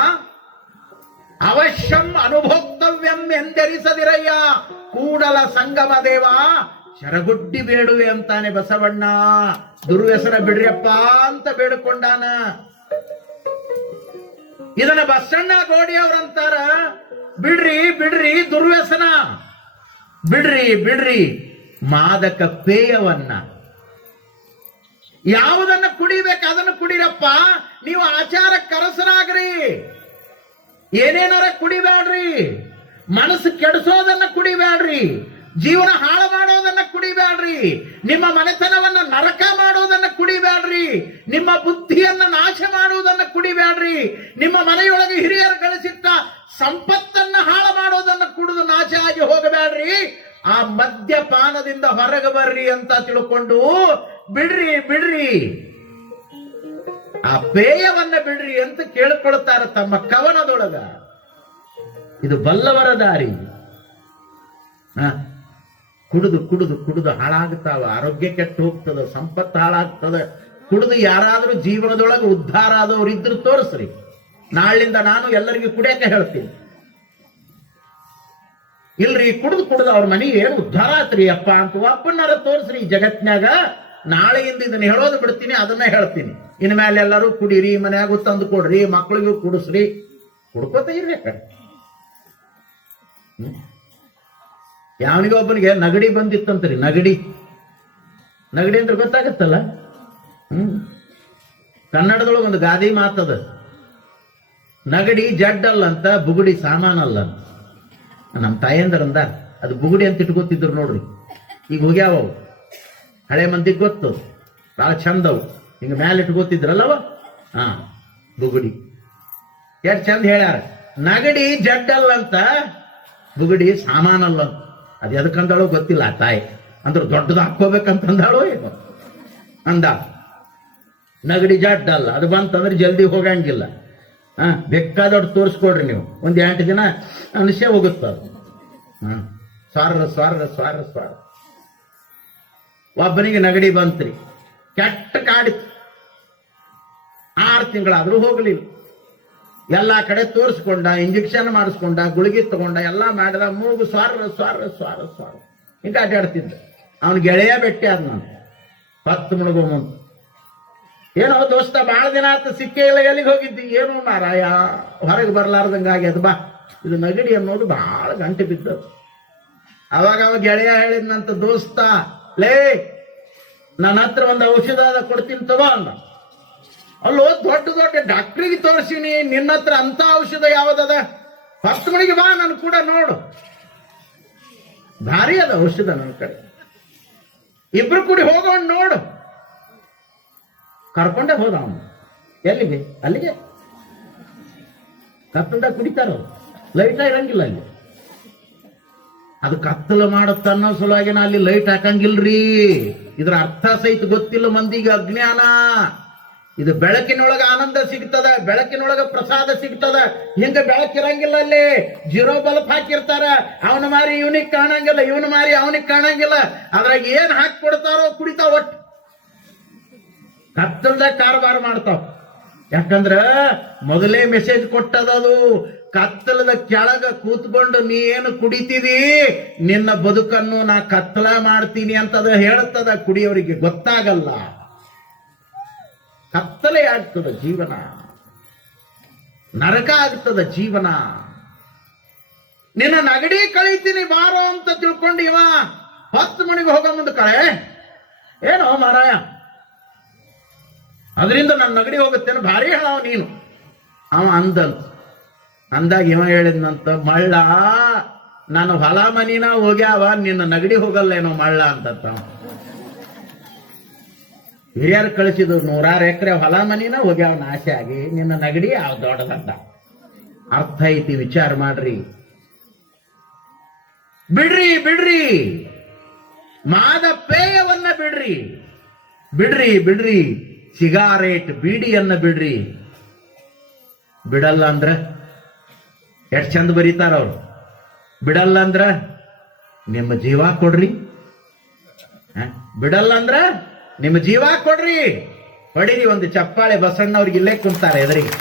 ಅವಶ್ಯಂ ಅನುಭೋಕ್ತವ್ಯಂ ಎಂದೆನಿಸದಿರಯ್ಯ. ಕೂಡಲ ಸಂಗಮ ದೇವ ಶರಗುಡ್ಡಿ ಬೇಡುವೆ ಅಂತಾನೆ ಬಸವಣ್ಣ. ದುರ್ವ್ಯಸನ ಬಿಡ್ರಿಯಪ್ಪ ಅಂತ ಬೇಡಿಕೊಂಡಾನ. ಇದನ್ನ ಬಸಣ್ಣ ಗೋಡಿ ಅವರಂತಾರ, ಬಿಡ್ರಿ ಬಿಡ್ರಿ ದುರ್ವ್ಯಸನ, ಬಿಡ್ರಿ ಬಿಡ್ರಿ ಮಾದಕ ಪೇಯವನ್ನ. ಯಾವುದನ್ನ ಕುಡಿಬೇಕು ಅದನ್ನು ಕುಡಿರಪ್ಪ. ನೀವು ಆಚಾರಕ್ಕೆ ಕರಸರಾಗ್ರಿ. ಏನೇನಾರ ಕುಡಿಬ್ಯಾಡ್ರಿ. ಮನಸ್ಸು ಕೆಡಿಸೋದನ್ನ ಕುಡಿಬ್ಯಾಡ್ರಿ. ಜೀವನ ಹಾಳು ಮಾಡೋದನ್ನ ಕುಡಿಬ್ಯಾಡ್ರಿ. ನಿಮ್ಮ ಮನೆತನವನ್ನ ನರಕ ಮಾಡೋದನ್ನ ಕುಡಿಬ್ಯಾಡ್ರಿ. ನಿಮ್ಮ ಬುದ್ಧಿಯನ್ನ ನಾಶ ಮಾಡುವುದನ್ನ ಕುಡಿಬ್ಯಾಡ್ರಿ. ನಿಮ್ಮ ಮನೆಯೊಳಗೆ ಹಿರಿಯರು ಗಳಿಸಿಟ್ಟ ಸಂಪತ್ತನ್ನ ಹಾಳು ಮಾಡೋದನ್ನ ಕುಡಿದು ನಾಶ ಆಗಿ ಹೋಗಬೇಡ್ರಿ, ಆ ಮದ್ಯಪಾನದಿಂದ ಹೊರಗೆ ಬರ್ರಿ ಅಂತ ತಿಳ್ಕೊಂಡು ಬಿಡ್ರಿ ಬಿಡ್ರಿ, ಆ ಪೇಯವನ್ನ ಬಿಡ್ರಿ ಅಂತ ಕೇಳ್ಕೊಳ್ತಾರೆ ತಮ್ಮ ಕವನದೊಳಗ. ಇದು ಬಲ್ಲವರ ದಾರಿ. ಕುಡಿದು ಕುಡಿದು ಕುಡಿದು ಹಾಳಾಗ್ತಾವ, ಆರೋಗ್ಯ ಕೆಟ್ಟು ಹೋಗ್ತದ, ಸಂಪತ್ತು ಹಾಳಾಗ್ತದ. ಕುಡಿದು ಯಾರಾದ್ರೂ ಜೀವನದೊಳಗೆ ಉದ್ಧಾರ ಆದವ್ರು ಇದ್ರು ತೋರಿಸ್ರಿ. ನಾಳಿಂದ ನಾನು ಎಲ್ಲರಿಗೂ ಕುಡಿಯಕ್ಕೆ ಹೇಳ್ತೀನಿ. ಇಲ್ರಿ ಕುಡಿದು ಕುಡಿದು ಅವ್ರ ಮನೆಗೆ ಏನು ಉದ್ಧಾರ ಆತ್ರಿ ಅಪ್ಪ ಅಂತ ಅಪ್ಪನಾರ ತೋರಿಸ್ರಿ ಈ ಜಗತ್ನ್ಯಾಗ. ನಾಳೆಯಿಂದ ಇದನ್ನ ಹೇಳೋದು ಬಿಡ್ತೀನಿ, ಅದನ್ನ ಹೇಳ್ತೀನಿ. ಇನ್ಮೇಲೆ ಎಲ್ಲರೂ ಕುಡೀರಿ, ಮನ್ಯಾಗೂ ತಂದು ಕೊಡ್ರಿ, ಮಕ್ಕಳಿಗೂ ಕುಡಿಸ್ರಿ, ಕುಡ್ಕೋತ ಇರ್ಬೇಕ. ಯಾವನಿಗೊಬ್ಬನಿಗೆ ನಗಡಿ ಬಂದಿತ್ತಂತ್ರಿ. ನಗಡಿ ನಗಡಿ ಅಂದ್ರೆ ಗೊತ್ತಾಗತ್ತಲ್ಲ. ಕನ್ನಡದೊಳಗೆ ಒಂದು ಗಾದಿ ಮಾತದ, ನಗಡಿ ಜಡ್ಡಲ್ಲಂತ ಬುಗುಡಿ ಸಾಮಾನಲ್ಲ. ನಮ್ಮ ತಾಯಂದರಂದ ಅದು ಬುಗುಡಿ ಅಂತ ಇಟ್ಕೋತಿದ್ರು ನೋಡ್ರಿ. ಈಗ ಹೋಗ್ಯಾವ ಹಳೆ ಮಂದಿಗೆ ಗೊತ್ತು, ಬಹಳ ಚಂದವು. ಹಿಂಗ ಮೇಲೆ ಇಟ್ಕೋತಿದ್ರಲ್ಲವ, ಬುಗುಡಿ. ಎಷ್ಟು ಚಂದ ಹೇಳ್ಯಾರ. ನಗಡಿ ಜಡ್ಡಲ್ಲಂತ ಬುಗುಡಿ ಸಾಮಾನಲ್ಲ. ಅದು ಎದಕ್ಕಂದಾಳೋ ಗೊತ್ತಿಲ್ಲ ಆ ತಾಯಿ. ಅಂದ್ರೆ ದೊಡ್ಡದು ಹಾಕೋಬೇಕಂತಂದಾಳೋ ಏನೋ ಅಂದ. ನಗಡಿ ಜಡ್ಡಲ್ಲ, ಅದು ಬಂತಂದ್ರೆ ಜಲ್ದಿ ಹೋಗಂಗಿಲ್ಲ. ಬೇಕಾದೊಡ್ಡು ತೋರಿಸ್ಕೊಡ್ರಿ ನೀವು, ಒಂದ್ 8 ದಿನ ಅನಿಸೇ ಹೋಗುತ್ತ. ಸ್ವಾರ ಸ್ವಾರ ಸ್ವಾರ ಸ್ವಾರ. ಒಬ್ಬನಿಗೆ ನಗಡಿ ಬಂತ್ರಿ, ಕೆಟ್ಟ ಕಾಡಿತ್ತು. 6 ತಿಂಗಳಾದ್ರೂ ಹೋಗ್ಲಿಲ್ಲ. ಎಲ್ಲಾ ಕಡೆ ತೋರಿಸ್ಕೊಂಡ, ಇಂಜೆಕ್ಷನ್ ಮಾಡಿಸ್ಕೊಂಡ, ಗುಳಿಗೆ ತಗೊಂಡ, ಎಲ್ಲಾ ಮಾಡಿದ. ಮೂಗು ಸ್ವಾರ ಸ್ವಾರ ಸ್ವಾರ ಸ್ವಾರ ಹಿಂಗ ಅಡ್ಡಾಡ್ತಿದ್ದ. ಅವನ ಗೆಳೆಯ ಬೆಟ್ಟೆ ಆದ್ ನಾನು 10 ಮುಳುಗೋ ಮುಂದೆ. ಏನೋ ದೋಸ್ತ ಬಾಳ ದಿನ ಆತ ಸಿಕ್ಕೇ ಇಲ್ಲ, ಎಲ್ಲಿಗೆ ಹೋಗಿದ್ದಿ? ಏನು ಮಾರಾಯ ಹೊರಗೆ ಬರ್ಲಾರ್ದಂಗ ಆಗ್ಯದ, ಬಾ ಇದು ನಗಡಿ ಅನ್ನೋದು ಬಹಳ ಗಂಟೆ ಬಿದ್ದದು. ಅವಾಗ ಅವ ಗೆಳೆಯ ಹೇಳಿದ್ನಂತ, ದೋಸ್ತ ಲೇ ನನ್ನ ಹತ್ರ ಒಂದು ಔಷಧ ಅದ, ಕೊಡ್ತೀನಿ ತಗೋ ಅಂದ. ಅಲ್ಲೋ ದೊಡ್ಡ ದೊಡ್ಡ ಡಾಕ್ಟ್ರಿಗೆ ತೋರಿಸಿನಿ, ನಿನ್ನ ಹತ್ರ ಅಂತ ಔಷಧ ಯಾವ್ದದ? 10 ಮಣಿಗೆ ಬಾ, ನನ್ ಕೂಡ ನೋಡು. ಭಾರಿ ಅದ ಔಷಧ ನನ್ನ ಕಡೆ, ಇಬ್ರು ಕೂಡಿ ಹೋಗೋಣ ನೋಡು. ಕರ್ಕೊಂಡೆ ಹೋದ ಅವನು. ಎಲ್ಲಿಗೆ? ಅಲ್ಲಿಗೆ. ಕತ್ತಲ್ದಾಗ ಕುಡಿತಾರ ಅವ್ರು, ಲೈಟ್ ಇರಂಗಿಲ್ಲ ಅಲ್ಲಿ. ಅದು ಕತ್ತಲು ಮಾಡುತ್ತನ್ನೋ ಸಲುವಾಗಿ ನಾ ಅಲ್ಲಿ ಲೈಟ್ ಹಾಕಂಗಿಲ್ರಿ. ಇದ್ರ ಅರ್ಥ ಸಹಿತ ಗೊತ್ತಿಲ್ಲ ಮಂದಿಗೆ, ಅಜ್ಞಾನ. ಇದು ಬೆಳಕಿನೊಳಗ ಆನಂದ ಸಿಗ್ತದ, ಬೆಳಕಿನೊಳಗ ಪ್ರಸಾದ ಸಿಗ್ತದ. ಹಿಂಗ ಬೆಳಕಿರಂಗಿಲ್ಲ ಅಲ್ಲಿ. 0 ಬಲ್ಬ್ ಹಾಕಿರ್ತಾರ, ಅವನ ಮಾರಿ ಇವನಿಗೆ ಕಾಣಂಗಿಲ್ಲ, ಇವನ ಮಾರಿ ಅವನಿಗೆ ಕಾಣಂಗಿಲ್ಲ. ಅದ್ರಾಗ ಏನ್ ಹಾಕಿ ಕೊಡ್ತಾರೋ ಕುಡಿತಾವ. ಒಟ್ಟು ಕತ್ತಲ್ದಾಗ ಕಾರಬಾರ ಮಾಡ್ತಾವ. ಯಾಕಂದ್ರ ಮೊದಲೇ ಮೆಸೇಜ್ ಕೊಟ್ಟದದು, ಕತ್ತಲದ ಕೆಳಗ ಕೂತ್ಕೊಂಡು ನೀ ಏನು ಕುಡಿತೀವಿ, ನಿನ್ನ ಬದುಕನ್ನು ನಾ ಕತ್ತಲ ಮಾಡ್ತೀನಿ ಅಂತದ ಹೇಳ್ತದ. ಕುಡಿಯೋರಿಗೆ ಗೊತ್ತಾಗಲ್ಲ, ಕತ್ತಲೆ ಆಗ್ತದ ಜೀವನ, ನರಕ ಆಗ್ತದ ಜೀವನ. ನಿನ್ನ ನಗಡಿ ಕಳೀತೀನಿ ಬಾರೋ ಅಂತ ತಿಳ್ಕೊಂಡು ಇವ 10 ಮಣಿಗೆ ಹೋಗೋ ಮುಂದೆ ಕಳೆ ಏನೋ ಮಾರಾಯ, ಅದರಿಂದ ನನ್ನ ನಗಡಿ ಹೋಗುತ್ತೇನೆ, ಭಾರಿ ಹೇಳವ ನೀನು ಅವ ಅಂದಂತ. ಅಂದಾಗ ಇವ ಹೇಳಿದ್ನಂತ, ಮಳ್ಳ ನನ್ನ ಹೊಲ ಮನಿನ ಹೋಗ್ಯಾವ, ನಿನ್ನ ನಗಡಿ ಹೋಗಲ್ಲೇನೋ ಮಳ್ಳ ಅಂತ. ಹಿರಿಯರು ಕಳಿಸಿದ್ರು, 100 ಎಕರೆ ಹೊಲ ಮನಿನ ಹೋಗ್ಯಾವ ನಾಶ ಆಗಿ, ನಿನ್ನ ನಗಡಿ ಯಾವ ದೊಡ್ಡದಂತ. ಅರ್ಥ ಐತಿ, ವಿಚಾರ ಮಾಡ್ರಿ. ಬಿಡ್ರಿ ಬಿಡ್ರಿ, ಮಾದ ಪೇಯವನ್ನ ಬಿಡ್ರಿ, ಬಿಡ್ರಿ ಬಿಡ್ರಿ, ಸಿಗಾರೇಟ್ ಬೀಡಿಯನ್ನ ಬಿಡ್ರಿ. ಬಿಡಲ್ಲ ಅಂದ್ರ ಎಷ್ಟು ಚಂದ ಬರೀತಾರ ಅವ್ರು. ಬಿಡಲ್ಲ ಅಂದ್ರ ನಿಮ್ಮ ಜೀವ ಕೊಡ್ರಿ, ಬಿಡಲ್ಲ ಅಂದ್ರ ನಿಮ್ಮ ಜೀವ ಕೊಡ್ರಿ. ಹೊಡಿರಿ ಒಂದು ಚಪ್ಪಾಳೆ. ಬಸಣ್ಣವ್ರಿಗೆ ಇಲ್ಲೇ ಕುಂತಾರೆ ಎದುರಿಗೆ,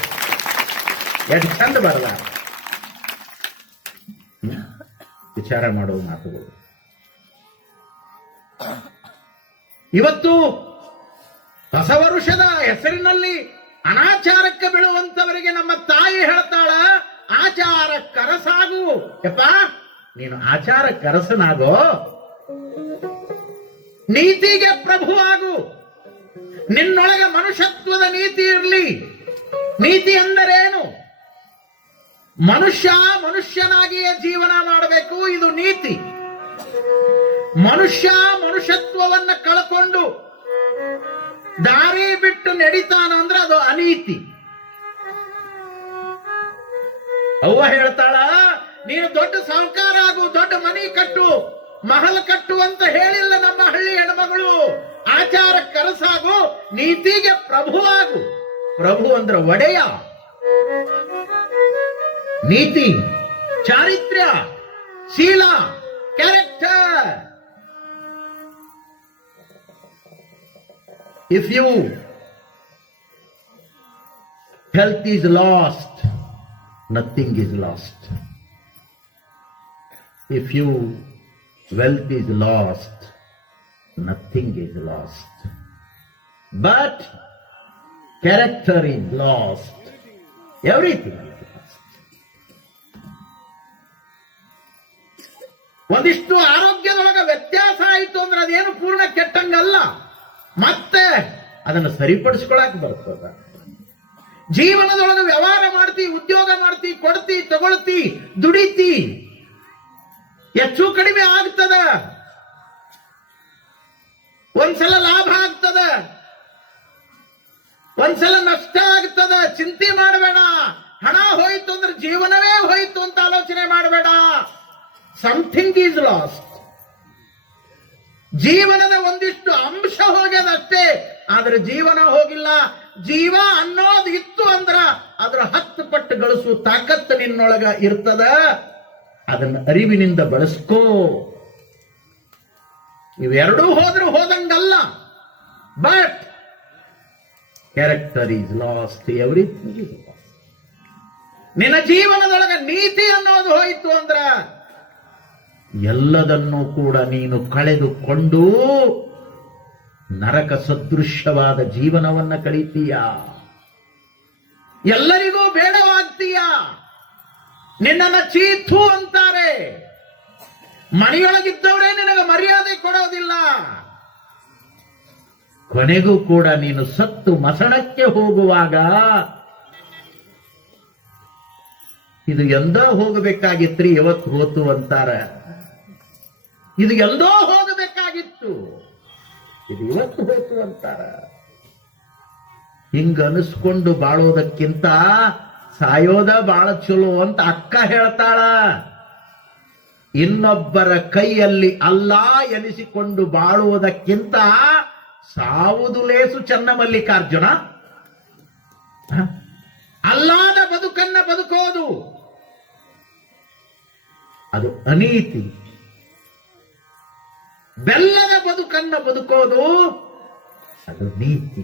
ಎಷ್ಟು ಚಂದ ಬರಲ್ಲ. ವಿಚಾರ ಮಾಡುವ ಮಾತುಗಳು. ಇವತ್ತು ಹೊಸ ವರುಷದ ಹೆಸರಿನಲ್ಲಿ ಅನಾಚಾರಕ್ಕೆ ಬೀಳುವಂತವರಿಗೆ ನಮ್ಮ ತಾಯಿ ಹೇಳ್ತಾಳ, ಆಚಾರ ಕರಸಾಗು. ಯಪ್ಪ ನೀನು ಆಚಾರ ಕರಸನಾಗೋ, ನೀತಿಗೆ ಪ್ರಭುವಾಗು, ನಿನ್ನೊಳಗೆ ಮನುಷ್ಯತ್ವದ ನೀತಿ ಇರಲಿ. ನೀತಿ ಎಂದರೇನು? ಮನುಷ್ಯ ಮನುಷ್ಯನಾಗಿಯೇ ಜೀವನ ಮಾಡಬೇಕು, ಇದು ನೀತಿ. ಮನುಷ್ಯ ಮನುಷ್ಯತ್ವವನ್ನ ಕಳ್ಕೊಂಡು ದಾರಿ ಬಿಟ್ಟು ನಡೀತಾನ ಅಂದ್ರೆ ಅದು ಅನೀತಿ. ಅವ್ವ ಹೇಳ್ತಾಳ, ನೀನು ದೊಡ್ಡ ಸಾಹುಕಾರ ಆಗು, ದೊಡ್ಡ ಮನಿ ಕಟ್ಟು, ಮಹಲ್ ಕಟ್ಟು ಅಂತ ಹೇಳಿಲ್ಲ ನಮ್ಮ ಹಳ್ಳಿ ಹೆಣ್ಮಗಳು. ಆಚಾರ ಕಲಸಾಗು, ನೀತಿಗೆ ಪ್ರಭು ಆಗು. ಪ್ರಭು ಅಂದ್ರೆ ಒಡೆಯ. ನೀತಿ, ಚಾರಿತ್ರ್ಯ, ಶೀಲ, character. If you health is lost, nothing is lost. If you wealth is lost, nothing is lost. But character is lost, everything is lost. ಒಂದಿಷ್ಟು ಆರೋಗ್ಯದೊಳಗ ವ್ಯತ್ಯಾಸ ಆಯಿತು ಅಂದ್ರೆ ಅದೇನು ಪೂರ್ಣ ಕೆಟ್ಟಂಗಲ್ಲ, ಮತ್ತೆ ಅದನ್ನು ಸರಿಪಡಿಸ್ಕೊಳಕ್ ಬರ್ತದ. ಜೀವನದೊಳಗೆ ವ್ಯವಹಾರ ಮಾಡ್ತಿ, ಉದ್ಯೋಗ ಮಾಡ್ತಿ, ಕೊಡ್ತಿ, ತಗೊಳ್ತಿ, ದುಡಿತಿ, ಹೆಚ್ಚು ಕಡಿಮೆ ಆಗ್ತದ. ಒಂದ್ಸಲ ಲಾಭ ಆಗ್ತದ, ಒಂದ್ಸಲ ನಷ್ಟ ಆಗ್ತದ. ಚಿಂತೆ ಮಾಡಬೇಡ. ಹಣ ಹೋಯ್ತು ಅಂದ್ರೆ ಜೀವನವೇ ಹೋಯ್ತು ಅಂತ ಆಲೋಚನೆ ಮಾಡಬೇಡ. Something is last. ಜೀವನದ ಒಂದಿಷ್ಟು ಅಂಶ ಹೋಗ್ಯದಷ್ಟೇ, ಆದ್ರೆ ಜೀವನ ಹೋಗಿಲ್ಲ. ಜೀವ ಅನ್ನೋದು ಇತ್ತು ಅಂದ್ರ ಅದರ 10 ಪಟ್ಟು ಗಳಿಸುವ ತಾಕತ್ತು ನಿನ್ನೊಳಗ ಇರ್ತದ. ಅದನ್ನ ಅರಿವಿನಿಂದ ಬಳಸ್ಕೋ. ಇವೆರಡೂ ಹೋದ್ರೆ ಹೋದಂಗಲ್ಲ. But character is lost, everything is lost. ನಿನ್ನ ಜೀವನದೊಳಗ ನೀತಿ ಅನ್ನೋದು ಹೋಯಿತು ಅಂದ್ರ ಎಲ್ಲದನ್ನೂ ಕೂಡ ನೀನು ಕಳೆದುಕೊಂಡು ನರಕ ಸದೃಶ್ಯವಾದ ಜೀವನವನ್ನ ಕಳೀತೀಯ. ಎಲ್ಲರಿಗೂ ಬೇಡವಾಗ್ತೀಯ. ನಿನ್ನನ್ನ ಚೀತು ಅಂತಾರೆ. ಮನೆಯೊಳಗಿದ್ದವರೇ ನಿನಗೆ ಮರ್ಯಾದೆ ಕೊಡೋದಿಲ್ಲ. ಕೊನೆಗೂ ಕೂಡ ನೀನು ಸತ್ತು ಮಸಣಕ್ಕೆ ಹೋಗುವಾಗ ಇದು ಎಂದೋ ಹೋಗಬೇಕಾಗಿತ್ರಿ, ಇವತ್ತು ಹೋತು ಅಂತಾರ. ಇದು ಎಂದೋ ಹೋಗಬೇಕಾಗಿತ್ತು, ಇದು ಇವತ್ತು ಹೋತು ಅಂತಾರ. ಹಿಂಗ ಅನಿಸ್ಕೊಂಡು ಬಾಳೋದಕ್ಕಿಂತ ಸಾಯೋದ ಬಾಳ ಚಲೋ ಅಂತ ಅಕ್ಕ ಹೇಳ್ತಾಳ. ಇನ್ನೊಬ್ಬರ ಕೈಯಲ್ಲಿ ಅಲ್ಲ ಎನಿಸಿಕೊಂಡು ಬಾಳುವುದಕ್ಕಿಂತ ಸಾವುದು ಲೇಸು ಚೆನ್ನ ಮಲ್ಲಿಕಾರ್ಜುನ. ಅಲ್ಲಾದ ಬದುಕನ್ನ ಬದುಕೋದು ಅದು ಅನೀತಿ. ಬೆಲ್ಲದ ಬದುಕನ್ನ ಬದುಕೋದು ಅದು ನೀತಿ.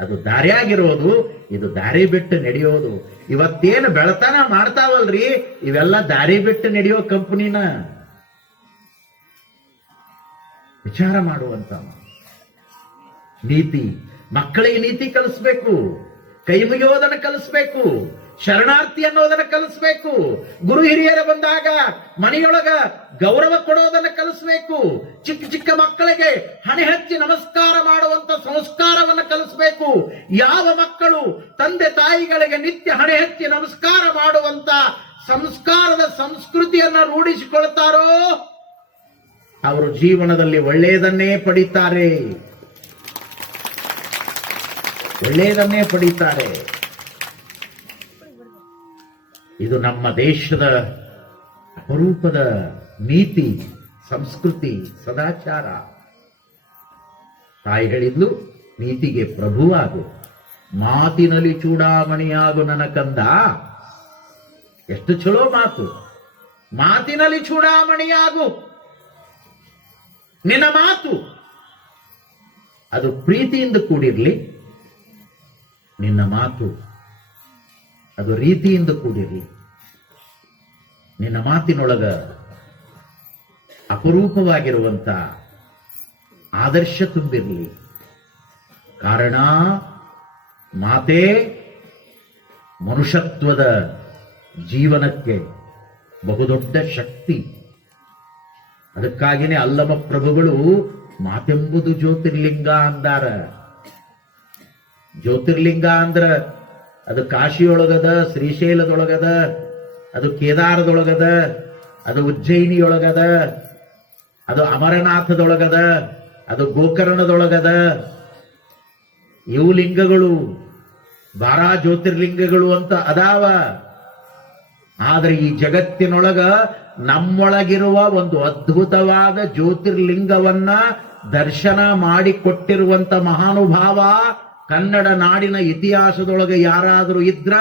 ಅದು ದಾರಿಯಾಗಿರೋದು, ಇದು ದಾರಿ ಬಿಟ್ಟು ನಡೆಯೋದು. ಇವತ್ತೇನು ಬೆಳತನ ಮಾಡ್ತಾವಲ್ರಿ, ಇವೆಲ್ಲ ದಾರಿ ಬಿಟ್ಟು ನಡೆಯೋ ಕಂಪನಿನ. ವಿಚಾರ ಮಾಡುವಂತ ನೀತಿ. ಮಕ್ಕಳಿಗೆ ನೀತಿ ಕಲಿಸ್ಬೇಕು, ಕೈ ಮುಗಿಯೋದನ್ನ ಕಲಿಸ್ಬೇಕು, ಶರಣಾರ್ಥಿ ಅನ್ನೋದನ್ನ ಕಲಿಸ್ಬೇಕು. ಗುರು ಹಿರಿಯರ ಬಂದಾಗ ಮನೆಯೊಳಗ ಗೌರವ ಕೊಡೋದನ್ನ ಕಲಿಸ್ಬೇಕು. ಚಿಕ್ಕ ಚಿಕ್ಕ ಮಕ್ಕಳಿಗೆ ಹಣೆ ಹಚ್ಚಿ ನಮಸ್ಕಾರ ಮಾಡುವಂತ ಸಂಸ್ಕಾರವನ್ನ ಕಲಿಸ್ಬೇಕು. ಯಾವ ಮಕ್ಕಳು ತಂದೆ ತಾಯಿಗಳಿಗೆ ನಿತ್ಯ ಹಣೆ ಹಚ್ಚಿ ನಮಸ್ಕಾರ ಮಾಡುವಂತ ಸಂಸ್ಕಾರದ ಸಂಸ್ಕೃತಿಯನ್ನ ರೂಢಿಸಿಕೊಳ್ತಾರೋ ಅವರು ಜೀವನದಲ್ಲಿ ಒಳ್ಳೆಯದನ್ನೇ ಪಡೀತಾರೆ, ಒಳ್ಳೆಯದನ್ನೇ ಪಡೀತಾರೆ. ಇದು ನಮ್ಮ ದೇಶದ ಅಪರೂಪದ ನೀತಿ, ಸಂಸ್ಕೃತಿ, ಸದಾಚಾರ. ತಾಯಿ ಹೇಳಿದ್ಲು, ನೀತಿಗೆ ಪ್ರಭುವಾಗು, ಮಾತಿನಲ್ಲಿ ಚೂಡಾಮಣಿಯಾಗು ನನ್ನ ಕಂದ. ಎಷ್ಟು ಚಲೋ ಮಾತು. ಮಾತಿನಲ್ಲಿ ಚೂಡಾಮಣಿಯಾಗು. ನಿನ್ನ ಮಾತು ಅದು ಪ್ರೀತಿಯಿಂದ ಕೂಡಿರ್ಲಿ, ನಿನ್ನ ಮಾತು ಅದು ರೀತಿಯಿಂದ ಕೂಡಿರಲಿ. ನಿನ್ನ ಮಾತಿನೊಳಗ ಅಪರೂಪವಾಗಿರುವಂತ ಆದರ್ಶ ತುಂಬಿರಲಿ. ಕಾರಣ ಮಾತೇ ಮನುಷ್ಯತ್ವದ ಜೀವನಕ್ಕೆ ಬಹುದೊಡ್ಡ ಶಕ್ತಿ. ಅದಕ್ಕಾಗಿಯೇ ಅಲ್ಲಮ ಪ್ರಭುಗಳು ಮಾತೆಂಬುದು ಜ್ಯೋತಿರ್ಲಿಂಗ ಅಂದಾರ. ಜ್ಯೋತಿರ್ಲಿಂಗ ಅಂದ್ರ ಅದು ಕಾಶಿಯೊಳಗದ, ಶ್ರೀಶೈಲದೊಳಗದ, ಅದು ಕೇದಾರದೊಳಗದ, ಅದು ಉಜ್ಜಯಿನಿಯೊಳಗದ, ಅದು ಅಮರನಾಥದೊಳಗದ, ಅದು ಗೋಕರ್ಣದೊಳಗದ. ಇವು ಲಿಂಗಗಳು 12 ಜ್ಯೋತಿರ್ಲಿಂಗಗಳು ಅಂತ ಅದಾವ. ಆದ್ರೆ ಈ ಜಗತ್ತಿನೊಳಗ ನಮ್ಮೊಳಗಿರುವ ಒಂದು ಅದ್ಭುತವಾದ ಜ್ಯೋತಿರ್ಲಿಂಗವನ್ನ ದರ್ಶನ ಮಾಡಿಕೊಟ್ಟಿರುವಂತ ಮಹಾನುಭಾವ ಕನ್ನಡ ನಾಡಿನ ಇತಿಹಾಸದೊಳಗೆ ಯಾರಾದರೂ ಇದ್ರ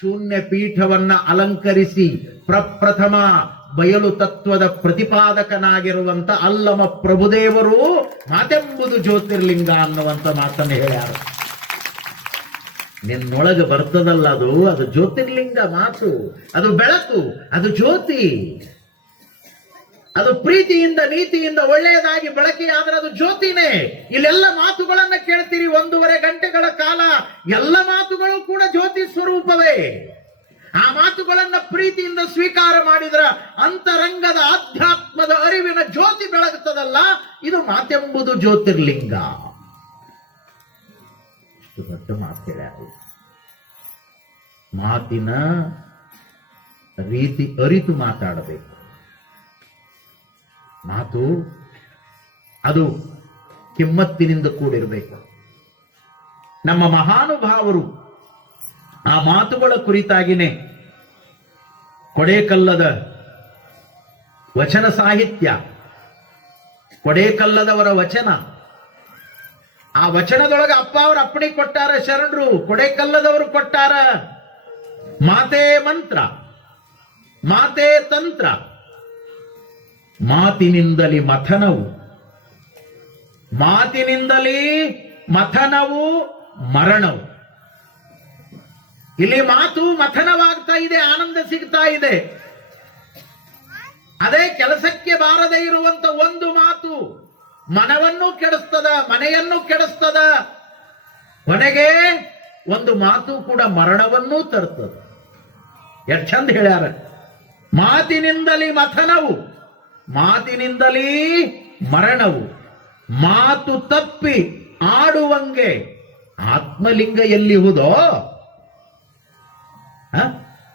ಶೂನ್ಯ ಪೀಠವನ್ನ ಅಲಂಕರಿಸಿ ಪ್ರಪ್ರಥಮ ಬಯಲು ತತ್ವದ ಪ್ರತಿಪಾದಕನಾಗಿರುವಂತ ಅಲ್ಲಮ ಪ್ರಭುದೇವರು ಮಾತೆಂಬುದು ಜ್ಯೋತಿರ್ಲಿಂಗ ಅನ್ನುವಂತ ಮಾತನ್ನು ಹೇಳ್ಯಾರ. ನಿನ್ನೊಳಗೆ ಬರ್ತದಲ್ಲ ಅದು ಜ್ಯೋತಿರ್ಲಿಂಗ ಮಾತು, ಅದು ಬೆಳಕು, ಅದು ಜ್ಯೋತಿ, ಅದು ಪ್ರೀತಿಯಿಂದ ನೀತಿಯಿಂದ ಒಳ್ಳೆಯದಾಗಿ ಬಳಕೆಯಾದ್ರೆ ಅದು ಜ್ಯೋತಿನೇ. ಇಲ್ಲೆಲ್ಲ ಮಾತುಗಳನ್ನ ಕೇಳ್ತೀರಿ 1.5 ಗಂಟೆಗಳ ಕಾಲ, ಎಲ್ಲ ಮಾತುಗಳು ಕೂಡ ಜ್ಯೋತಿ ಸ್ವರೂಪವೇ. ಆ ಮಾತುಗಳನ್ನ ಪ್ರೀತಿಯಿಂದ ಸ್ವೀಕಾರ ಮಾಡಿದ್ರ ಅಂತರಂಗದ ಆಧ್ಯಾತ್ಮದ ಅರಿವಿನ ಜ್ಯೋತಿ ಬೆಳಗುತ್ತದಲ್ಲ, ಇದು ಮಾತೆಂಬುದು ಜ್ಯೋತಿರ್ಲಿಂಗ. ಇಷ್ಟು ದೊಡ್ಡ ಮಾತು ಹೇಳ್ಯಾರು. ಮಾತಿನ ರೀತಿ ಅರಿತು ಮಾತಾಡಬೇಕು. ಮಾತು ಅದು ಕಿಮ್ಮತ್ತಿನಿಂದ ಕೂಡಿರಬೇಕು. ನಮ್ಮ ಮಹಾನುಭಾವರು ಆ ಮಾತುಗಳ ಕುರಿತಾಗಿನೇ ಕೊಡೇಕಲ್ಲದ ವಚನ ಸಾಹಿತ್ಯ, ಕೊಡೇಕಲ್ಲದವರ ವಚನ, ಆ ವಚನದೊಳಗೆ ಅಪ್ಪ ಅವರು ಅಪ್ಪಣೆ ಕೊಟ್ಟಾರ, ಶರಣರು ಕೊಡೇಕಲ್ಲದವರು ಕೊಟ್ಟಾರ. ಮಾತೇ ಮಂತ್ರ, ಮಾತೇ ತಂತ್ರ, ಮಾತಿನಿಂದಲೇ ಮಥನವು, ಮಾತಿನಿಂದಲೇ ಮಥನವು ಮರಣವು. ಇಲ್ಲಿ ಮಾತು ಮಥನವಾಗ್ತಾ ಇದೆ, ಆನಂದ ಸಿಗ್ತಾ ಇದೆ. ಅದೇ ಕೆಲಸಕ್ಕೆ ಬಾರದೇ ಇರುವಂತ ಒಂದು ಮಾತು ಮನವನ್ನು ಕೆಡಿಸ್ತದ, ಮನೆಯನ್ನು ಕೆಡಿಸ್ತದ. ಕೊನೆಗೆ ಒಂದು ಮಾತು ಕೂಡ ಮರಣವನ್ನೂ ತರ್ತದ. ಎಷ್ಟು ಚಂದ ಹೇಳ್ಯಾರ. ಮಾತಿನಿಂದಲೇ ಮಥನವು, ಮಾತಿನಿಂದಲೇ ಮರಣವು. ಮಾತು ತಪ್ಪಿ ಆಡುವಂಗೆ ಆತ್ಮಲಿಂಗ ಎಲ್ಲಿಹುದೋ.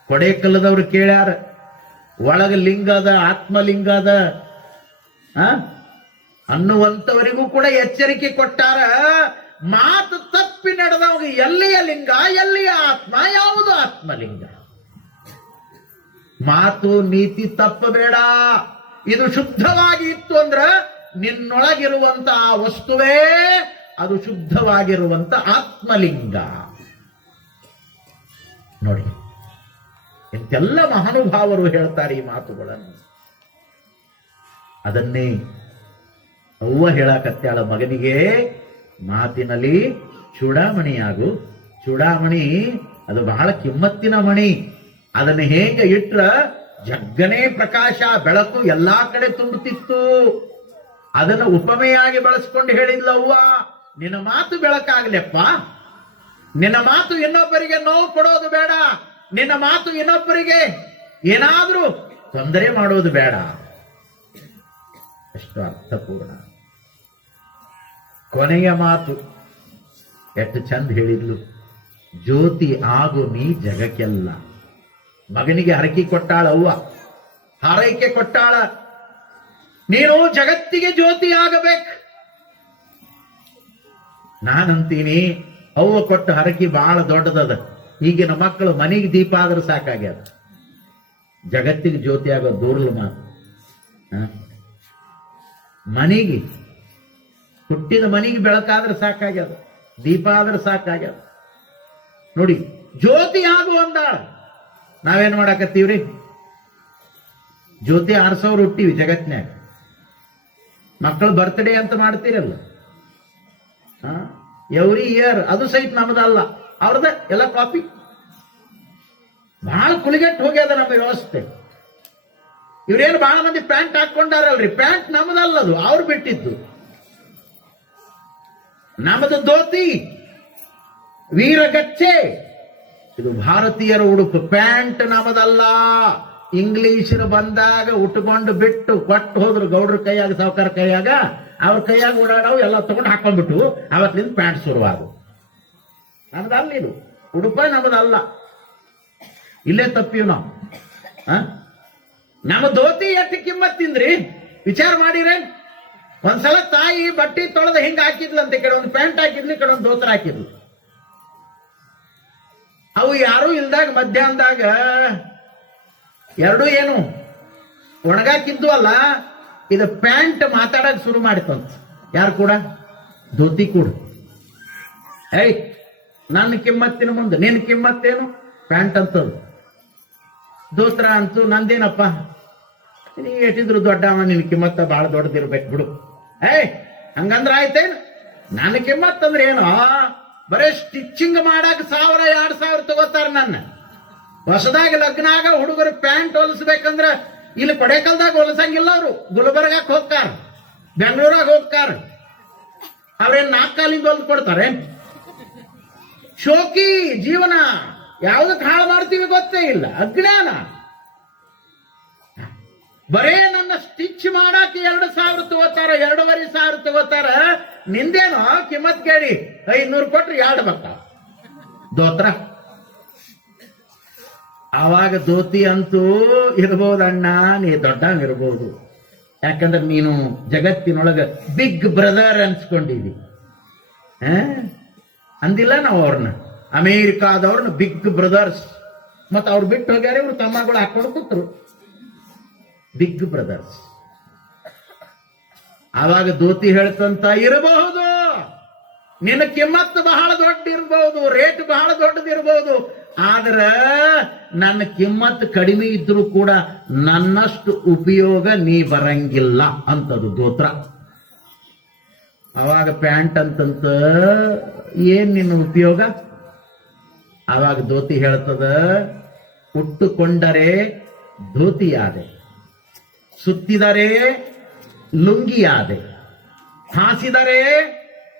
ಕೊಡೇಕಲ್ಲದವ್ರು ಕೇಳ್ಯಾರ, ಒಳಗ ಲಿಂಗದ ಆತ್ಮಲಿಂಗದ ಅನ್ನುವಂಥವರಿಗೂ ಕೂಡ ಎಚ್ಚರಿಕೆ ಕೊಟ್ಟಾರ. ಮಾತು ತಪ್ಪಿ ನಡೆದವಾಗ ಎಲ್ಲಿಯ ಲಿಂಗ, ಎಲ್ಲಿಯ ಆತ್ಮ, ಯಾವುದು ಆತ್ಮಲಿಂಗ? ಮಾತು ನೀತಿ ತಪ್ಪಬೇಡ. ಇದು ಶುದ್ಧವಾಗಿ ಇತ್ತು ಅಂದ್ರ ನಿನ್ನೊಳಗಿರುವಂತ ಆ ವಸ್ತುವೇ ಅದು ಶುದ್ಧವಾಗಿರುವಂತ ಆತ್ಮಲಿಂಗ. ನೋಡಿ, ಇಂತೆಲ್ಲ ಮಹಾನುಭಾವರು ಹೇಳ್ತಾರೆ ಈ ಮಾತುಗಳನ್ನು. ಅದನ್ನೇ ಅವ್ವ ಹೇಳಕತ್ಯಾಳ ಮಗನಿಗೆ, ಮಾತಿನಲ್ಲಿ ಚೂಡಾಮಣಿಯಾಗು. ಚೂಡಾಮಣಿ ಅದು ಬಹಳ ಕಿಮ್ಮತ್ತಿನ ಮಣಿ. ಅದನ್ನು ಹೇಗೆ ಇಟ್ರ ಜಗ್ಗನೇ ಪ್ರಕಾಶ ಬೆಳಕು ಎಲ್ಲಾ ಕಡೆ ತುಂಬುತ್ತಿತ್ತು. ಅದನ್ನು ಉಪಮೆಯಾಗಿ ಬಳಸ್ಕೊಂಡು ಹೇಳಿದ್ಲವ್ವ, ನಿನ್ನ ಮಾತು ಬೆಳಕಾಗ್ಲೆಪ್ಪ, ನಿನ್ನ ಮಾತು ಇನ್ನೊಬ್ಬರಿಗೆ ನೋವು ಕೊಡೋದು ಬೇಡ, ನಿನ್ನ ಮಾತು ಇನ್ನೊಬ್ಬರಿಗೆ ಏನಾದ್ರೂ ತೊಂದರೆ ಮಾಡೋದು ಬೇಡ. ಎಷ್ಟು ಅರ್ಥಪೂರ್ಣ. ಕೊನೆಯ ಮಾತು ಎಷ್ಟು ಚಂದ ಹೇಳಿದ್ಲು, ಜ್ಯೋತಿ ಆಗು ನೀ ಜಗಕ್ಕೆಲ್ಲ. ಮಗನಿಗೆ ಹರಕೆ ಕೊಟ್ಟಾಳ ಅವ್ವ, ಹಾರೈಕೆ ಕೊಟ್ಟಾಳ, ನೀನು ಜಗತ್ತಿಗೆ ಜ್ಯೋತಿ ಆಗಬೇಕು. ನಾನಂತೀನಿ ಅವ್ವ ಕೊಟ್ಟ ಹರಕೆ ಬಹಳ ದೊಡ್ಡದದ. ಈಗಿನ ಮಕ್ಕಳು ಮನೆಗೆ ದೀಪ ಆದ್ರೆ ಸಾಕಾಗ್ಯದ, ಜಗತ್ತಿಗೆ ಜ್ಯೋತಿ ಆಗೋದು ದೂರ್ಲ ಮಾತು. ಮನೆಗೆ ಹುಟ್ಟಿದ ಮನೆಗೆ ಬೆಳಕಾದ್ರೆ ಸಾಕಾಗ್ಯದ, ದೀಪ ಆದ್ರೆ ಸಾಕಾಗ್ಯದ. ನೋಡಿ, ಜ್ಯೋತಿ ಆಗು ಅಂದಾಳ. ನಾವೇನ್ ಮಾಡಾಕತ್ತೀವ್ರಿ? ಜ್ಯೋತಿ ಆರ್ಸವ್ರು ಹುಟ್ಟಿವಿ ಜಗತ್ನ್ಯಾಗ. ಮಕ್ಕಳು ಬರ್ತ್ಡೇ ಅಂತ ಮಾಡ್ತೀರಲ್ಲ, ಎವ್ರಿ ಇಯರ್, ಅದು ಸಹಿತ ನಮ್ದಲ್ಲ, ಅವ್ರದ ಎಲ್ಲ ಕಾಪಿ. ಬಹಳ ಕುಳಿಗೆಟ್ಟು ಹೋಗ್ಯದ ನಮ್ಮ ವ್ಯವಸ್ಥೆ. ಇವ್ರೇನು ಬಹಳ ಮಂದಿ ಪ್ಯಾಂಟ್ ಹಾಕೊಂಡಾರಲ್ರಿ, ಪ್ಯಾಂಟ್ ನಮ್ದಲ್ಲದು, ಅವ್ರು ಬಿಟ್ಟಿದ್ದು. ನಮ್ಮದು ಧೋತಿ, ವೀರಗಚ್ಚೆ, ಇದು ಭಾರತೀಯರ ಉಡುಪು. ಪ್ಯಾಂಟ್ ನಮ್ಮದಲ್ಲ. ಇಂಗ್ಲಿಷರು ಬಂದಾಗ ಉಟ್ಕೊಂಡು ಬಿಟ್ಟು ಕೊಟ್ಟು ಹೋದ್ರು ಗೌಡ್ರ ಕೈಯಾಗ, ಸಾವುಕಾರ ಕೈಯಾಗ, ಅವ್ರ ಕೈಯಾಗ ಓಡಾಡವು ಎಲ್ಲ ತಗೊಂಡು ಹಾಕೊಂಡ್ಬಿಟ್ಟು ಅವತ್ತಿನಿಂದ ಪ್ಯಾಂಟ್ ಶುರುವಾಗು. ನಮ್ದಲ್ಲ ಇದು ಉಡುಪ, ನಮ್ಮದಲ್ಲ. ಇಲ್ಲೇ ತಪ್ಪಿವ್ ನಾವು. ನಮ್ಮ ಧೋತಿ ಎಷ್ಟು ಕಿಮ್ಮತ್ತಿಂದ್ರಿ ವಿಚಾರ ಮಾಡಿರೇ? ಒಂದ್ಸಲ ತಾಯಿ ಬಟ್ಟೆ ತೊಳೆದ ಹಿಂಗ ಹಾಕಿದ್ಲಂತೆ, ಈ ಕಡೆ ಒಂದು ಪ್ಯಾಂಟ್ ಹಾಕಿದ್ಲು, ಈ ಕಡೆ ಒಂದು ಧೋತ್ರ ಹಾಕಿದ್ಲು. ಅವು ಯಾರೂ ಇಲ್ದಾಗ ಮಧ್ಯಾಹ್ನದಾಗ ಎರಡೂ ಏನು ಒಣಗಾಕಿದ್ದು ಅಲ್ಲ, ಇದು ಪ್ಯಾಂಟ್ ಮಾತಾಡಕ್ ಶುರು ಮಾಡಿತಂತ. ಯಾರು ಕೂಡ? ಧೋತಿ ಕೂಡ. ಏಯ್, ನನ್ನ ಕಿಮ್ಮತ್ತಿನ ಮುಂದೆ ನಿನ್ನ ಕಿಮ್ಮತ್ತೇನು? ಪ್ಯಾಂಟ್ ಅಂತದ್ದು. ದೋತ್ರ ಅಂತೂ ನಂದೇನಪ್ಪ, ನೀ ಎಷ್ಟಿದ್ರು ದೊಡ್ಡವ, ನಿನ್ನ ಕಿಮ್ಮತ್ತ ಬಹಳ ದೊಡ್ಡದಿರ್ಬೇಕು ಬಿಡು. ಏಯ್, ಹಂಗಂದ್ರ ಆಯ್ತೇನು? ನನ್ನ ಕಿಮ್ಮತ್ತಂದ್ರೆ ಏನು? ಬರೇ ಸ್ಟಿಚಿಂಗ್ ಮಾಡಕ್ 1000-2000 ತಗೋತಾರ. ನನ್ನ ಹೊಸದಾಗಿ ಲಗ್ನ ಆಗ ಹುಡುಗರು ಪ್ಯಾಂಟ್ ಹೊಲಿಸ್ಬೇಕಂದ್ರ ಇಲ್ಲಿ ಕೊಡೆಕಲ್ದಾಗ ಹೊಲಸಂಗಿಲ್ಲ. ಅವರು ಗುಲ್ಬರ್ಗಾಕ್ ಹೋಗ್ತಾರ, ಬೆಂಗಳೂರಾಗ ಹೋಗ್ತಾರ. ಅವ್ರೇನ್ 4 ಕಾಲಿಂದ ಹೊಲ್ದು ಕೊಡ್ತಾರೆ? ಶೋಕಿ ಜೀವನ ಯಾವ್ದಕ್ ಹಾಳು ಮಾಡ್ತೀವಿ ಗೊತ್ತೇ ಇಲ್ಲ, ಅಜ್ಞಾನ. ಬರೇ ನನ್ನ ಸ್ಟಿಚ್ ಮಾಡಾಕ 2,000 ತಗೋತಾರ, 2,500 ತಗೋತಾರ. ನಿಂದೇನೋ ಕಿಮ್ಮತ್ ಕೇಳಿ 500 ಕೊಟ್ರೆ 2 ಬರ್ತಾವ ದೋತ್ರ. ಆವಾಗ ಧೋತಿ ಅಂತೂ ಇರ್ಬೋದಣ್ಣ, ನೀ ದೊಡ್ಡವಿರ್ಬೋದು. ಯಾಕಂದ್ರೆ ನೀನು ಜಗತ್ತಿನೊಳಗ ಬಿಗ್ ಬ್ರದರ್ ಅನ್ಸ್ಕೊಂಡಿದಿ. ಅಂದಿಲ್ಲ ನಾವು ಅವ್ರನ್ನ, ಅಮೇರಿಕಾದವ್ರನ್ನ ಬಿಗ್ ಬ್ರದರ್ಸ್. ಮತ್ತ ಅವ್ರು ಬಿಟ್ಟು ಹೋಗ್ಯಾರ, ಇವ್ರು ತಮ್ಮಗಳು ಹಾಕೊಂಡು ಕೂತರು ಬಿಗ್ ಬ್ರದರ್ಸ್. ಆವಾಗ ಧೋತಿ ಹೇಳ್ತಂತ, ಇರಬಹುದು ನಿನ್ನ ಕಿಮ್ಮತ್ತು ಬಹಳ ದೊಡ್ಡ ಇರ್ಬಹುದು, ರೇಟ್ ಬಹಳ ದೊಡ್ಡದಿರ್ಬಹುದು, ಆದ್ರ ನನ್ನ ಕಿಮ್ಮತ್ತು ಕಡಿಮೆ ಇದ್ರೂ ಕೂಡ ನನ್ನಷ್ಟು ಉಪಯೋಗ ನೀ ಬರಂಗಿಲ್ಲ ಅಂತದು ದೋತ್ರ. ಅವಾಗ ಪ್ಯಾಂಟ್ ಅಂತಂತ, ಏನ್ ನಿನ್ನ ಉಪಯೋಗ? ಆವಾಗ ಧೋತಿ ಹೇಳ್ತದ, ಉಟ್ಟುಕೊಂಡರೆ ಧೋತಿಯಾದೆ, ಸುತ್ತಿದರೆ ಲುಂಗಿಯಾದೆ, ಹಾಸಿದರೆ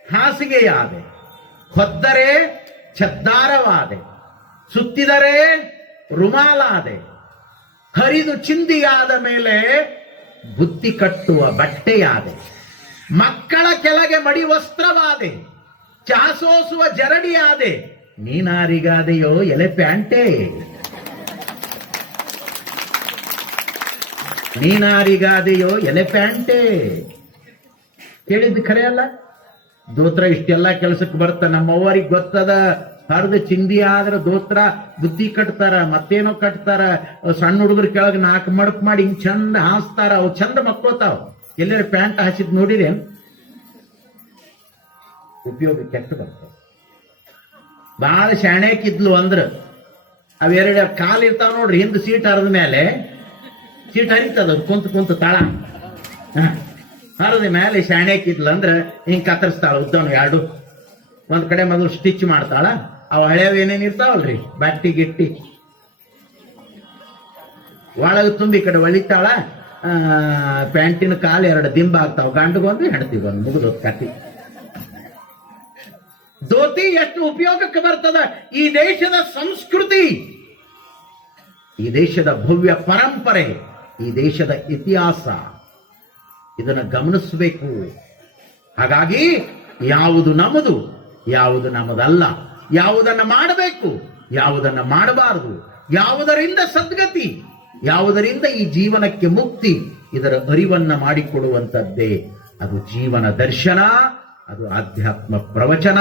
ಹಾಸಿಗೆಯಾದೆ, ಹೊದ್ದರೆ ಛದ್ದಾರವಾದೆ, ಸುತ್ತಿದರೆ ರುಮಾಲಾದೆ, ಹರಿದು ಚಿಂದಿಯಾದ ಮೇಲೆ ಬುತ್ತಿ ಕಟ್ಟುವ ಬಟ್ಟೆಯಾದೆ, ಮಕ್ಕಳ ಕೆಳಗೆ ಮಡಿ ವಸ್ತ್ರವಾದೆ, ಚಾಸೋಸುವ ಜರಡಿಯಾದೆ, ನೀನಾರಿಗಾದೆಯೋ ಎಲೆ ಪ್ಯಾಂಟೆ, ನೀನಾರಿಗಾದೆಯೋ ಎಲೆ ಪ್ಯಾಂಟೆ. ಕೇಳಿದ್ದು ಖರೆ ಅಲ್ಲ? ದೋತ್ರ ಇಷ್ಟೆಲ್ಲ ಕೆಲಸಕ್ಕೆ ಬರ್ತ. ನಮ್ಮವ್ವರಿಗೆ ಗೊತ್ತದ, ಹರಿದು ಚಿಂದಿ ಆದ್ರ ದೋತ್ರ ಬುದ್ಧಿ ಕಟ್ತಾರ, ಮತ್ತೇನೋ ಕಟ್ತಾರ. ಸಣ್ಣ ಹುಡುಗರ ಕೆಳಗೆ 4 ಮಡಕ್ ಮಾಡಿ ಹಿಂಗ್ ಚಂದ ಹಾಸ್ತಾರ, ಅವು ಚಂದ ಮಕ್ಕೋತಾವ. ಎಲ್ಲರ ಪ್ಯಾಂಟ್ ಹಾಸಿದ್ ನೋಡಿರಿ, ಉಪಯೋಗ ಕೆಟ್ಟ ಬರ್ತಾವ. ಬಹಳ ಶಾಣ್ಯಾಕಿದ್ಲು ಅಂದ್ರ ಅವೆರಡು ಕಾಲ್ ಇರ್ತಾವ ನೋಡ್ರಿ, ಹಿಂದ್ ಸೀಟ್ ಹರಿದ ಮೇಲೆ ಸೀಟ್ ಹರಿತದ, ಕುಂತ ತಾಳ ಹರಿದ ಮೇಲೆ ಶಾಣ್ಯಾಕಿದ್ಲು ಅಂದ್ರ ಹಿಂಗ್ ಕತ್ತರಿಸ್ತಾಳ ಉದ್ದವನು 2. ಒಂದ್ ಕಡೆ ಮೊದಲು ಸ್ಟಿಚ್ ಮಾಡ್ತಾಳ, ಅವು ಹಳೆಯವ್ ಏನೇನ್ ಇರ್ತಾವಲ್ರಿ, ಬಟ್ಟಿ ಗಿಟ್ಟಿ ಒಳಗೆ ತುಂಬಿ ಈ ಕಡೆ ಒಳಿತಾಳ. ಪ್ಯಾಂಟಿನ ಕಾಲು 2 ದಿಂಬ ಆಗ್ತಾವ, ಗಂಡಗೊಂದು ಹೆಣ್ತಿಗೊಂದು, ಮುಗಿದು ಕಟ್ಟಿ. ಧೋತಿ ಎಷ್ಟು ಉಪಯೋಗಕ್ಕೆ ಬರ್ತದ? ಈ ದೇಶದ ಸಂಸ್ಕೃತಿ, ಈ ದೇಶದ ಭವ್ಯ ಪರಂಪರೆ, ಈ ದೇಶದ ಇತಿಹಾಸ, ಇದನ್ನ ಗಮನಿಸಬೇಕು. ಹಾಗಾಗಿ ಯಾವುದು ನಮ್ಮದು, ಯಾವುದು ನಮ್ಮದಲ್ಲ, ಯಾವುದನ್ನ ಮಾಡಬೇಕು, ಯಾವುದನ್ನ ಮಾಡಬಾರದು, ಯಾವುದರಿಂದ ಸದ್ಗತಿ, ಯಾವುದರಿಂದ ಈ ಜೀವನಕ್ಕೆ ಮುಕ್ತಿ, ಇದರ ಅರಿವನ್ನ ಮಾಡಿಕೊಡುವಂಥದ್ದೇ ಅದು ಜೀವನ ದರ್ಶನ, ಅದು ಆಧ್ಯಾತ್ಮ ಪ್ರವಚನ.